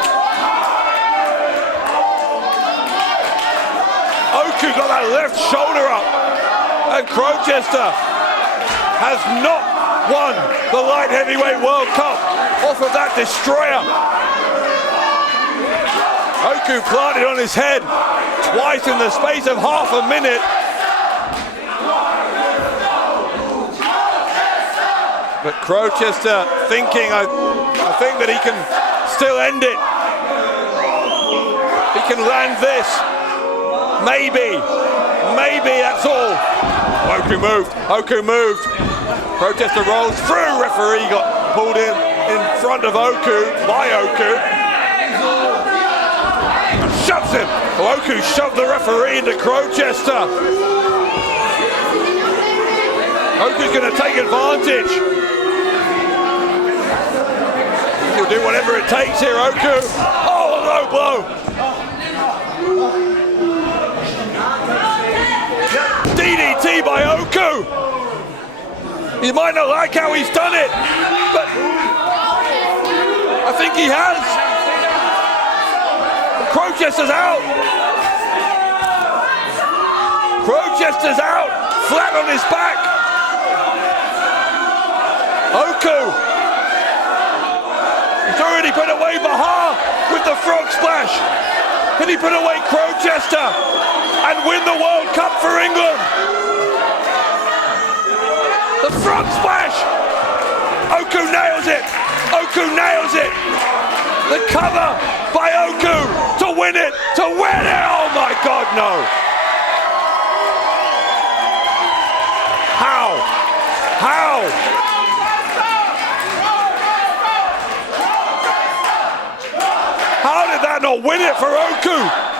Oku got that left shoulder up. And Crowchester has not won the light heavyweight World Cup off of that destroyer. Oku planted on his head twice in the space of half a minute. But Crowchester thinking, I think that he can still end it. He can land this. Maybe that's all. Oku moved. Crowchester rolls through. Referee got pulled in front of by Oku. Shoves him. Oku shoved the referee into Crowchester. Oku's going to take advantage. He'll do whatever it takes here, Oku. Oh, a low blow. DDT by Oku. He might not like how he's done it, but I think he has. Crowchester's out. Crowchester's out, flat on his back. Oku. He's already put away Bahar with the frog splash. Can he put away Crowchester and win the World Cup for England? The frog splash! Oku nails it! Oku nails it! The cover by Oku to win it! To win it! Oh my God, no! How? How? How did that not win it for Oku?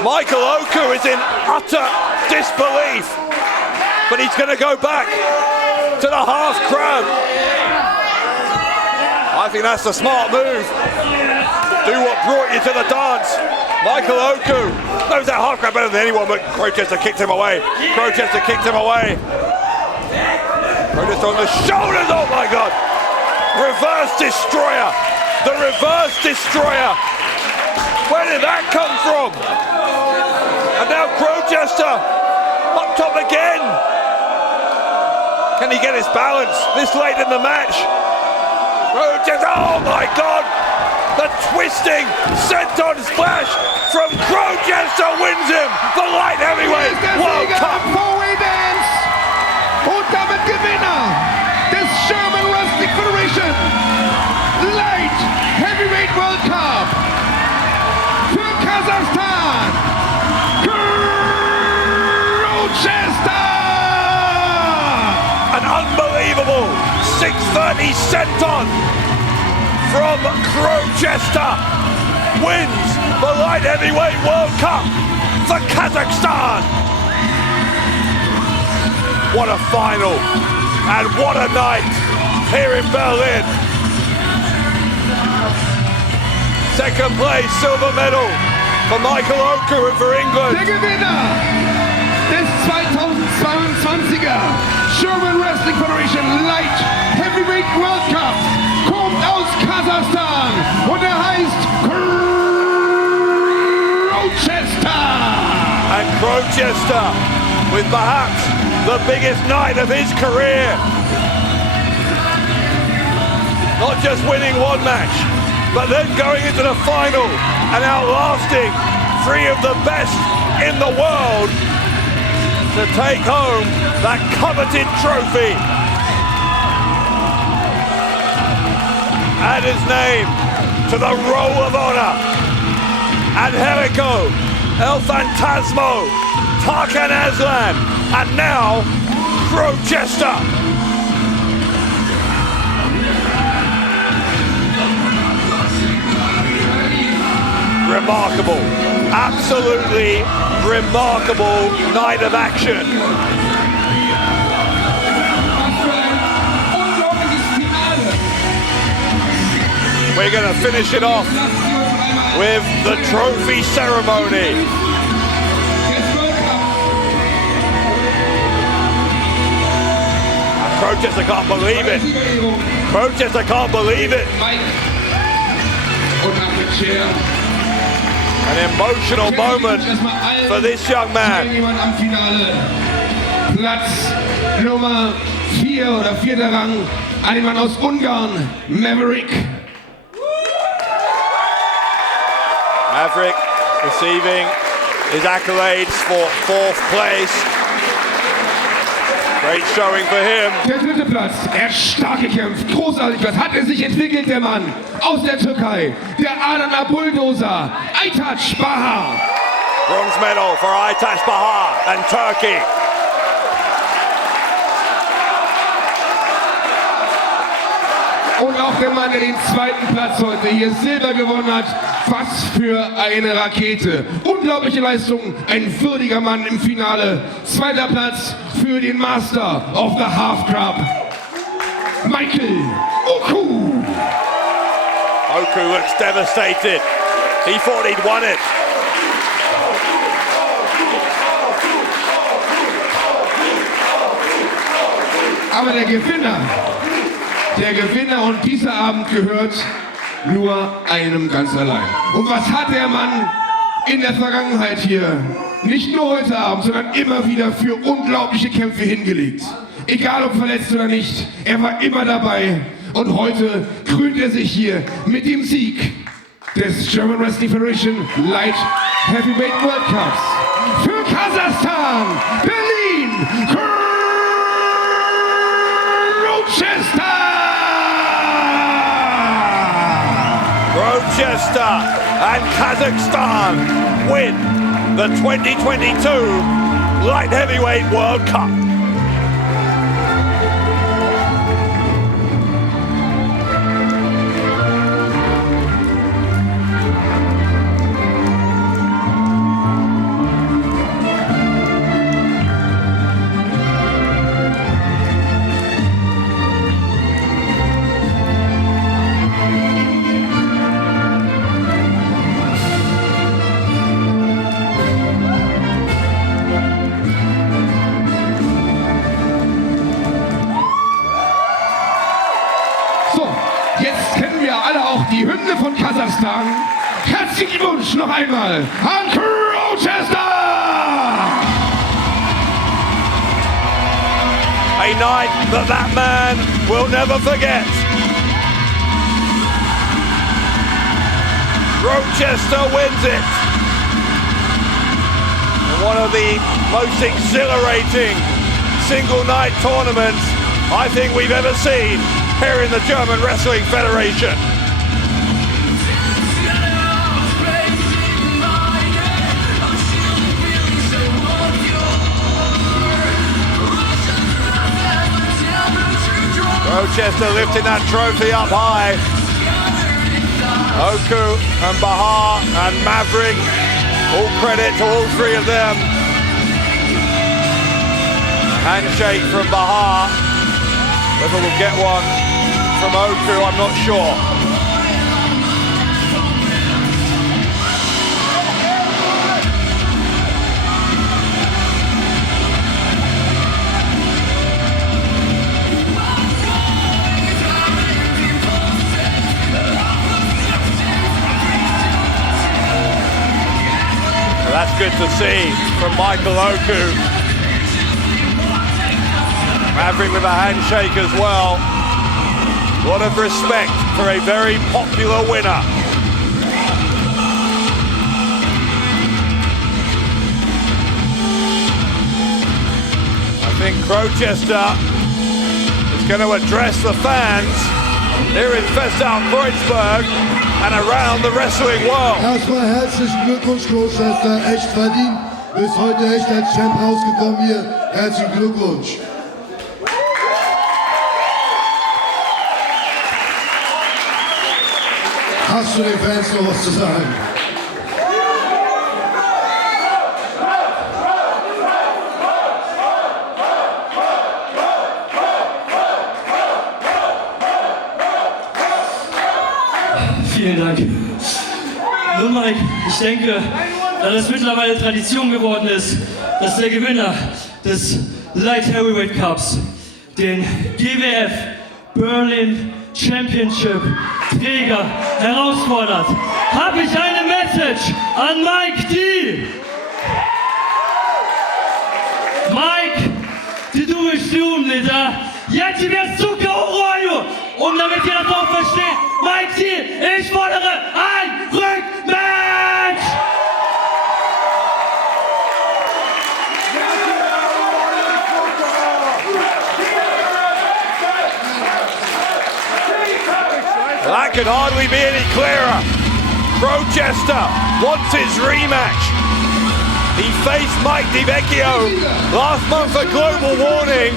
Michael Oku is in utter disbelief, but he's going to go back to the half crab. I think that's the smart move. Do what brought you to the dance. Michael Oku knows that half crab better than anyone, but Crowchester kicked him away. Crowchester kicked him away. Crowchester on the shoulders, oh my God. Reverse destroyer. The reverse destroyer. Where did that come from? And now Crowchester up top again. Can he get his balance this late in the match? Crowchester, oh my God! The twisting senton splash from Crowchester wins him the light heavyweight World Cup. Und damit Gewinner des German Wrestling Federation Light Heavyweight World Cup für Kasachstan, Crowchester! An unbelievable 630 senton from Crowchester wins the light heavyweight World Cup for Kazakhstan. What a final and what a night here in Berlin. Second place, silver medal for Michael Oku and for England. Der Gewinner des 2022er German Wrestling Federation Light Heavyweight World Cup kommt aus Kasachstan und er heißt Crowchester. And Crowchester with perhaps the biggest night of his career. Not just winning one match, but then going into the final and outlasting three of the best in the world to take home that coveted trophy. Add his name to the Roll of Honor. Anarko, El Fantasmo, Tarkan Aslan, and now Crowchester. Remarkable, absolutely remarkable night of action. We're going to finish it off with the trophy ceremony. Crowchester can't believe it. Crowchester can't believe it. Chair. An emotional moment for this young man. Jemand am Finale. Platz Nummer 4 oder 4. Rang. Ein Mann aus Ungarn, Maverick. Maverick receiving his accolades for 4th place. Great showing for him. Der 3. Platz. Er hat stark gekämpft. Großartig. Was hat er sich entwickelt, der Mann? Aus der Türkei. Der Adana Bulldozer. Aytac Bahar. Bronze medal for Aytac Bahar and Turkey. Und auch der Mann, der den 2. Platz heute hier Silber gewonnen hat. Was für eine Rakete. Unglaubliche Leistung. Ein würdiger Mann im Finale. 2. Platz für den Master of the Half Crab. Michael Oku. Oku looks devastated. He thought he'd won it. Aber der Gewinner und dieser Abend gehört nur einem ganz allein. Und was hat der Mann in der Vergangenheit hier, nicht nur heute Abend, sondern immer wieder für unglaubliche Kämpfe hingelegt. Egal ob verletzt oder nicht, er war immer dabei. Und heute krönt er sich hier mit dem Sieg des German Wrestling Federation Light Heavyweight World Cups. Für Kasachstan, Berlin, Crowchester and Kazakhstan win the 2022 Light Heavyweight World Cup. Die Hymne von Kasachstan. Herzlichen Glückwunsch noch einmal an Crowchester! A night that man will never forget. Crowchester wins it. And one of the most exhilarating single night tournaments I think we've ever seen here in the German Wrestling Federation. Crowchester lifting that trophy up high. Oku and Bahar and Maverick, all credit to all 3 of them. A handshake from Bahar. Whether we'll get one from Oku, I'm not sure. That's good to see from Michael Oku. Maverick with a handshake as well. A lot of respect for a very popular winner. I think Crowchester is going to address the fans here in Festsaal-Kreuzberg and around the wrestling world. Erstmal herzlichen Glückwunsch, Crowchester, echt verdient. Bis heute echt als Champ rausgekommen hier. Herzlichen Glückwunsch. Hast du den Fans noch was zu sagen? Vielen Dank. Nun, Mike, ich denke, da das mittlerweile Tradition geworden ist, dass der Gewinner des Light Heavyweight Cups den GWF Berlin Championship Träger herausfordert. habe ich eine Message an Mike D. Mike, die du bist dumm, Liter. Jetzt wird Zucker Royo. Und damit ihr das auch versteht, Mike D, ich fordere ein Rückmatch! That could hardly be any clearer. Crowchester wants his rematch. He faced Mike DiVecchio last month at Global Warning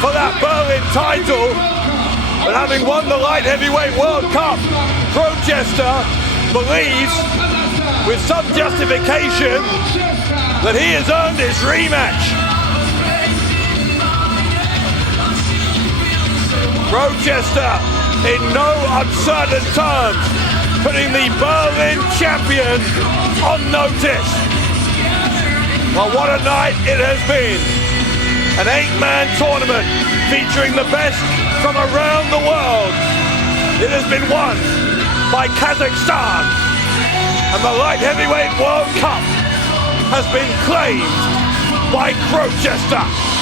for that Berlin title. But having won the Light Heavyweight World Cup, Crowchester believes, with some justification, that he has earned his rematch. Crowchester, in no uncertain terms, putting the Berlin champion on notice. Well, what a night it has been. An 8-man tournament featuring the best from around the world. It has been won by Kazakhstan, and the Light Heavyweight World Cup has been claimed by Crowchester.